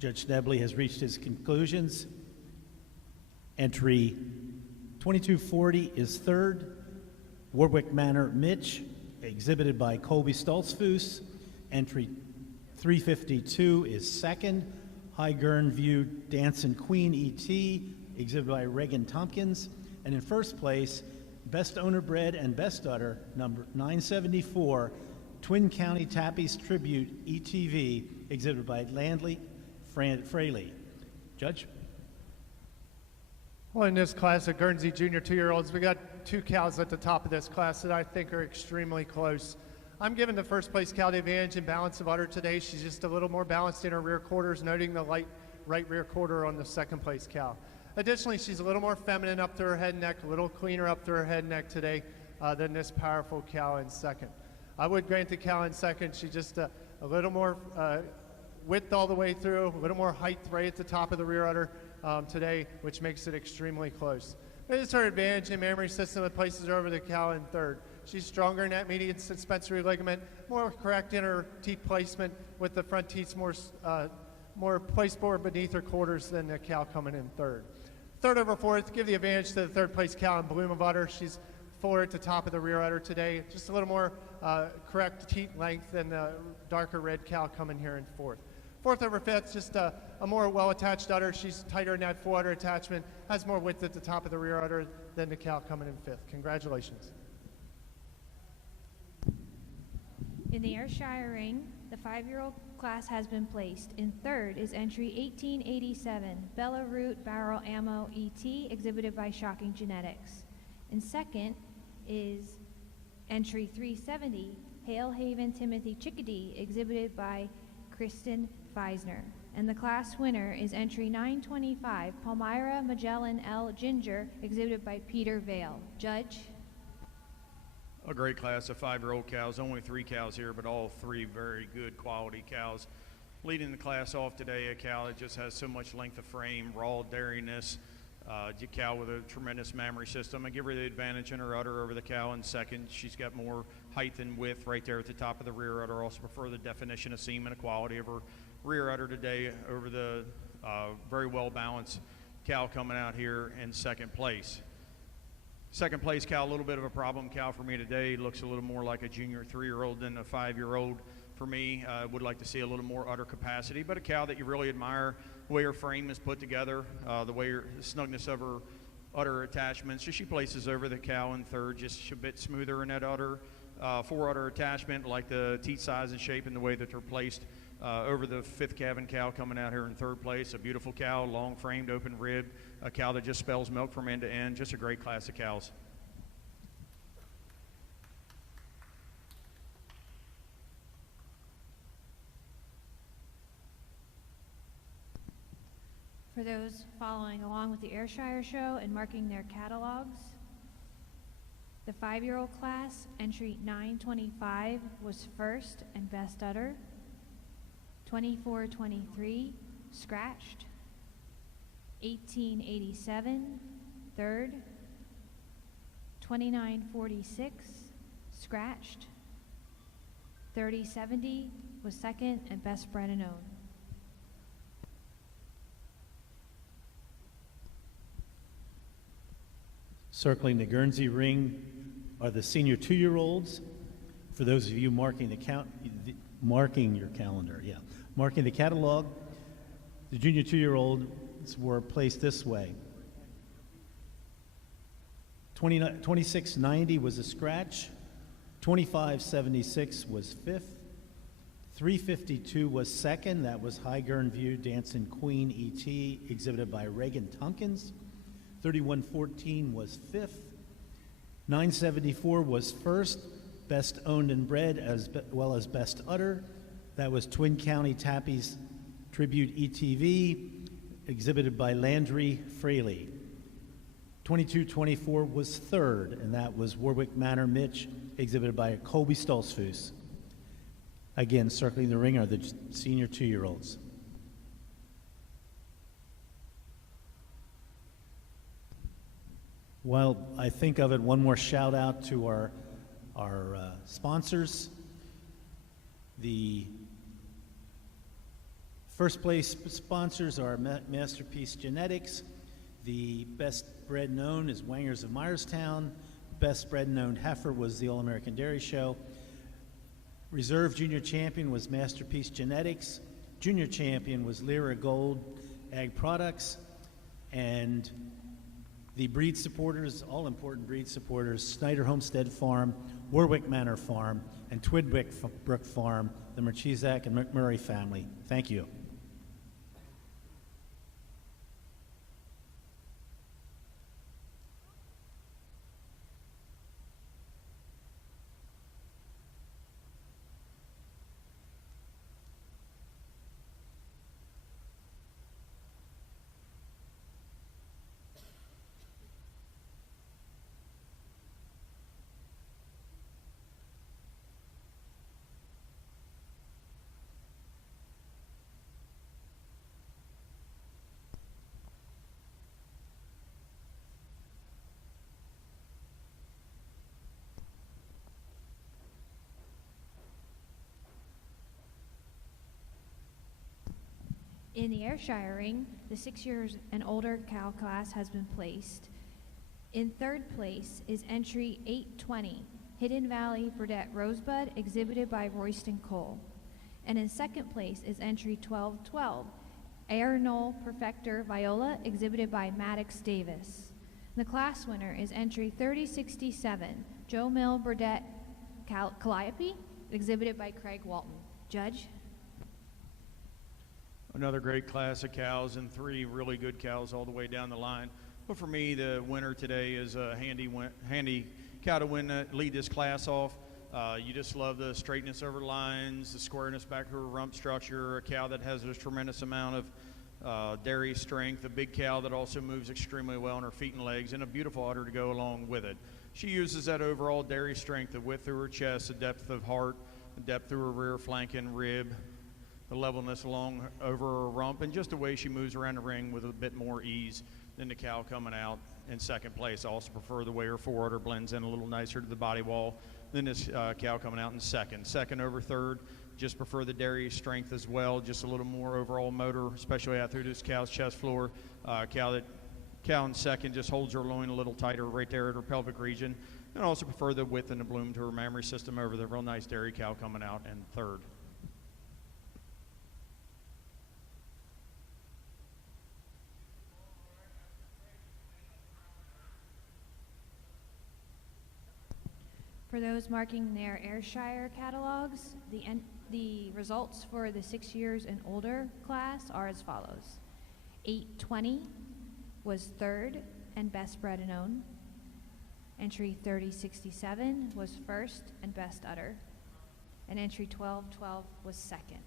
Judge Schnebley has reached his conclusions. Entry 2240 is third. Warwick Manor Mitch, exhibited by Colby Stoltzfus. Entry 352 is second. High Guernsey Dancing Queen E.T., exhibited by Reagan Tompkins. And in first place, Best Owner Bred and Best Udder, number 974, Twin County Tappies Tribute ETV, exhibited by Landley Fraley. Judge? Well, in this class of Guernsey junior 2-year-olds, we got 2 cows at the top of this class that I think are extremely close. I'm giving the first place cow the advantage in balance of udder today. She's just a little more balanced in her rear quarters, noting the light right rear quarter on the second place cow. Additionally, she's a little more feminine up to her head and neck, a little cleaner up to her head and neck today than this powerful cow in second. I would grant the cow in second. She's just a little more width all the way through, a little more height right at the top of the rear udder today, which makes it extremely close. It is her advantage in mammary system that places her over the cow in third. She's stronger in that median suspensory ligament, more correct in her teeth placement, with the front teeth more placed more beneath her quarters than the cow coming in third. Third over fourth, give the advantage to the third place cow in bloom of udder. She's fuller at the top of the rear udder today, just a little more correct teeth length than the darker red cow coming here in fourth. Fourth over fifth, just a more well-attached udder. She's tighter in that fore-udder attachment, has more width at the top of the rear udder than the cow coming in fifth. Congratulations. In the Ayrshire ring, the 5-year-old class has been placed. In third is entry 1887, Bella Root Barrel Ammo ET, exhibited by Shocking Genetics. In second is entry 370, Hale Haven Timothy Chickadee, exhibited by Kristen Feisner. And the class winner is entry 925, Palmyra Magellan L. Ginger, exhibited by Peter Vale. Judge? A great class of 5-year-old cows. Only 3 cows here, but all 3 very good quality cows. Leading the class off today, a cow that just has so much length of frame, raw dairiness, a cow with a tremendous mammary system. I give her the advantage in her udder over the cow in second. She's got more height and width right there at the top of the rear udder. Also prefer the definition of seam and the quality of her rear udder today over the very well balanced cow coming out here in second place. Second place cow, a little bit of a problem cow for me today. Looks a little more like a junior 3-year-old than a 5-year-old for me. Would like to see a little more udder capacity, but a cow that you really admire, the way her frame is put together, the way the snugness of her udder attachments. So she places over the cow in third, just a bit smoother in that udder, fore udder attachment, like the teeth size and shape and the way that they're placed over the 5th calving cow coming out here in third place. A beautiful cow, long framed, open ribbed, a cow that just spells milk from end to end. Just a great class of cows. For those following along with the Ayrshire show and marking their catalogs, the 5-year-old class, entry 925, was first and best udder. 2423, scratched. 1887, third. 2946, scratched. 3070 was second and best bred and owned. Circling the Guernsey ring are the senior 2-year-olds. For those of you marking your calendar, marking the catalog, the junior 2-year-olds were placed this way. 2690 was a scratch, 2576 was fifth, 352 was second, that was High Guernsey Dancing Queen E.T., exhibited by Reagan Tompkins. 3114 was fifth, 974 was first, best owned and bred as well as best udder. That was Twin County Tappies Tribute ETV, exhibited by Landry Fraley. 2224 was third, and that was Warwick Manor Mitch, exhibited by Colby Stoltzfus. Again, circling the ring are the senior 2-year-olds. While I think of it, one more shout out to our sponsors. The First place sponsors are Masterpiece Genetics. The best bred known is Wangers of Myerstown. Best bred known heifer was the All-American Dairy Show. Reserve Junior Champion was Masterpiece Genetics. Junior Champion was Lyra Gold Ag Products. And the breed supporters, all important breed supporters, Snyder Homestead Farm, Warwick Manor Farm, and Twidwick Brook Farm, the Merchizak and McMurray family. Thank you. In the Ayrshire ring, the 6 years and older cow class has been placed. In third place is entry 820, Hidden Valley Burdett Rosebud, exhibited by Royston Cole. And in second place is entry 1212, Air Knoll Perfector Viola, exhibited by Maddox Davis. The class winner is entry 3067, Joe Mill Burdett Calliope, exhibited by Craig Walton. Judge? Another great class of cows and 3 really good cows all the way down the line. But for me, the winner today is a handy cow to lead this class off. You just love the straightness over the lines, the squareness back to her rump structure, a cow that has a tremendous amount of dairy strength, a big cow that also moves extremely well on her feet and legs, and a beautiful udder to go along with it. She uses that overall dairy strength, the width through her chest, the depth of heart, the depth through her rear flank and rib, the levelness along over her rump, and just the way she moves around the ring with a bit more ease than the cow coming out in second place. I also prefer the way her forudder blends in a little nicer to the body wall than this cow coming out in second. Second over third, just prefer the dairy strength as well, just a little more overall motor, especially out through this cow's chest floor. Cow in second just holds her loin a little tighter right there at her pelvic region, and also prefer the width and the bloom to her mammary system over the real nice dairy cow coming out in third. For those marking their Ayrshire catalogs, the results for the 6 years and older class are as follows. 820 was third and best bred and own. Entry 3067 was first and best udder. And entry 1212 was second.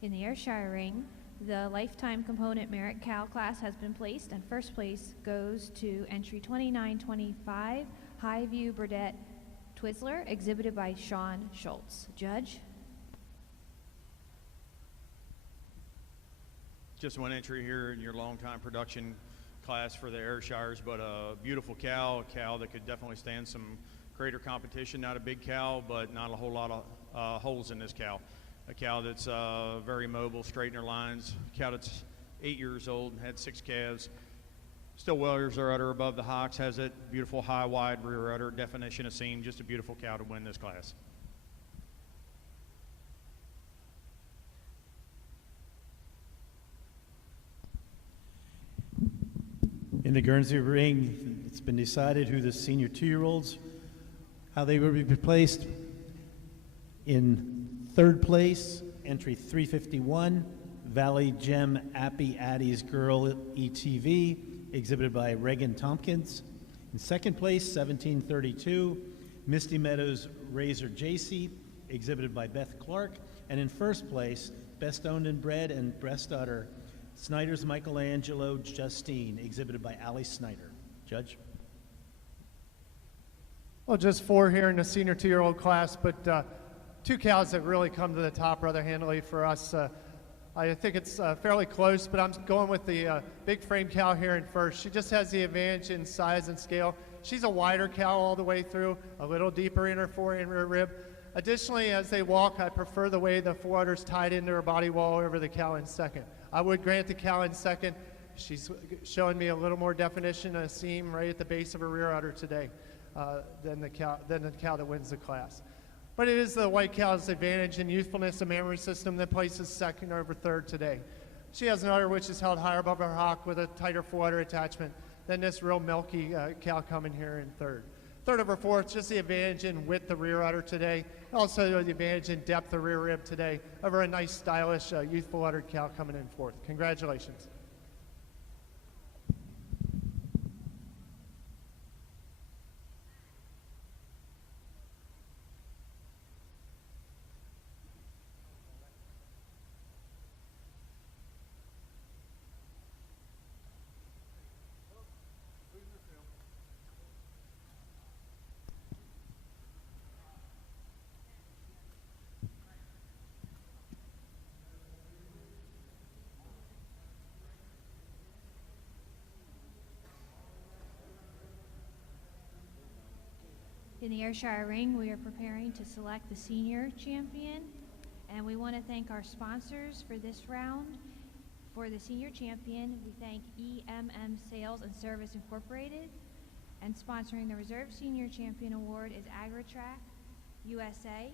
In the Ayrshire ring, the lifetime component merit cow class has been placed, and first place goes to entry 2925, Highview Burdett Twizzler, exhibited by Sean Schultz. Judge? Just one entry here in your long-time production class for the Ayrshires, but a beautiful cow, a cow that could definitely stand some greater competition. Not a big cow, but not a whole lot of holes in this cow. A cow that's very mobile, straight in her lines. A cow that's 8 years old and had 6 calves. Still wears her udder above the hocks, has it beautiful high, wide rear udder, definition of seam, just a beautiful cow to win this class. In the Guernsey ring, it's been decided who the senior 2-year-olds, how they will be placed. In 3rd place, entry 351, Valley Gem AADS Girl ETV, exhibited by Reagan Tompkins. In 2nd place, 1732, Misty Meadows Razor JC, exhibited by Beth Clark. And in 1st place, Best Owned and Bred and Breast Udder, Snyder's Michelangelo Justine, exhibited by Allie Snyder. Judge? Well, just 4 here in the senior 2-year-old class, but 2 cows that really come to the top rather handily for us. I think it's fairly close, but I'm going with the big frame cow here in first. She just has the advantage in size and scale. She's a wider cow all the way through, a little deeper in her fore and rear rib. Additionally, as they walk, I prefer the way the foreudder's tied into her body wall over the cow in second. I would grant the cow in second. She's showing me a little more definition of a seam right at the base of her rear udder today than the cow that wins the class. But it is the white cow's advantage in youthfulness and memory system that places second over 3rd today. She has an udder which is held higher above her hock with a tighter foreudder attachment than this real milky cow coming here in 3rd. 3rd over 4th, just the advantage in width of rear udder today. Also the advantage in depth of rear rib today over a nice, stylish, youthful uddered cow coming in 4th. Congratulations. In the Ayrshire ring, we are preparing to select the senior champion, and we want to thank our sponsors for this round. For the senior champion, we thank EMM Sales and Service Incorporated, and sponsoring the Reserve Senior Champion Award is AgriTrack USA.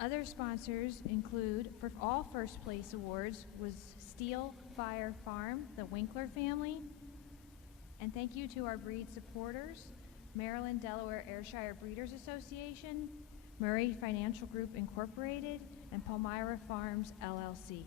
Other sponsors include, for all first place awards, was Steel Fire Farm, the Winkler family, and thank you to our breed supporters, Maryland Delaware Ayrshire Breeders Association, Murray Financial Group Incorporated, and Palmyra Farms LLC.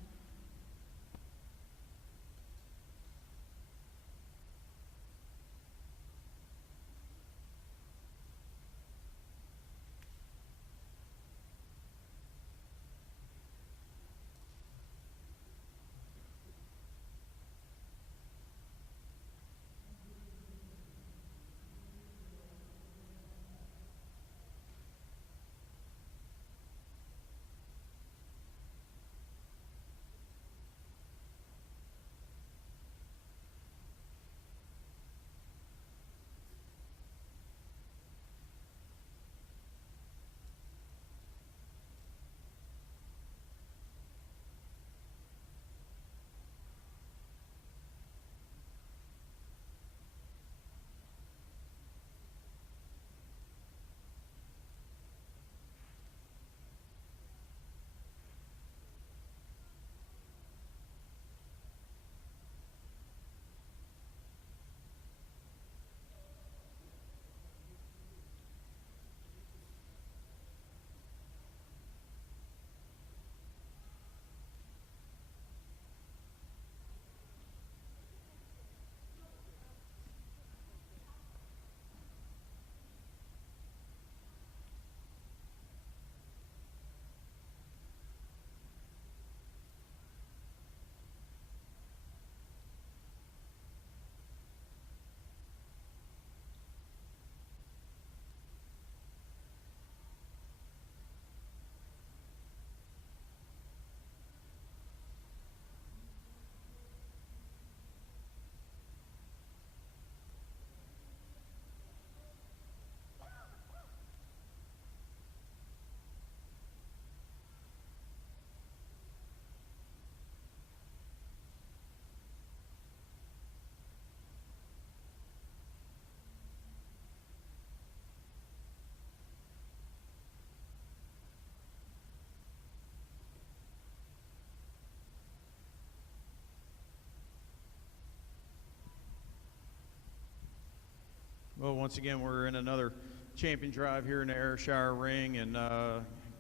once again, we're in another champion drive here in the Ayrshire ring and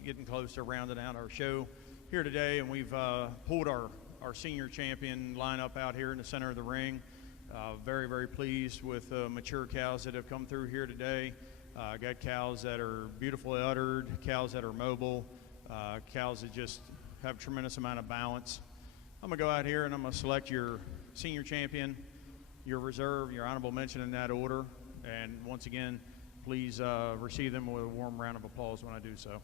getting close to rounding out our show here today. And we've pulled our senior champion lineup out here in the center of the ring. Very, very pleased with mature cows that have come through here today. Got cows that are beautifully uddered, cows that are mobile, cows that just have a tremendous amount of balance. I'm going to go out here and I'm going to select your senior champion, your reserve, your honorable mention in that order. And once again, please receive them with a warm round of applause when I do so.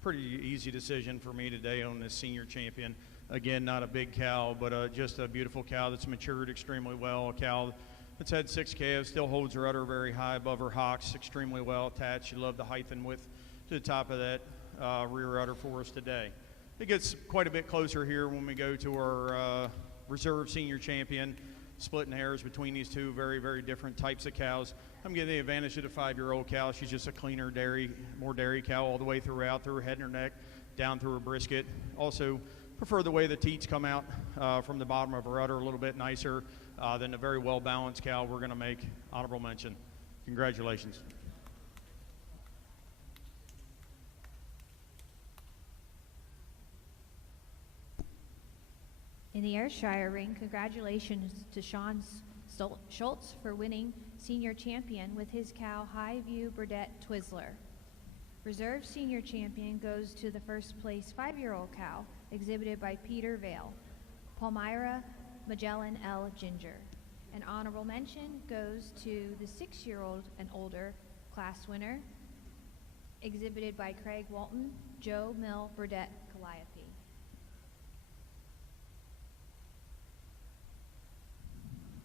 Pretty easy decision for me today on this senior champion. Again, not a big cow, but just a beautiful cow that's matured extremely well. A cow that's had 6 calves, still holds her udder very high above her hocks, extremely well attached. You love the height and width to the top of that rear udder for us today. It gets quite a bit closer here when we go to our reserve senior champion, splitting hairs between these two very, very different types of cows. I'm getting the advantage of the 5-year-old cow. She's just a cleaner dairy, more dairy cow all the way throughout, through her head and her neck, down through her brisket. Also prefer the way the teats come out from the bottom of her udder, a little bit nicer than the very well-balanced cow we're going to make honorable mention. Congratulations. In the Ayrshire ring, congratulations to Sean Schultz for winning senior champion with his cow Highview Burdett Twizzler. Reserve senior champion goes to the first place 5-year-old cow exhibited by Peter Vale, Palmyra Magellan L. Ginger. An honorable mention goes to the 6-year-old and older class winner exhibited by Craig Walton, Joe Mill Burdett Calliope.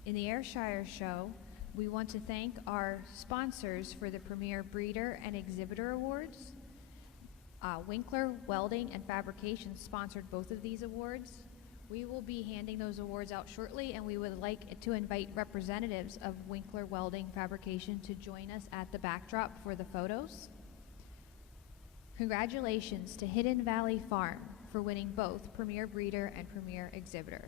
In the Ayrshire show, we want to thank our sponsors for the Premier Breeder and Exhibitor Awards. Winkler Welding and Fabrication sponsored both of these awards. We will be handing those awards out shortly, and we would like to invite representatives of Winkler Welding Fabrication to join us at the backdrop for the photos. Congratulations to Hidden Valley Farm for winning both Premier Breeder and Premier Exhibitor.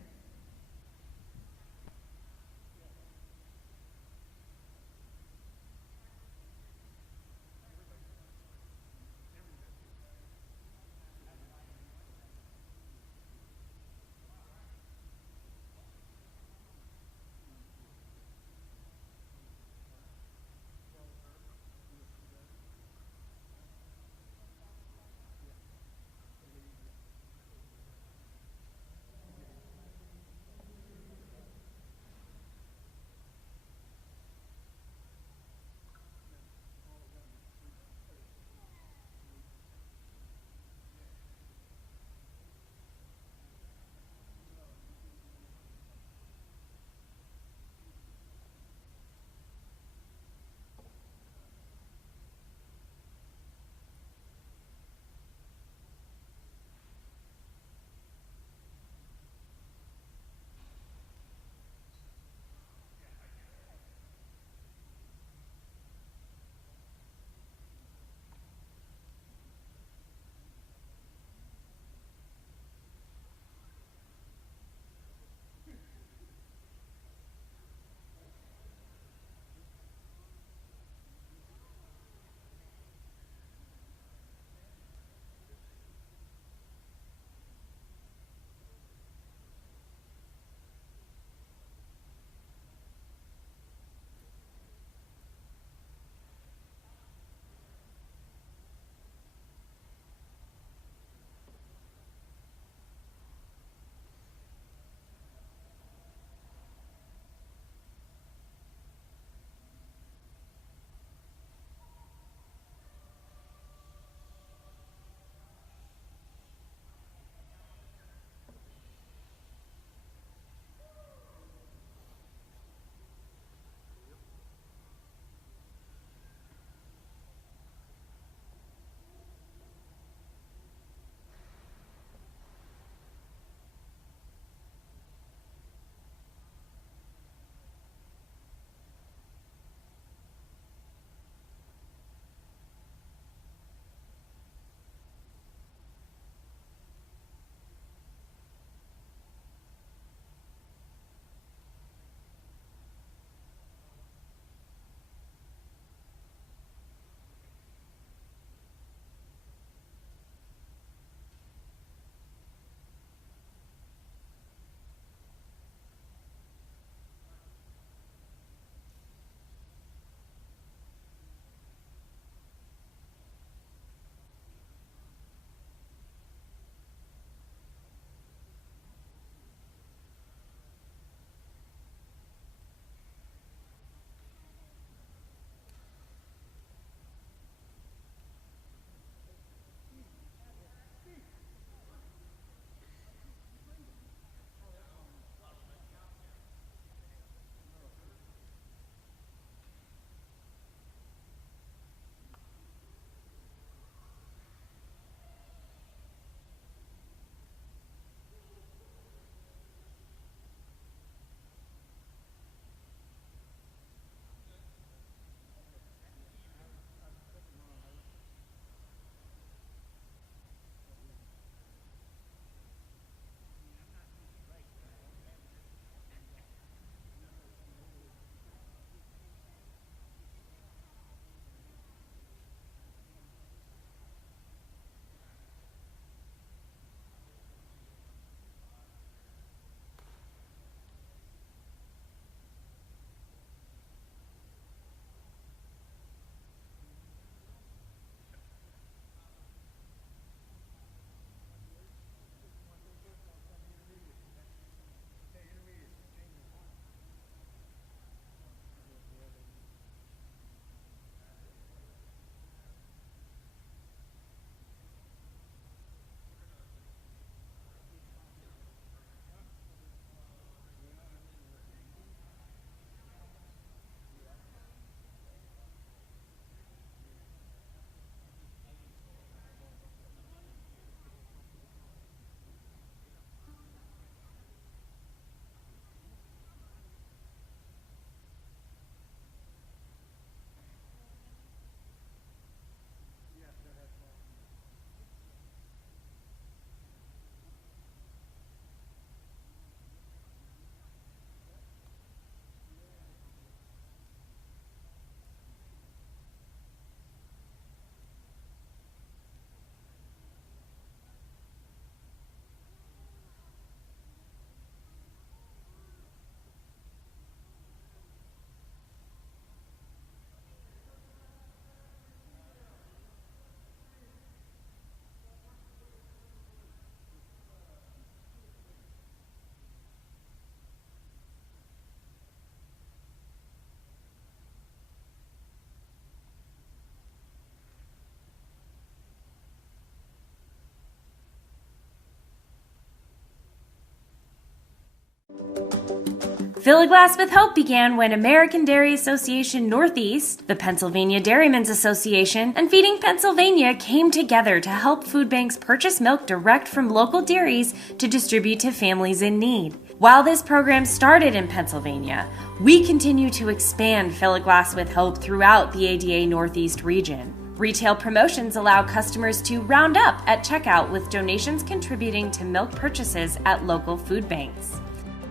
Fill a Glass with Hope began when American Dairy Association Northeast, the Pennsylvania Dairymen's Association, and Feeding Pennsylvania came together to help food banks purchase milk direct from local dairies to distribute to families in need. While this program started in Pennsylvania, we continue to expand Fill a Glass with Hope throughout the ADA Northeast region. Retail promotions allow customers to round up at checkout with donations contributing to milk purchases at local food banks.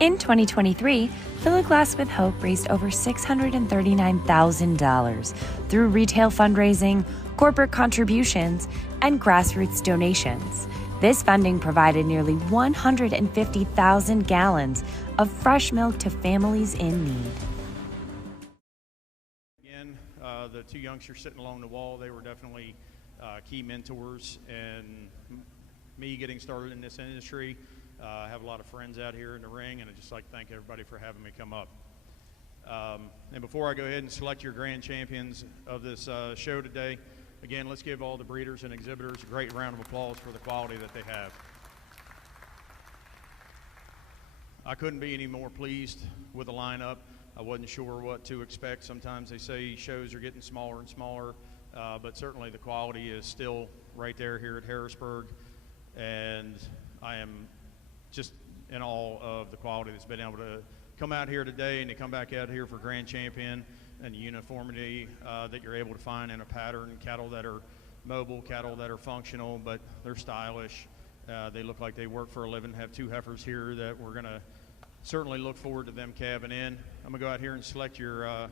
In 2023, Fill a Glass with Hope raised over $639,000 through retail fundraising, corporate contributions, and grassroots donations. This funding provided nearly 150,000 gallons of fresh milk to families in need. Again, the two youngsters sitting along the wall, they were definitely key mentors in me getting started in this industry. I have a lot of friends out here in the ring, and I'd just like to thank everybody for having me come up. And before I go ahead and select your grand champions of this show today, again, let's give all the breeders and exhibitors a great round of applause for the quality that they have. I couldn't be any more pleased with the lineup. I wasn't sure what to expect. Sometimes they say shows are getting smaller and smaller, but certainly the quality is still right there here at Harrisburg, and I am just in awe of the quality that's been able to come out here today and to come back out here for Grand Champion, and the uniformity that you're able to find in a pattern. Cattle that are mobile, cattle that are functional, but they're stylish. They look like they work for a living. Have two heifers here that we're going to certainly look forward to them calving in. I'm going to go out here and select your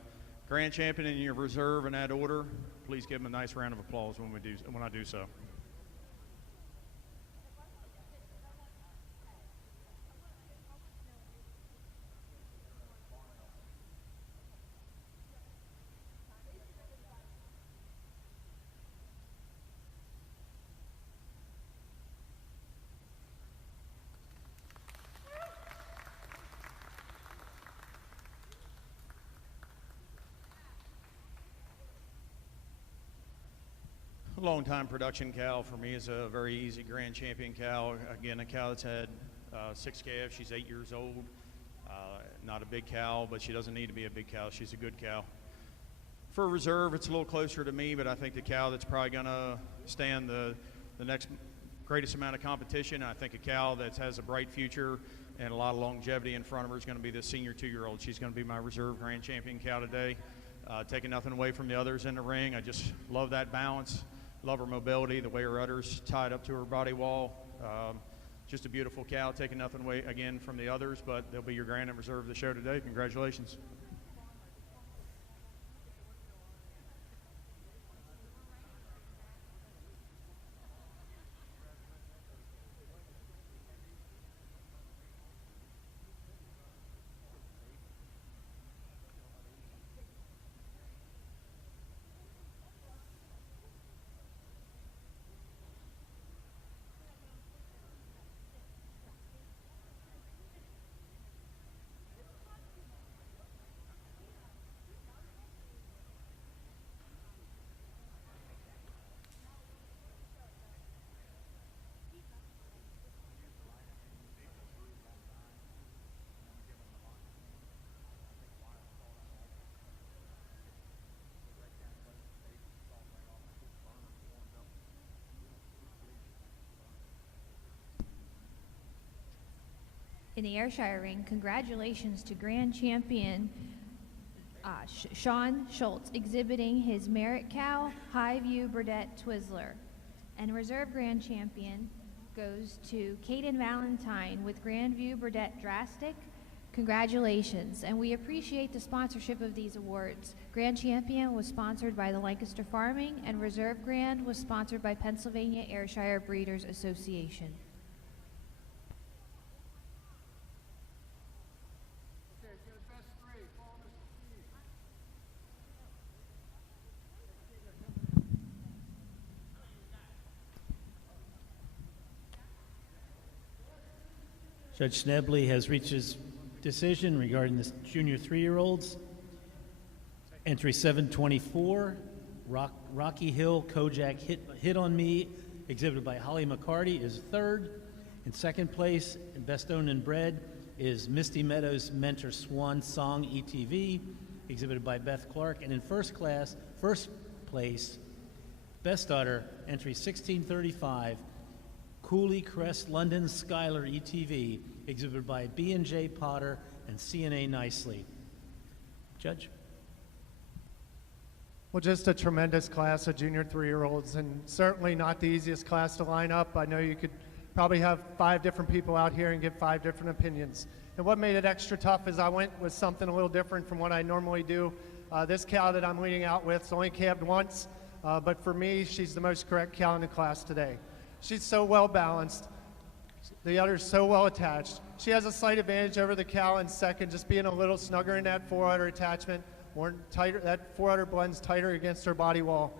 Grand Champion and your reserve in that order. Please give them a nice round of applause when I do so. Long-time production cow for me is a very easy Grand Champion cow. Again, a cow that's had 6 calves. She's 8 years old. Not a big cow, but she doesn't need to be a big cow. She's a good cow. For a reserve, it's a little closer to me, but I think the cow that's probably going to stand the next greatest amount of competition, I think a cow that has a bright future and a lot of longevity in front of her is going to be the senior 2-year-old. She's going to be my reserve Grand Champion cow today. Taking nothing away from the others in the ring. I just love that balance. Love her mobility, the way her udder's tied up to her body wall. Just a beautiful cow, taking nothing away, again, from the others, but they'll be your grand and reserve of the show today. Congratulations. In the Ayrshire ring, congratulations to Grand Champion Sean Schultz, exhibiting his Merit Cow Highview Burdett Twizzler. And Reserve Grand Champion goes to Caden Valentine with Grandview Burdett Drastic. Congratulations, and we appreciate the sponsorship of these awards. Grand Champion was sponsored by the Lancaster Farming, and Reserve Grand was sponsored by Pennsylvania Ayrshire Breeders Association. Judge Schnebley has reached his decision regarding the junior 3-year-olds. Entry 724, Rocky Hill Kojak Hit on Me, exhibited by Holly McCarty, is third. In second place, Best Owned and Bred is Misty Meadows Mentor Swan Song ETV, exhibited by Beth Clark. And in first place, Best Daughter, entry 1635, Cooley Crest London Skylar ETV, exhibited by B&J Potter and CNA Nicely. Judge? Well, just a tremendous class of junior 3-year-olds, and certainly not the easiest class to line up. I know you could probably have 5 different people out here and give 5 different opinions. And what made it extra tough is I went with something a little different from what I normally do. This cow that I'm leading out with is only calved once, but for me, she's the most correct cow in the class today. She's so well balanced. The udder's so well attached. She has a slight advantage over the cow in second, just being a little snugger in that fore-udder attachment. More tighter, that fore-udder blends tighter against her body wall.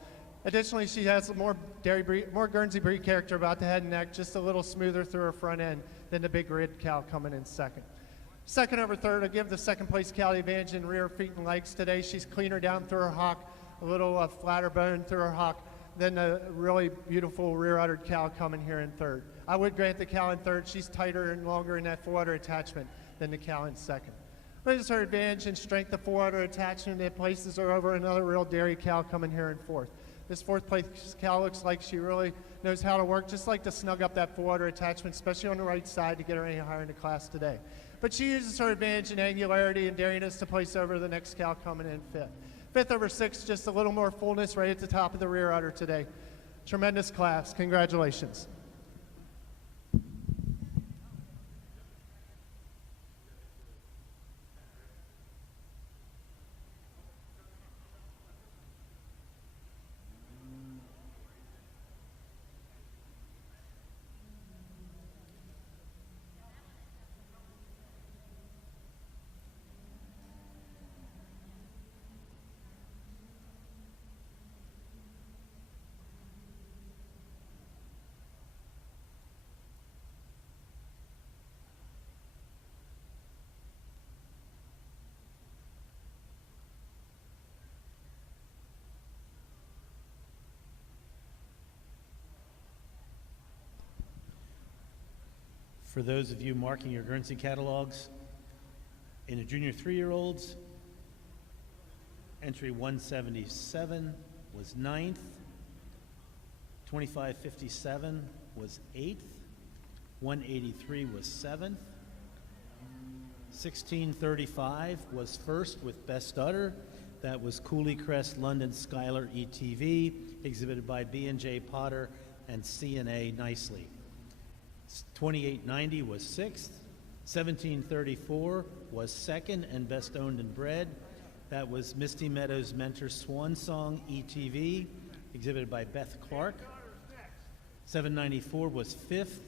Additionally, she has more Guernsey breed character about the head and neck, just a little smoother through her front end than the big red cow coming in second. Second over third, I give the second place cow the advantage in rear feet and legs today. She's cleaner down through her hock, a little flatter bone through her hock than the really beautiful rear-uddered cow coming here in third. I would grant the cow in third. She's tighter and longer in that fore-udder attachment than the cow in second. But it's her advantage in strength of fore-udder attachment that places her over another real dairy cow coming here in fourth. This fourth place cow looks like she really knows how to work, just like to snug up that fore-udder attachment, especially on the right side to get her any higher in the class today. But she uses her advantage in angularity and dariness to place over the next cow coming in fifth. Fifth over sixth, just a little more fullness right at the top of the rear udder today. Tremendous class. Congratulations. For those of you marking your Guernsey catalogs, in the junior 3-year-olds, entry 177 was 9th, 2557 was 8th, 183 was 7th, 1635 was first with Best Udder. That was Cooley Crest London Skylar ETV, exhibited by B&J Potter and CNA Nicely. 2890 was 6th, 1734 was 2nd and best owned and bred. That was Misty Meadows Mentor Swan Song ETV, exhibited by Beth Clark. 794 was 5th,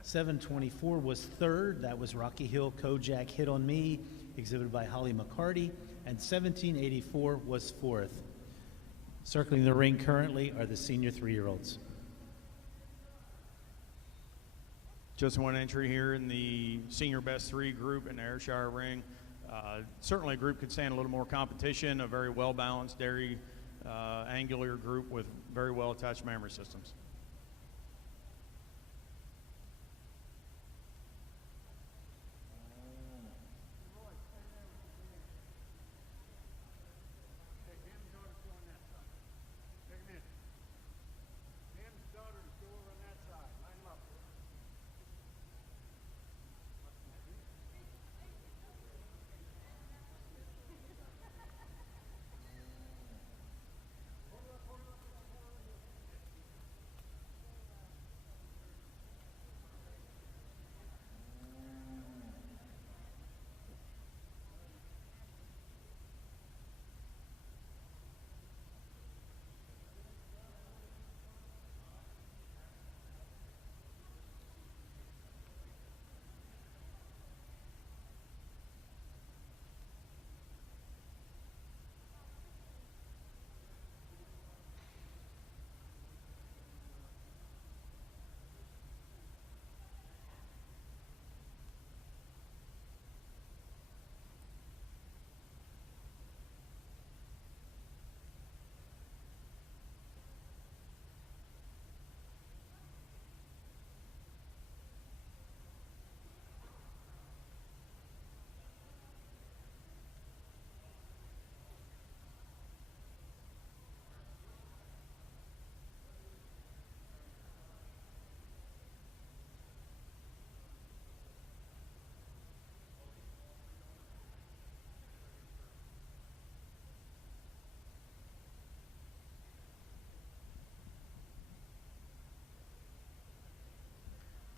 724 was 3rd. That was Rocky Hill Kojak Hit on Me, exhibited by Holly McCarty. And 1784 was 4th. Circling the ring currently are the senior 3-year-olds. Just one entry here in the senior best 3 group in the Ayrshire ring. Certainly a group could stand a little more competition, a very well-balanced dairy angular group with very well-attached mammary systems.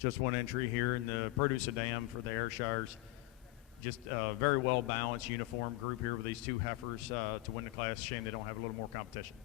just one entry here in the produce dam for the Ayrshires. Just a very well balanced, uniform group here with these two heifers to win the class. Shame they don't have a little more competition.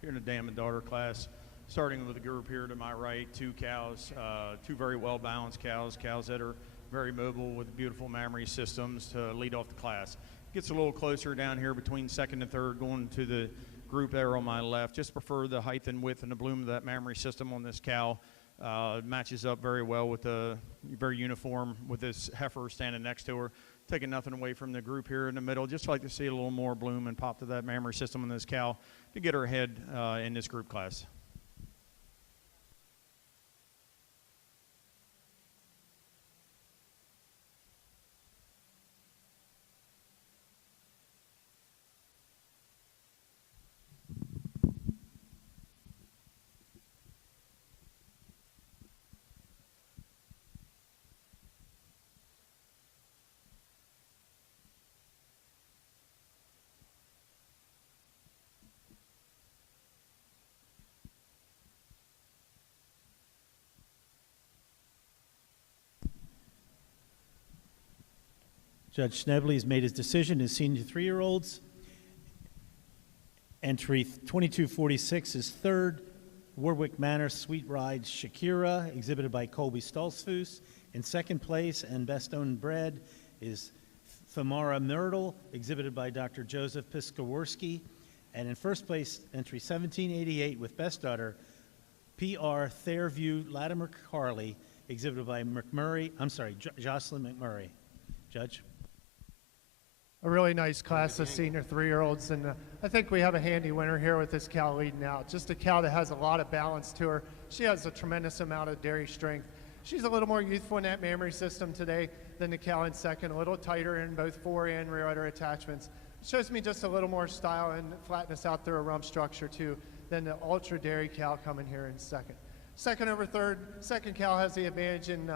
Here in the dam and daughter class, starting with the group here to my right, two cows, two very well balanced cows that are very mobile with beautiful mammary systems to lead off the class. Gets a little closer down here between second and third, going to the group there on my left. Just prefer the height and width and the bloom of that mammary system on this cow. Matches up very well with the very uniform with this heifer standing next to her. Taking nothing away from the group here in the middle. Just like to see a little more bloom and pop to that mammary system on this cow to get her ahead in this group class. Judge Schnebley has made his decision. His senior 3-year-olds. Entry 2246 is third. Warwick Manor Sweet Ride Shakira, exhibited by Colby Stoltzfus. In second place and best owned bred is Thamara Myrtle, exhibited by Dr. Joseph Piskaworski. And in first place, entry 1788 with best daughter, PR Fairview Latimer Carley, exhibited by Jocelyn McMurray. Judge. A really nice class of senior 3-year-olds, and I think we have a handy winner here with this cow leading out. Just a cow that has a lot of balance to her. She has a tremendous amount of dairy strength. She's a little more youthful in that mammary system today than the cow in second, a little tighter in both fore and rear udder attachments. Shows me just a little more style and flatness out there, a rump structure too, than the ultra dairy cow coming here in second. Second over third, second cow has the advantage in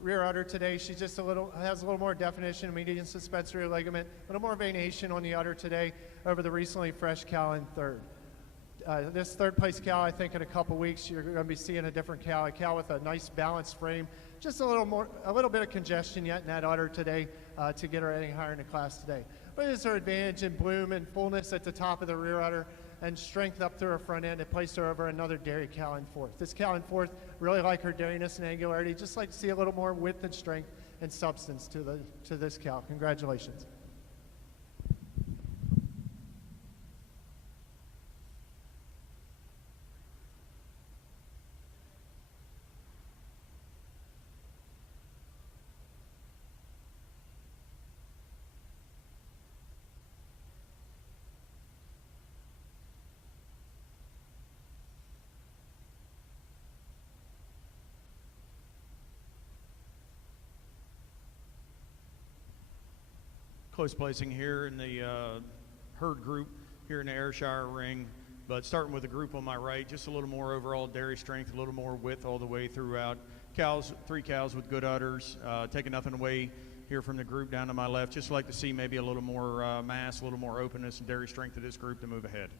rear udder today. She just has a little more definition, median suspensory ligament, a little more venation on the udder today over the recently fresh cow in third. This third place cow, I think in a couple weeks you're going to be seeing a different cow, a cow with a nice balanced frame, just a little bit of congestion yet in that udder today to get her any higher in the class today. But it's her advantage in bloom and fullness at the top of the rear udder and strength up through her front end. It placed her over another dairy cow in fourth. This cow in fourth, really like her dairiness and angularity. Just like to see a little more width and strength and substance to this cow. Congratulations. Close placing here in the herd group here in the Ayrshire ring, but starting with the group on my right, just a little more overall dairy strength, a little more width all the way throughout. Cows, 3 cows with good udders, taking nothing away here from the group down to my left. Just like to see maybe a little more mass, a little more openness and dairy strength to this group to move ahead.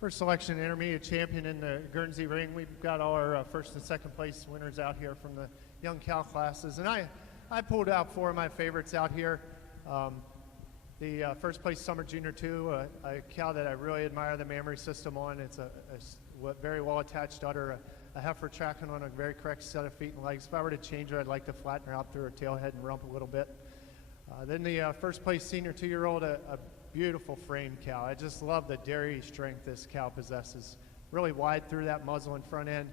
First selection intermediate champion in the Guernsey ring. We've got all our first and second place winners out here from the young cow classes. And I pulled out 4 of my favorites out here. The first place Summer Junior 2, a cow that I really admire the mammary system on. It's a very well attached udder, a heifer tracking on a very correct set of feet and legs. If I were to change her, I'd like to flatten her out through her tail head and rump a little bit. Then the first place senior 2-year-old, a beautiful frame cow. I just love the dairy strength this cow possesses. Really wide through that muzzle and front end.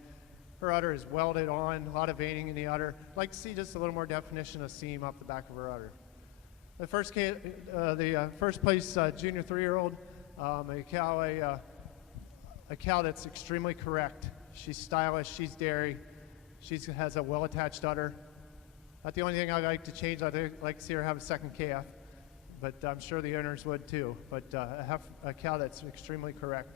Her udder is welded on, a lot of veining in the udder. I'd like to see just a little more definition of seam up the back of her udder. The first place junior 3-year-old, a cow that's extremely correct. She's stylish, she's dairy, she has a well-attached udder. Not the only thing I'd like to change, I'd like to see her have a second calf, but I'm sure the owners would too. But a cow that's extremely correct.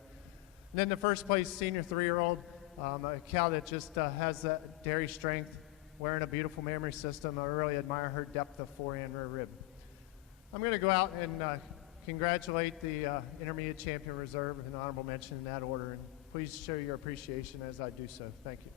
And then the first place senior 3-year-old, a cow that just has that dairy strength, wearing a beautiful mammary system. I really admire her depth of fore and rear rib. I'm going to go out and congratulate the Intermediate Champion Reserve with an honorable mention in that order, and please show your appreciation as I do so. Thank you.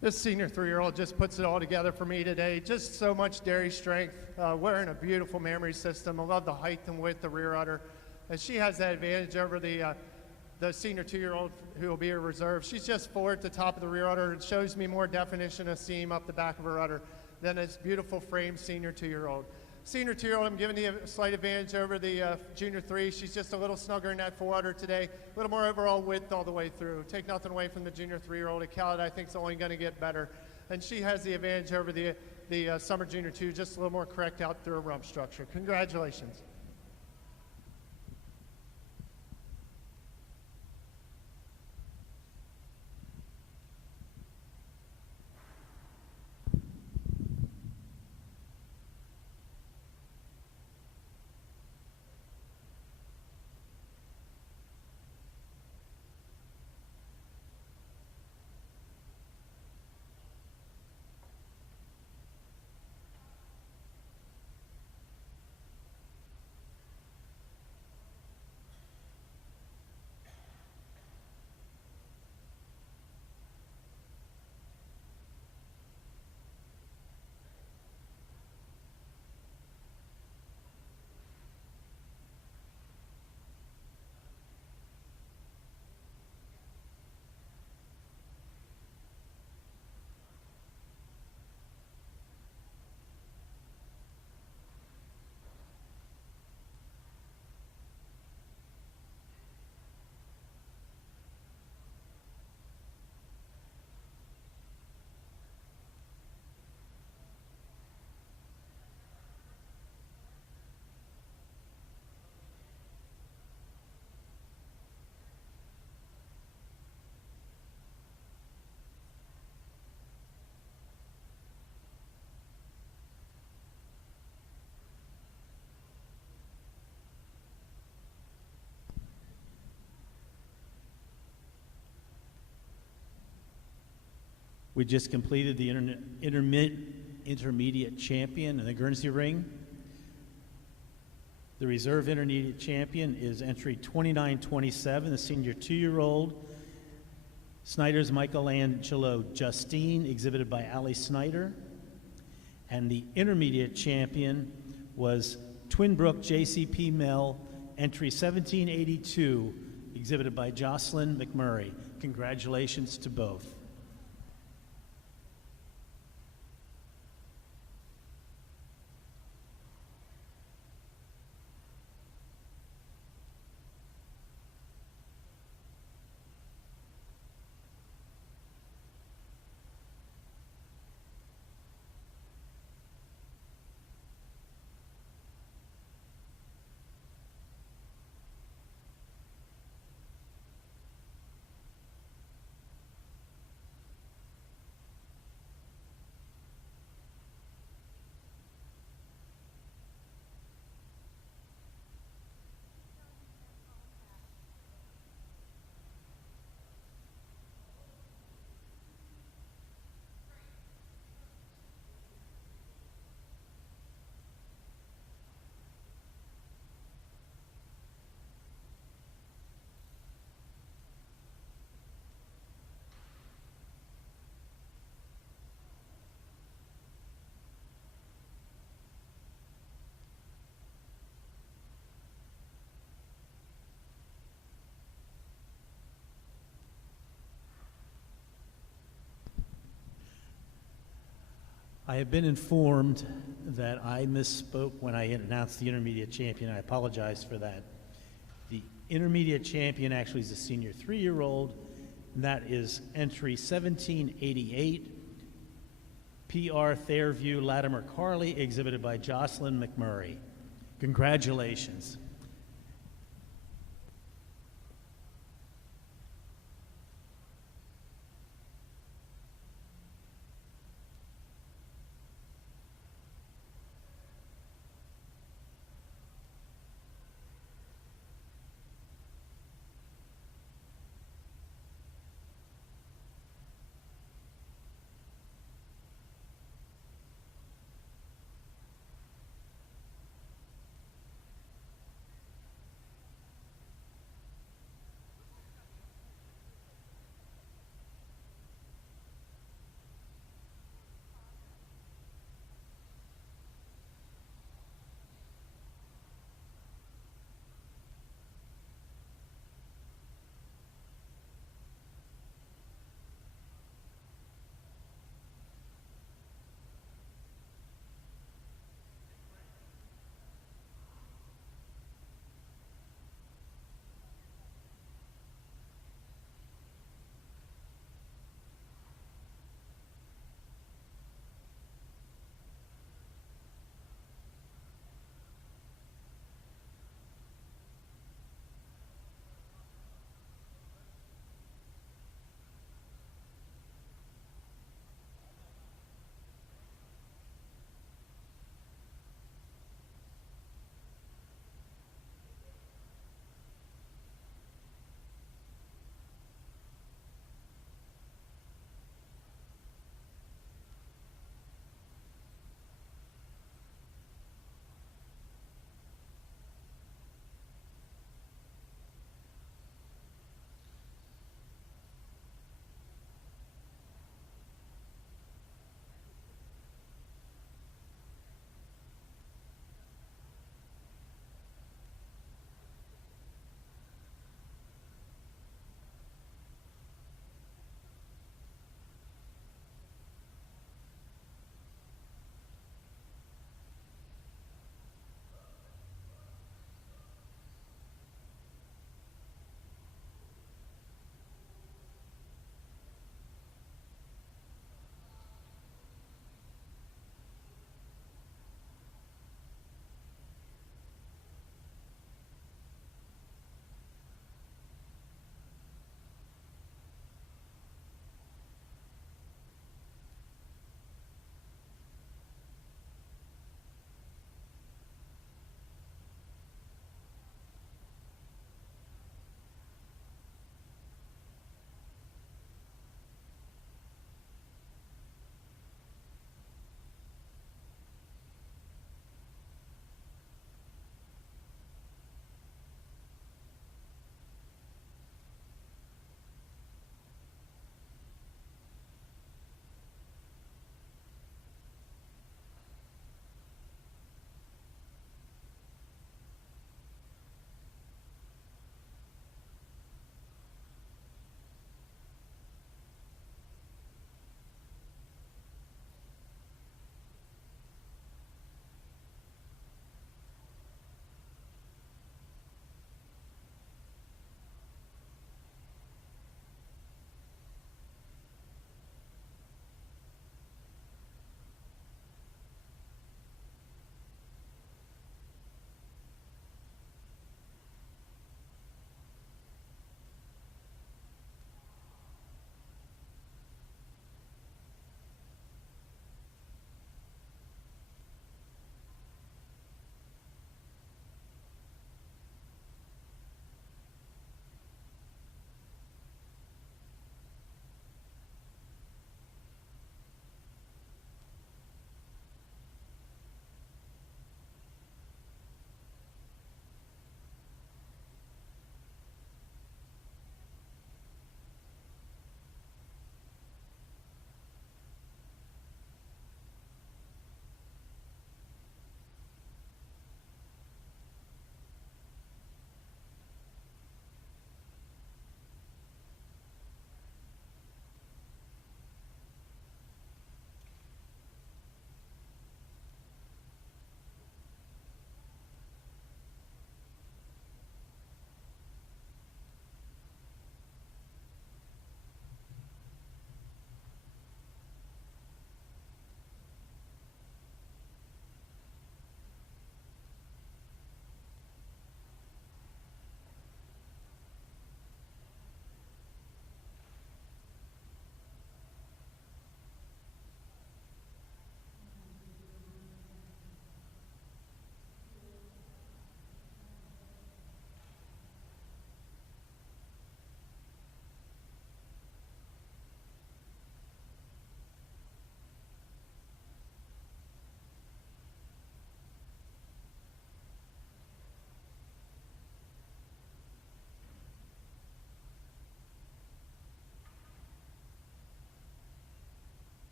This senior 3-year-old just puts it all together for me today. Just so much dairy strength, wearing a beautiful mammary system. I love the height and width of rear udder. And she has that advantage over the senior 2-year-old who will be her reserve. She's just forward at the top of the rear udder. It shows me more definition of seam up the back of her udder than this beautiful frame senior 2-year-old. Senior 2-year-old, I'm giving you a slight advantage over the junior 3. She's just a little snugger in that full udder today, a little more overall width all the way through. Take nothing away from the junior 3-year-old, a cow that I think is only going to get better. And she has the advantage over the summer junior 2, just a little more correct out through her rump structure. Congratulations. We just completed the intermediate champion in the Guernsey ring. The reserve intermediate champion is entry 2927, the senior 2-year-old. Snyder's Michelangelo Justine, exhibited by Ali Snyder. And the intermediate champion was Twinbrook JCP Mel, entry 1782, exhibited by Jocelyn McMurray. Congratulations to both. I have been informed that I misspoke when I announced the intermediate champion. I apologize for that. The intermediate champion actually is a senior 3-year-old, and that is entry 1788, PR Thairview Latimer Carley, exhibited by Jocelyn McMurray. Congratulations.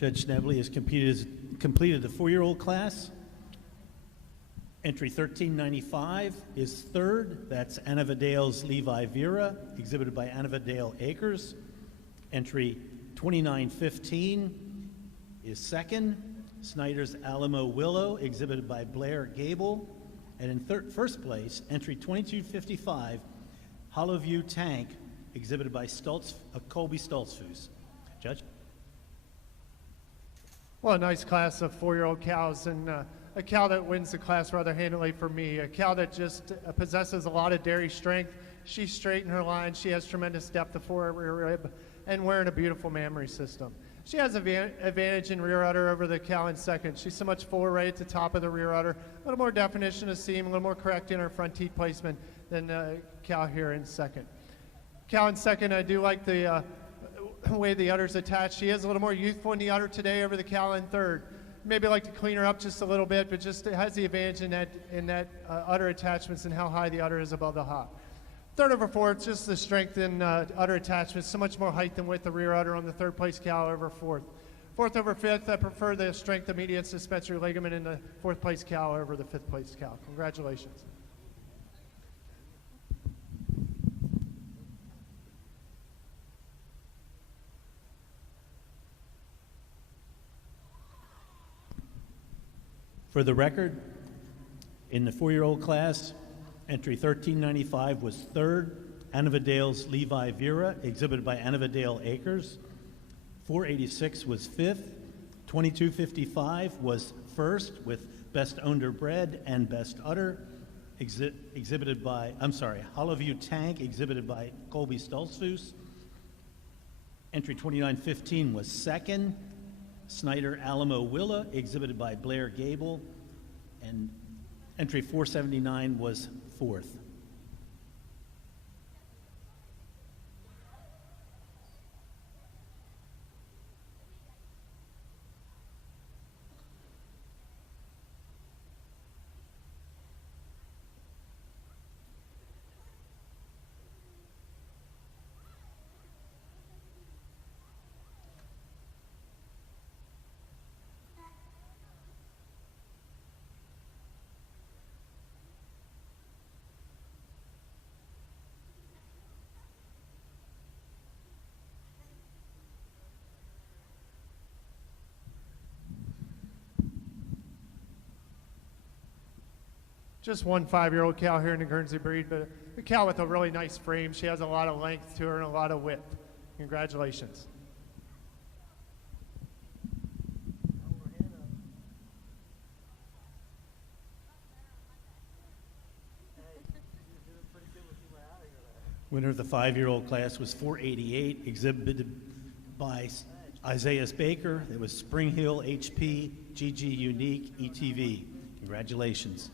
Judge Schnebley has completed the 4-year-old class. Entry 1395 is third. That's Annavadale's Levi Vera, exhibited by Annavadale Acres. Entry 2915 is second. Snyder's Alamo Willow, exhibited by Blair Gable. And in first place, entry 2255, Hollowview Tank, exhibited by Colby Stoltzfus. Judge? Well, a nice class of 4-year-old cows, and a cow that wins the class rather handily for me. A cow that just possesses a lot of dairy strength. She's straight in her line. She has tremendous depth of fore rear rib and wearing a beautiful mammary system. She has an advantage in rear udder over the cow in second. She's so much fuller right at the top of the rear udder. A little more definition of seam, a little more correct in her front teat placement than the cow here in second. Cow in second, I do like the way the udder's attached. She is a little more youthful in the udder today over the cow in third. Maybe like to clean her up just a little bit, but just it has the advantage in that udder attachments and how high the udder is above the hop. Third over fourth, just the strength in udder attachments, so much more height than width the rear udder on the third place cow over fourth. Fourth over fifth, I prefer the strength of median suspensory ligament in the fourth place cow over the fifth place cow. Congratulations. For the record, in the 4-year-old class, entry 1395 was third. Annavadale's Levi Vera, exhibited by Annavadale Acres. 486 was fifth. 2255 was first with Best Underbred and Best Udder, exhibited by, Hollowview Tank, exhibited by Colby Stoltzfus. Entry 2915 was second. Snyder Alamo Willa, exhibited by Blair Gable, and entry 479 was fourth. Just one 5-year-old cow here in the Guernsey breed, but a cow with a really nice frame. She has a lot of length to her and a lot of width. Congratulations. Winner of the 5-year-old class was 488, exhibited by Isaiah Baker. It was Spring Hill HP, GG Unique, ETV. Congratulations.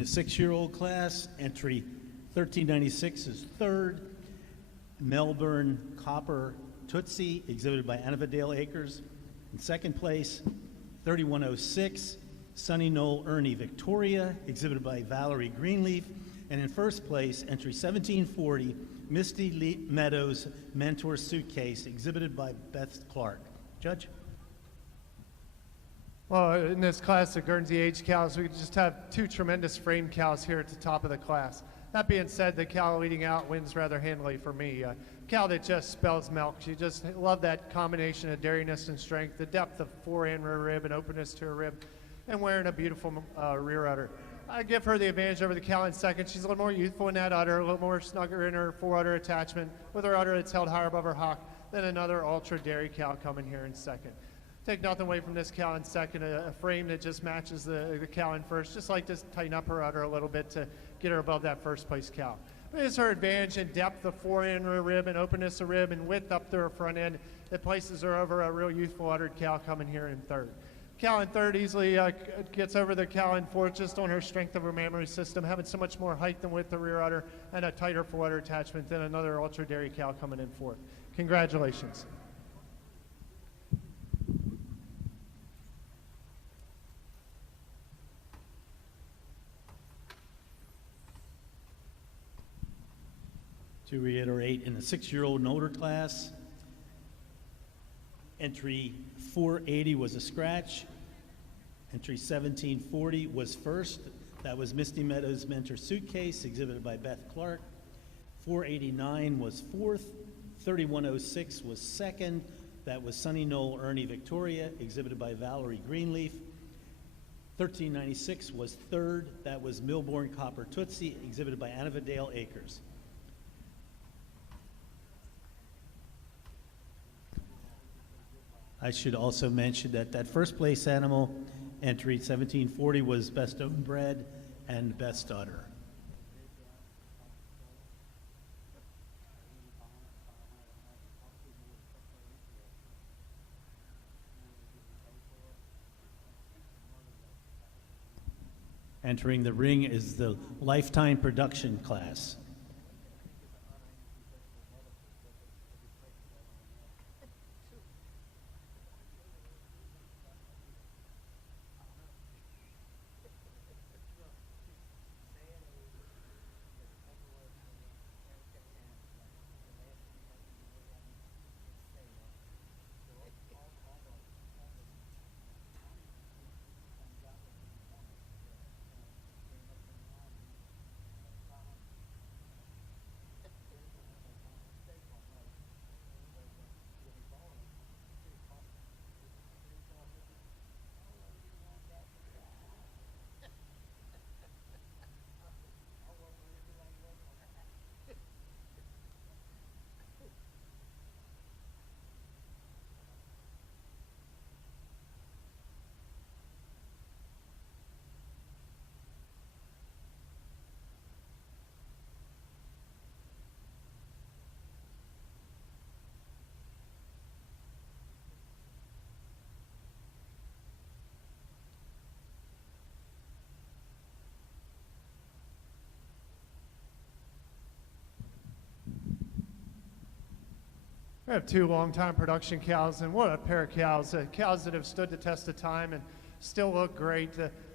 the 6-year-old class, entry 1396 is third. Melbourne Copper Tootsie, exhibited by Annavadale Acres. In second place, 3106, Sunny Knoll Ernie Victoria, exhibited by Valerie Greenleaf. And in first place, entry 1740, Misty Meadows Mentor Suitcase, exhibited by Beth Clark. Judge? Well, in this class of Guernsey age cows, we just have two tremendous frame cows here at the top of the class. That being said, the cow leading out wins rather handily for me. Cow that just spells milk. She just love that combination of dairiness and strength, the depth of fore and rear rib and openness to her rib, and wearing a beautiful rear udder. I give her the advantage over the cow in second. She's a little more youthful in that udder, a little more snugger in her fore udder attachment, with her udder that's held higher above her hock than another ultra dairy cow coming here in second. Take nothing away from this cow in second, a frame that just matches the cow in first. Just like to tighten up her udder a little bit to get her above that first place cow. But it's her advantage in depth of fore and rear rib and openness of rib and width up to her front end that places her over a real youthful uddered cow coming here in third. Cow in third easily gets over the cow in fourth just on her strength of her mammary system, having so much more height than width the rear udder and a tighter fore udder attachment than another ultra dairy cow coming in fourth. Congratulations. To reiterate, in the 6-year-old and older class, entry 480 was a scratch. Entry 1740 was first. That was Misty Meadows Mentor Suitcase, exhibited by Beth Clark. 489 was fourth. 3106 was second. That was Sunny Knoll Ernie Victoria, exhibited by Valerie Greenleaf. 1396 was third. That was Melbourne Copper Tootsie, exhibited by Annavadale Acres. I should also mention that that first place animal, entry 1740, was Best Owned Bred and Best Udder. Entering the ring is the lifetime production class. We have two long-time production cows, and what a pair of cows. Cows that have stood the test of time and still look great.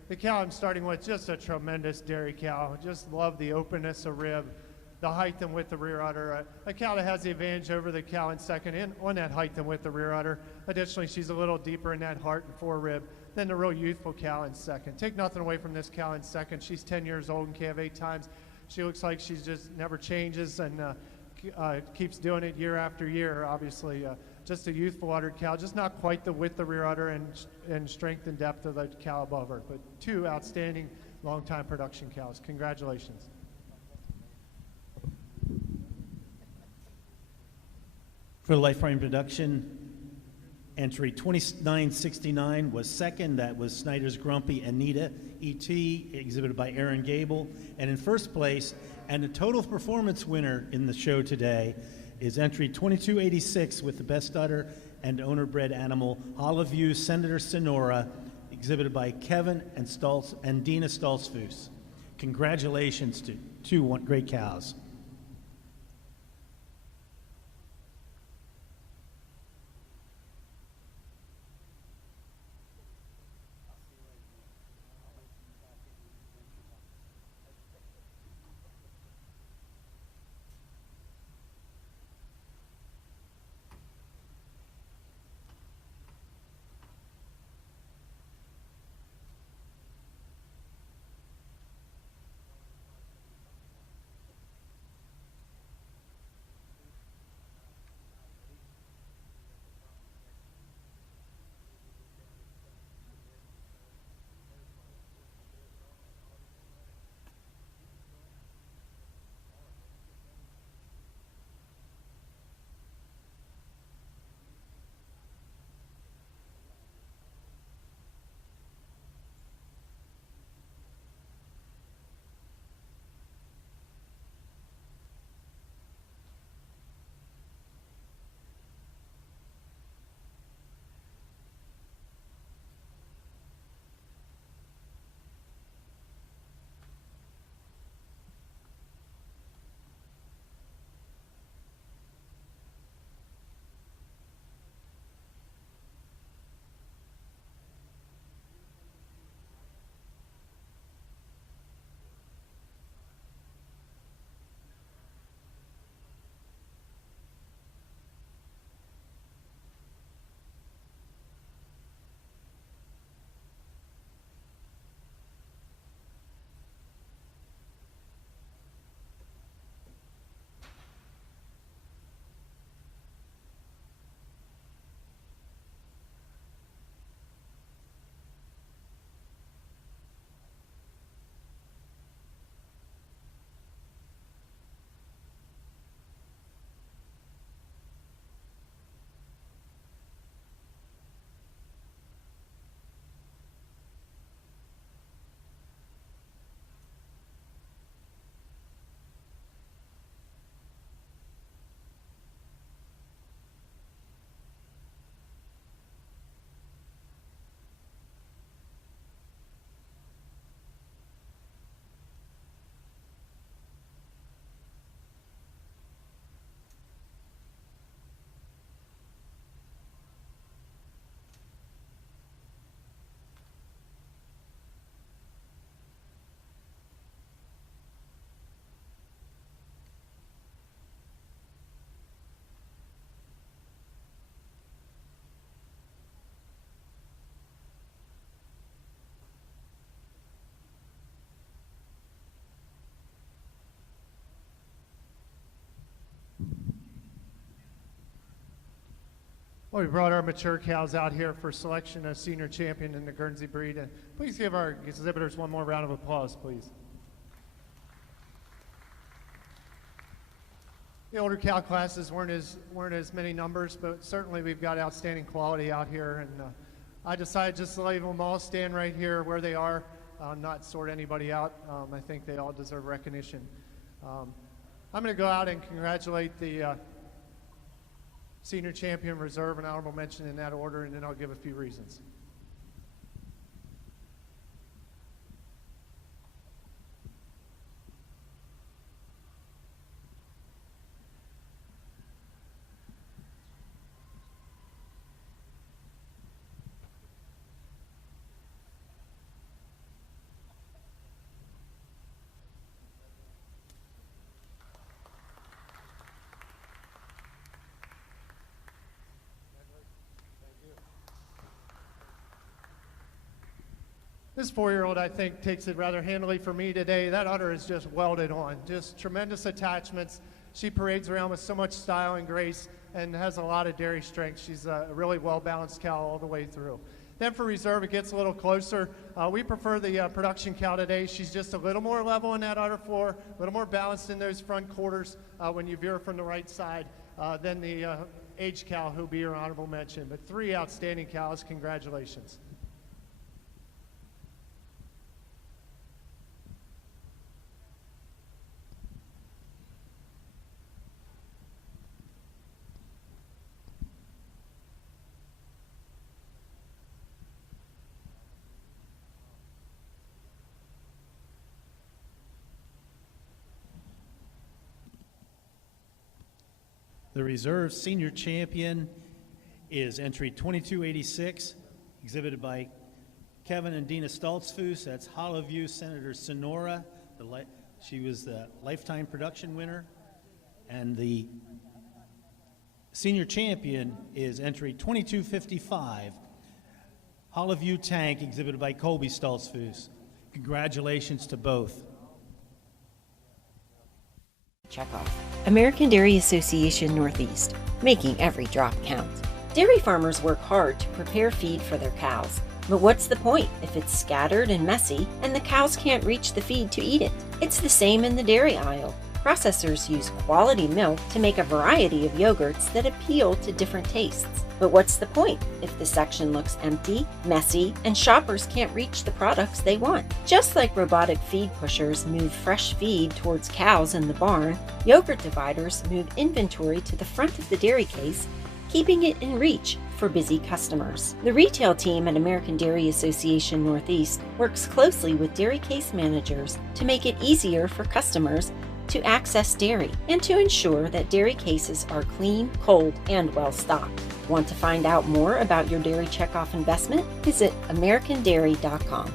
The cow I'm starting with, just a tremendous dairy cow. Just love the openness of rib, the height and width of rear udder. A cow that has the advantage over the cow in second and on that height and width of rear udder. Additionally, she's a little deeper in that heart and fore rib than the real youthful cow in second. Take nothing away from this cow in second. She's 10 years old and calved 8 times. She looks like she's just never changes and keeps doing it year after year. Obviously, just a youthful uddered cow, just not quite the width of rear udder and strength and depth of the cow above her, but two outstanding long-time production cows. Congratulations. For the lifetime production, entry 2969 was second. That was Snyder's Grumpy Anita E.T., exhibited by Aaron Gable. And in first place, and the total performance winner in the show today, is entry 2286 with the best udder and owner bred animal, Olive View Senator Sonora, exhibited by Kevin and Dina Stoltzfus. congratulations to two great cows. Well, we brought our mature cows out here for selection of senior champion in the Guernsey breed. And please give our exhibitors one more round of applause, please. The older cow classes weren't as many numbers, but certainly we've got outstanding quality out here. And I decided just to leave them all stand right here where they are, not sort anybody out. I think they all deserve recognition. I'm going to go out and congratulate the senior champion, reserve, and honorable mention in that order, and then I'll give a few reasons. This 4-year-old, I think, takes it rather handily for me today. That udder is just welded on, just tremendous attachments. She parades around with so much style and grace and has a lot of dairy strength. She's a really well-balanced cow all the way through. Then for reserve, it gets a little closer. We prefer the production cow today. She's just a little more level in that udder floor, a little more balanced in those front quarters when you veer from the right side than the aged cow who'll be your honorable mention. But 3 outstanding cows, congratulations. The reserve senior champion is entry 2286, exhibited by Kevin and Dina Stoltzfus. That's Hollowview Senator Sonora. She was the lifetime production winner. And the senior champion is entry 2255, Hollowview Tank, exhibited by Colby Stoltzfus. Congratulations to both. Checkoff. American Dairy Association Northeast, making every drop count. Dairy farmers work hard to prepare feed for their cows. But what's the point if it's scattered and messy and the cows can't reach the feed to eat it? It's the same in the dairy aisle. Processors use quality milk to make a variety of yogurts that appeal to different tastes. But what's the point if the section looks empty, messy, and shoppers can't reach the products they want? Just like robotic feed pushers move fresh feed towards cows in the barn, yogurt dividers move inventory to the front of the dairy case, keeping it in reach for busy customers. The retail team at American Dairy Association Northeast works closely with dairy case managers to make it easier for customers to access dairy and to ensure that dairy cases are clean, cold, and well stocked. Want to find out more about your dairy checkoff investment? Visit americandairy.com.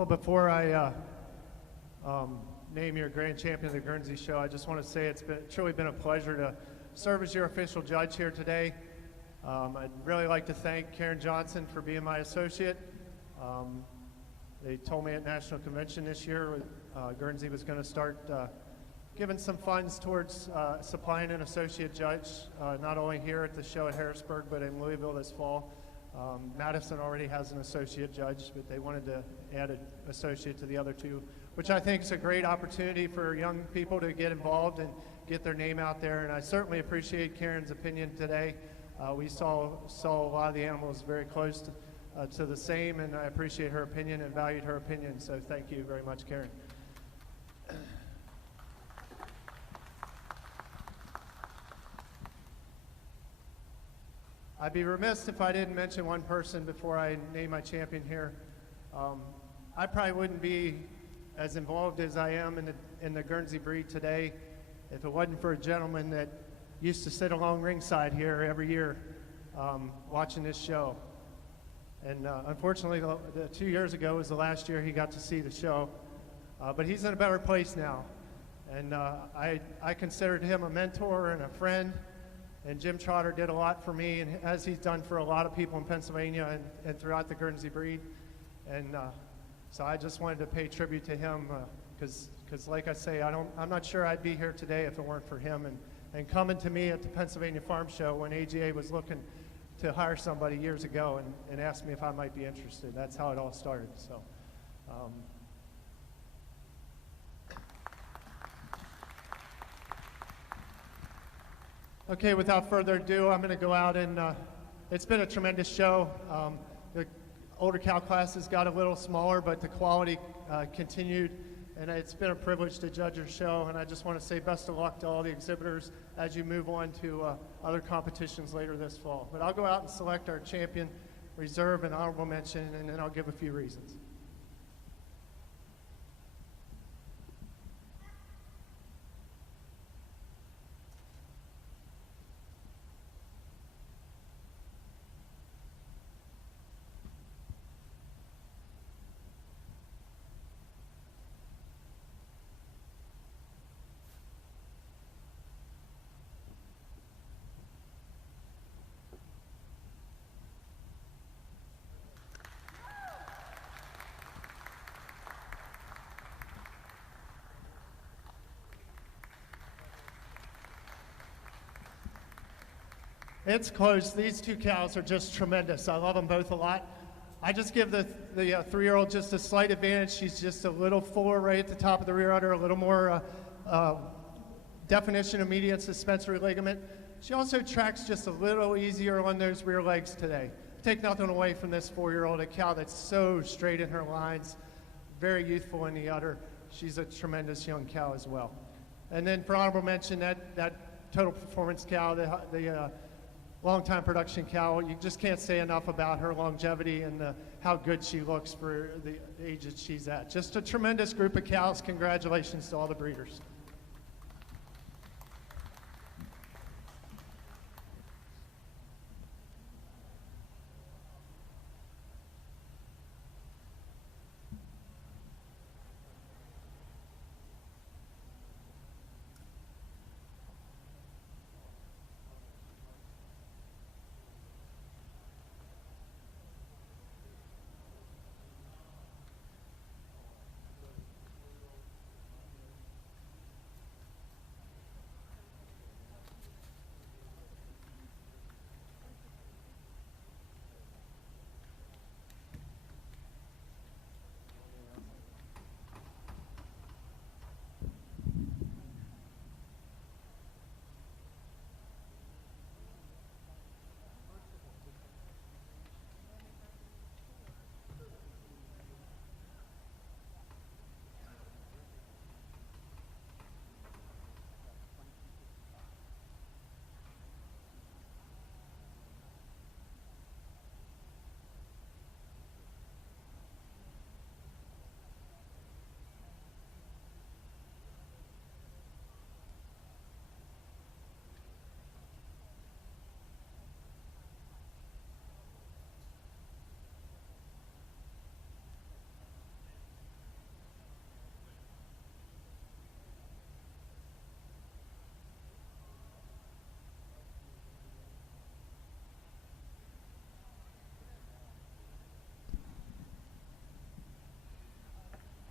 Well, before I name your grand champion of the Guernsey show, I just want to say it's truly been a pleasure to serve as your official judge here today. I'd really like to thank Karen Johnson for being my associate. They told me at National Convention this year Guernsey was going to start giving some funds towards supplying an associate judge, not only here at the show at Harrisburg, but in Louisville this fall. Madison already has an associate judge, but they wanted to add an associate to the other two, which I think is a great opportunity for young people to get involved and get their name out there. And I certainly appreciate Karen's opinion today. We saw a lot of the animals very close to the same, and I appreciate her opinion and valued her opinion. So thank you very much, Karen. I'd be remiss if I didn't mention one person before I name my champion here. I probably wouldn't be as involved as I am in the Guernsey breed today if it wasn't for a gentleman that used to sit along ringside here every year watching this show. And unfortunately, 2 years ago was the last year he got to see the show. But he's in a better place now. And I considered him a mentor and a friend. And Jim Trotter did a lot for me, and as he's done for a lot of people in Pennsylvania and throughout the Guernsey breed. And so I just wanted to pay tribute to him because like I say, I'm not sure I'd be here today if it weren't for him. And coming to me at the Pennsylvania Farm Show when AGA was looking to hire somebody years ago and asked me if I might be interested. That's how it all started. So. Okay, without further ado, I'm going to go out and it's been a tremendous show. The older cow classes got a little smaller, but the quality continued, and it's been a privilege to judge your show, and I just want to say best of luck to all the exhibitors as you move on to other competitions later this fall. But I'll go out and select our champion, reserve, and honorable mention, and then I'll give a few reasons. It's close. These two cows are just tremendous. I love them both a lot. I just give the 3-year-old just a slight advantage. She's just a little fuller right at the top of the rear udder, a little more definition of median suspensory ligament. She also tracks just a little easier on those rear legs today. Take nothing away from this 4-year-old, a cow that's so straight in her lines, very youthful in the udder. She's a tremendous young cow as well. And then for honorable mention, that total performance cow, the long-time production cow, you just can't say enough about her longevity and how good she looks for the age that she's at. Just a tremendous group of cows. Congratulations to all the breeders.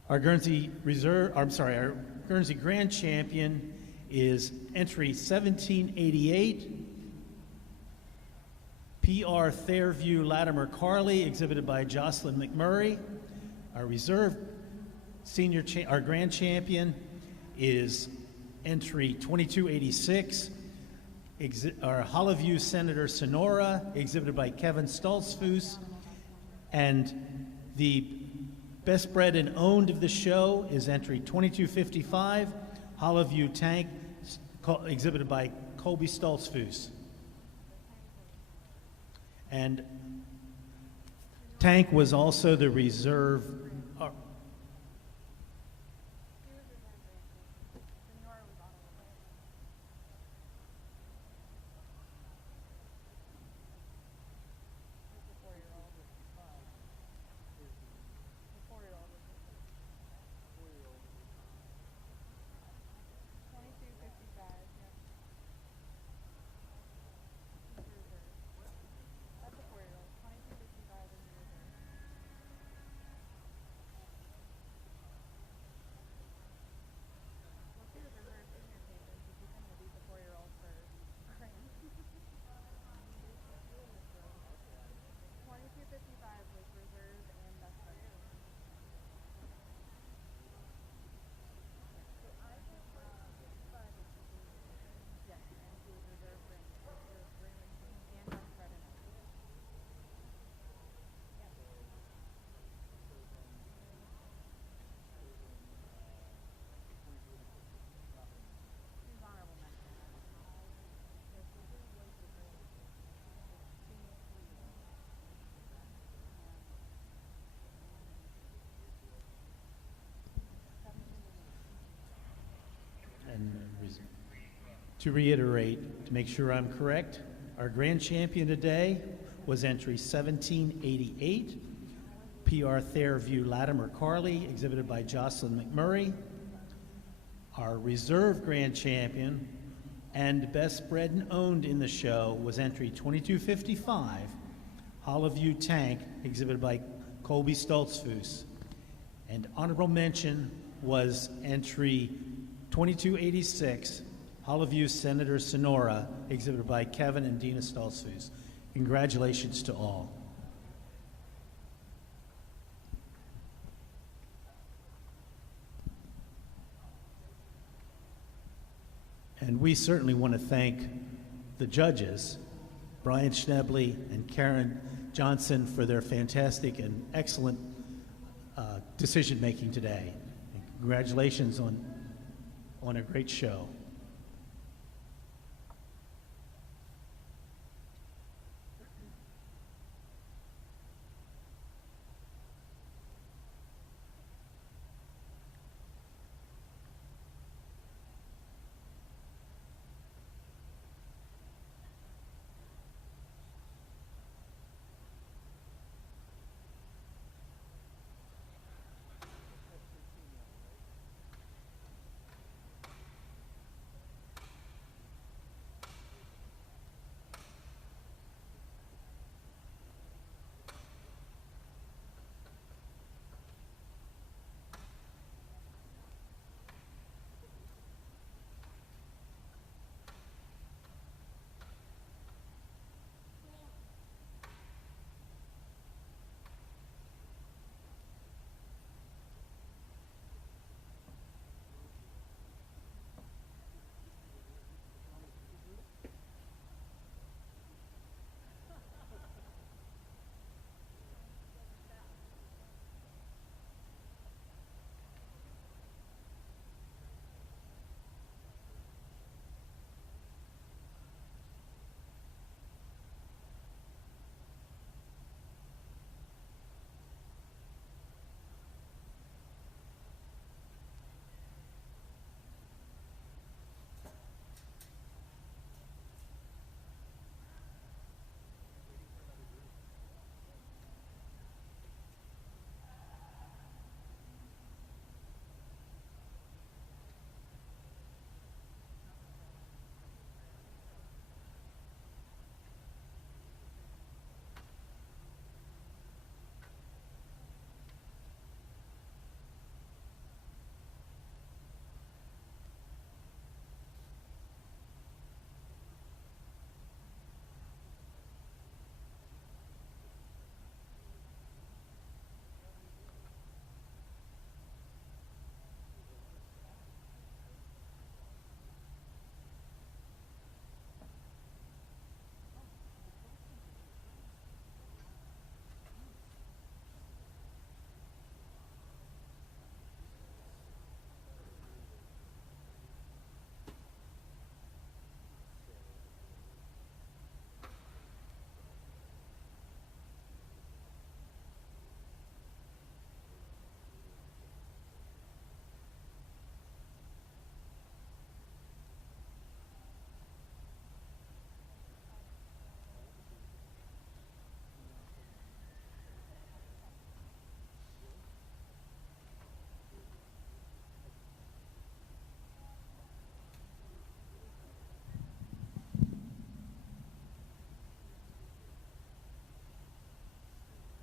Our our Guernsey Grand Champion is entry 1788, PR Fairview Latimer Carley, exhibited by Jocelyn McMurray. Our reserve our Grand Champion is entry 2286, our Hollowview Senator Sonora, exhibited by Kevin Stoltzfus. And the best bred and owned of the show is entry 2255, Hollowview Tank, exhibited by Colby Stoltzfus. And Tank was also the reserve. To reiterate, to make sure I'm correct, our grand champion today was entry 1788, PR Fairview Latimer Carley, exhibited by Jocelyn McMurray. Our reserve grand champion and best bred and owned in the show was entry 2255, Hollowview Tank, exhibited by Colby Stoltzfus. And honorable mention was entry 2286, Hollowview Senator Sonora, exhibited by Kevin and Dina Stoltzfus. Congratulations to all. And we certainly want to thank the judges, Brian Schnebley and Karen Johnson, for their fantastic and excellent decision-making today. And congratulations on a great show.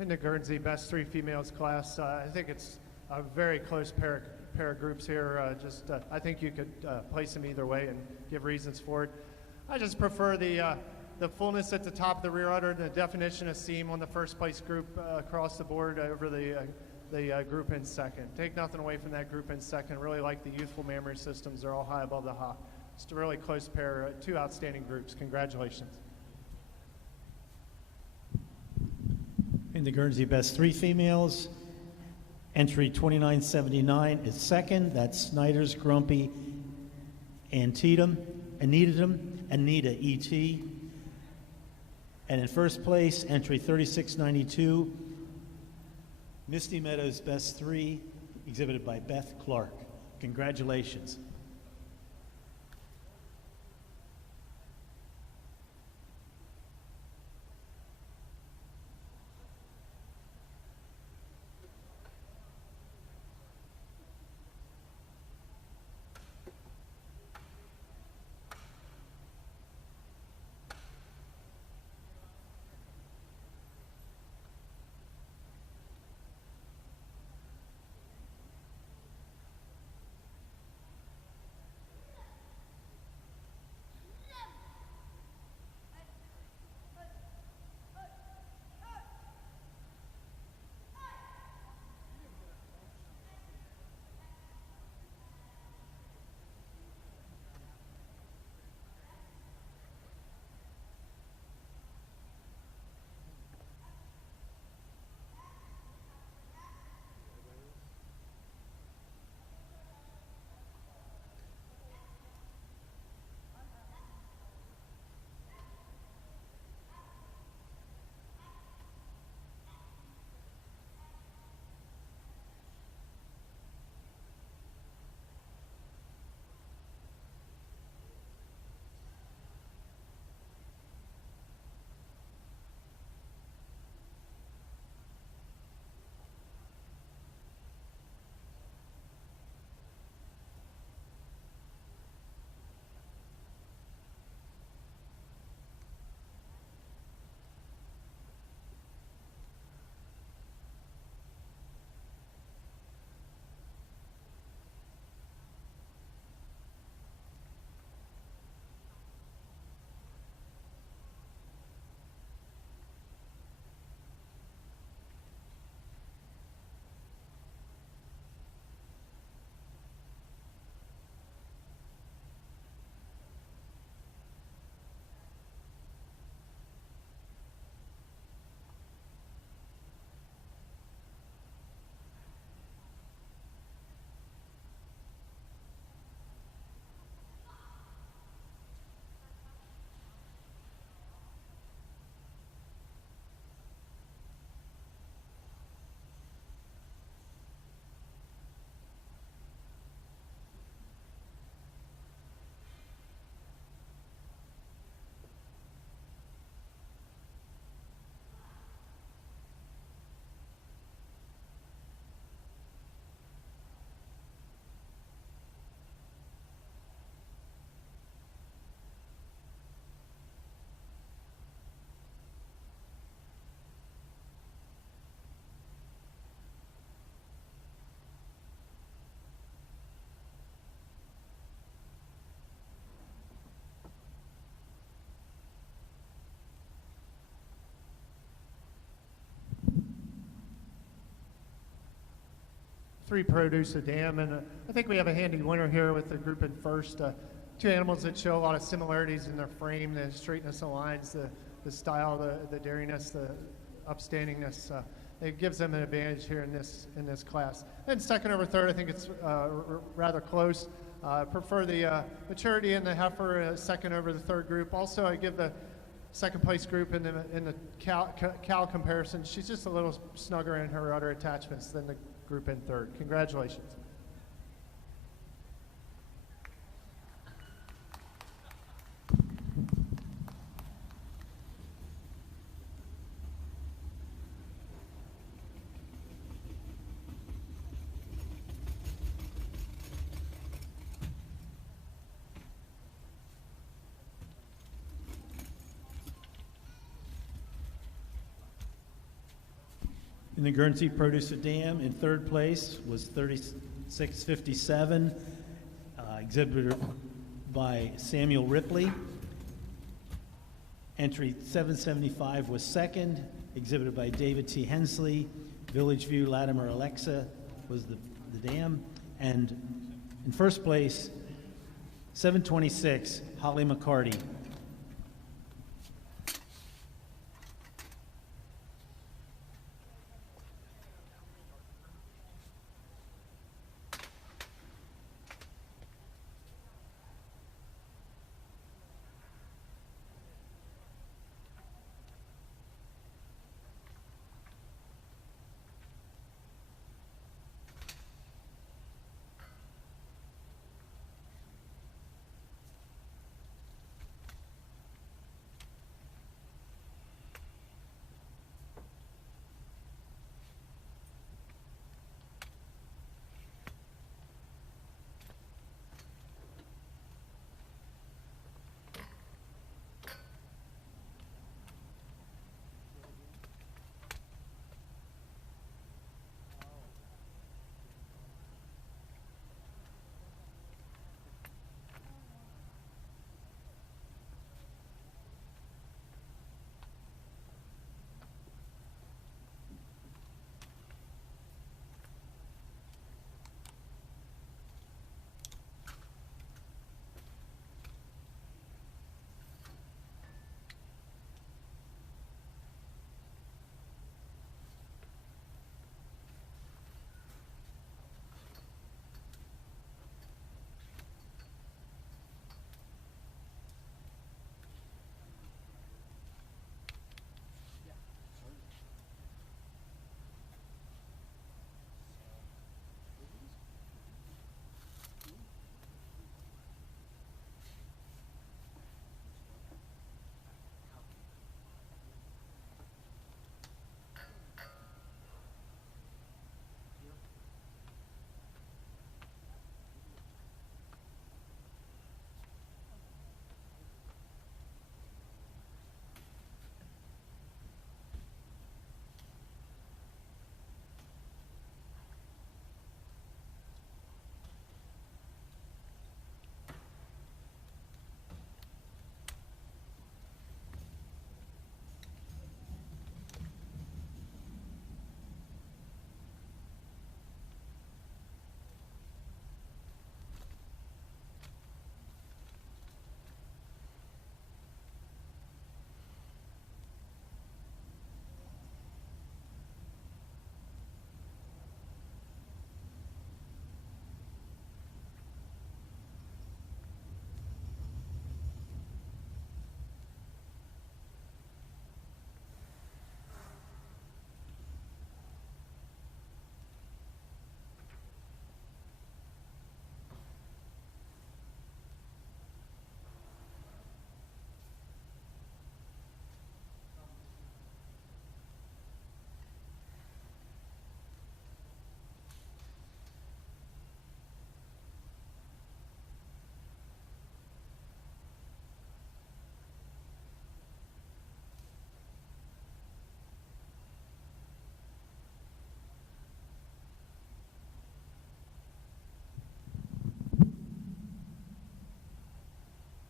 In the Guernsey Best 3 Females class, I think it's a very close pair of groups here. I think you could place them either way and give reasons for it. I just prefer the fullness at the top of the rear udder, the definition of seam on the first place group across the board over the group in second. Take nothing away from that group in second. Really like the youthful mammary systems. They're all high above the hock. Just a really close pair, 2 outstanding groups. Congratulations. In the Guernsey Best 3 Females, entry 2979 is second. That's Snyder's Grumpy Anita E.T. And in first place, entry 3692, Misty Meadows Best 3, exhibited by Beth Clark. Congratulations. Three produce a dam, and I think we have a handy winner here with the group in first. 2 animals that show a lot of similarities in their frame, the straightness of lines, the style, the dairiness, the upstandingness. It gives them an advantage here in this class. And second over third, I think it's rather close. Prefer the maturity in the heifer, second over the third group. Also, I give the second place group in the cow comparison. She's just a little snugger in her udder attachments than the group in third. Congratulations. In the Guernsey Producer Dam, in third place was 3657, exhibited by Samuel Ripley. Entry 775 was second, exhibited by David T. Hensley. Village View Latimer Alexa was the dam. And in first place, 726, Holly McCarty.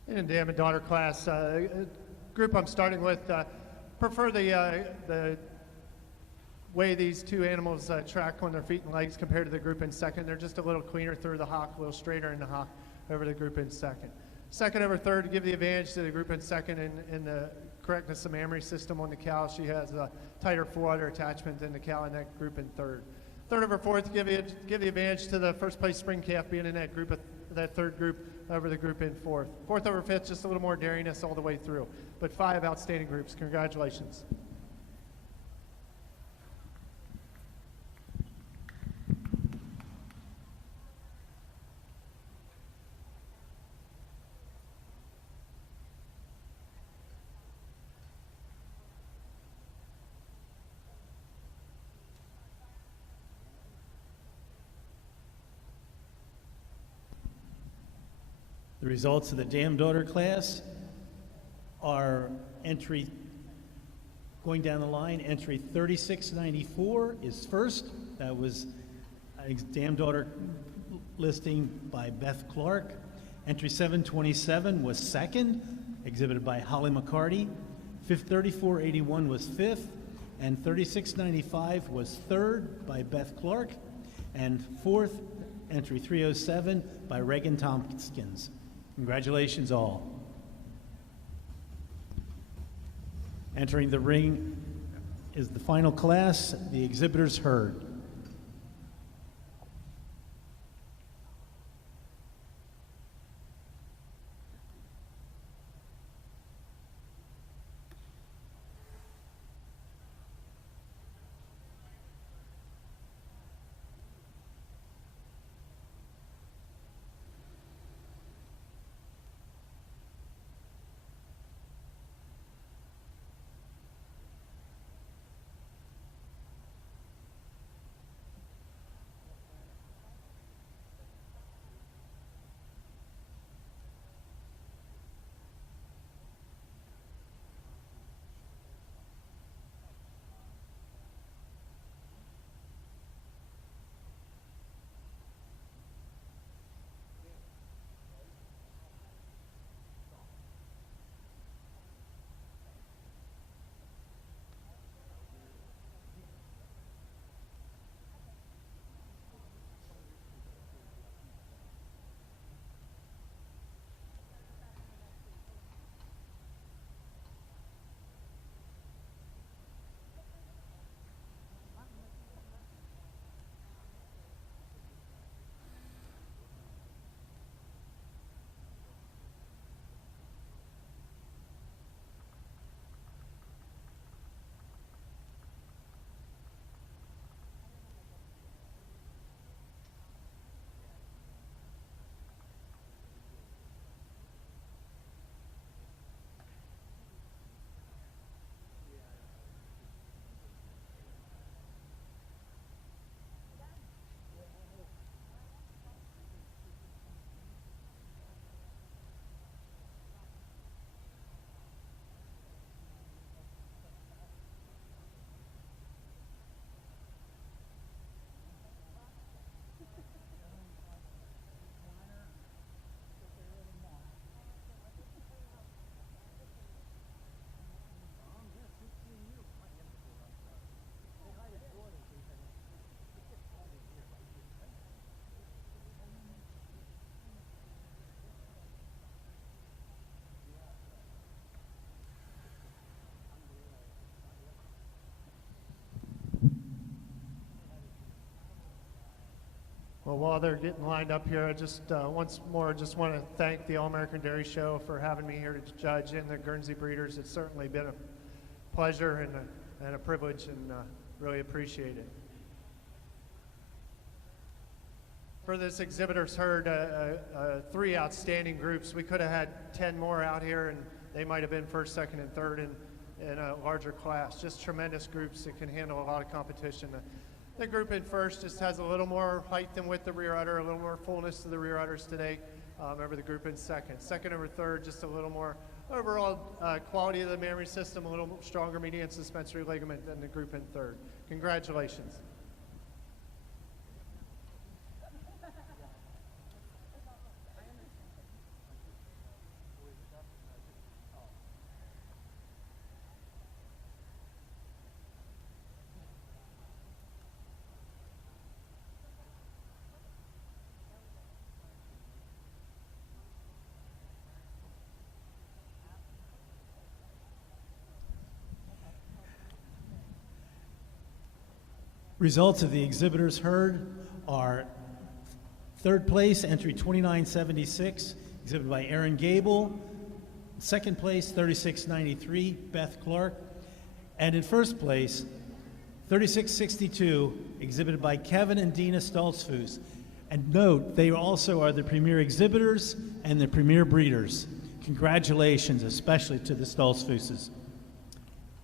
In dam and daughter class, group I'm starting with, prefer the way these two animals track on their feet and legs compared to the group in second. They're just a little cleaner through the hock, a little straighter in the hock over the group in second. Second over third to give the advantage to the group in second in the correctness of mammary system on the cow. She has a tighter foreudder attachment than the cow in that group in third. Third over fourth, give the advantage to the first place spring calf being in that group, that third group over the group in fourth. Fourth over fifth, just a little more daringness all the way through. But 5 outstanding groups. Congratulations. The results of the dam daughter class are entry Going down the line, entry 3694 is first. That was a dam daughter listing by Beth Clark. Entry 727 was second, exhibited by Holly McCarty. 3481 was fifth, and 3695 was third by Beth Clark, and fourth, entry 307 by Reagan Tompkins. Congratulations all. Entering the ring is the final class, the exhibitors herd. Well, while they're getting lined up here, I just once more just want to thank the All-American Dairy Show for having me here to judge, and the Guernsey breeders. It's certainly been a pleasure and a privilege, and really appreciate it. For this exhibitors herd, 3 outstanding groups. We could have had 10 more out here, and they might have been first, second, and third in a larger class. Just tremendous groups that can handle a lot of competition. The group in first just has a little more height and width of rear udder, a little more fullness to the rear udders today over the group in second. Second over third, just a little more overall quality of the mammary system, a little stronger median suspensory ligament than the group in third. Congratulations. Results of the exhibitors herd are third place, entry 2976, exhibited by Aaron Gable. Second place, 3693, Beth Clark. And in first place, 3662, exhibited by Kevin and Dina Stoltzfus. And note, they also are the premier exhibitors and the premier breeders. Congratulations, especially to the Stoltzfuses.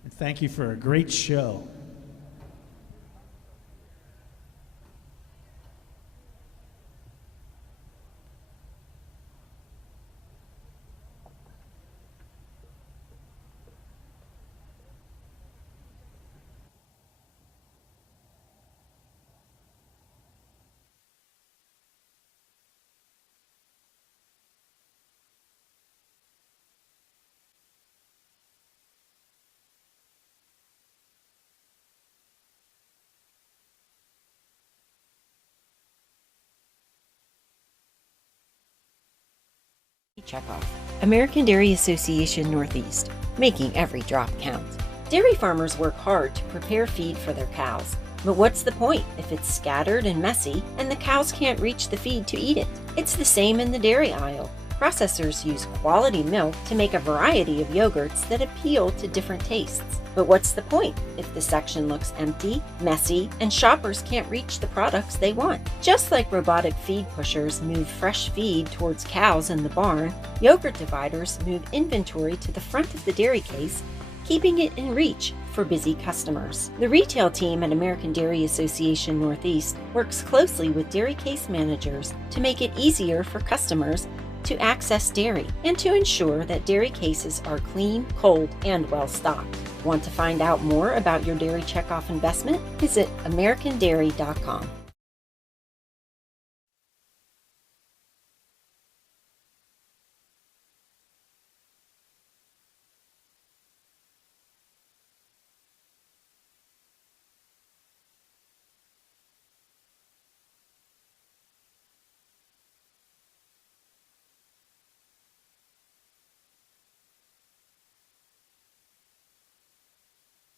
And thank you for a great show. Checkoff. American Dairy Association Northeast, making every drop count. Dairy farmers work hard to prepare feed for their cows. But what's the point if it's scattered and messy and the cows can't reach the feed to eat it? It's the same in the dairy aisle. Processors use quality milk to make a variety of yogurts that appeal to different tastes. But what's the point if the section looks empty, messy, and shoppers can't reach the products they want? Just like robotic feed pushers move fresh feed towards cows in the barn, yogurt dividers move inventory to the front of the dairy case, keeping it in reach for busy customers. The retail team at American Dairy Association Northeast works closely with dairy case managers to make it easier for customers to access dairy and to ensure that dairy cases are clean, cold, and well stocked. Want to find out more about your dairy checkoff investment? Visit americandairy.com.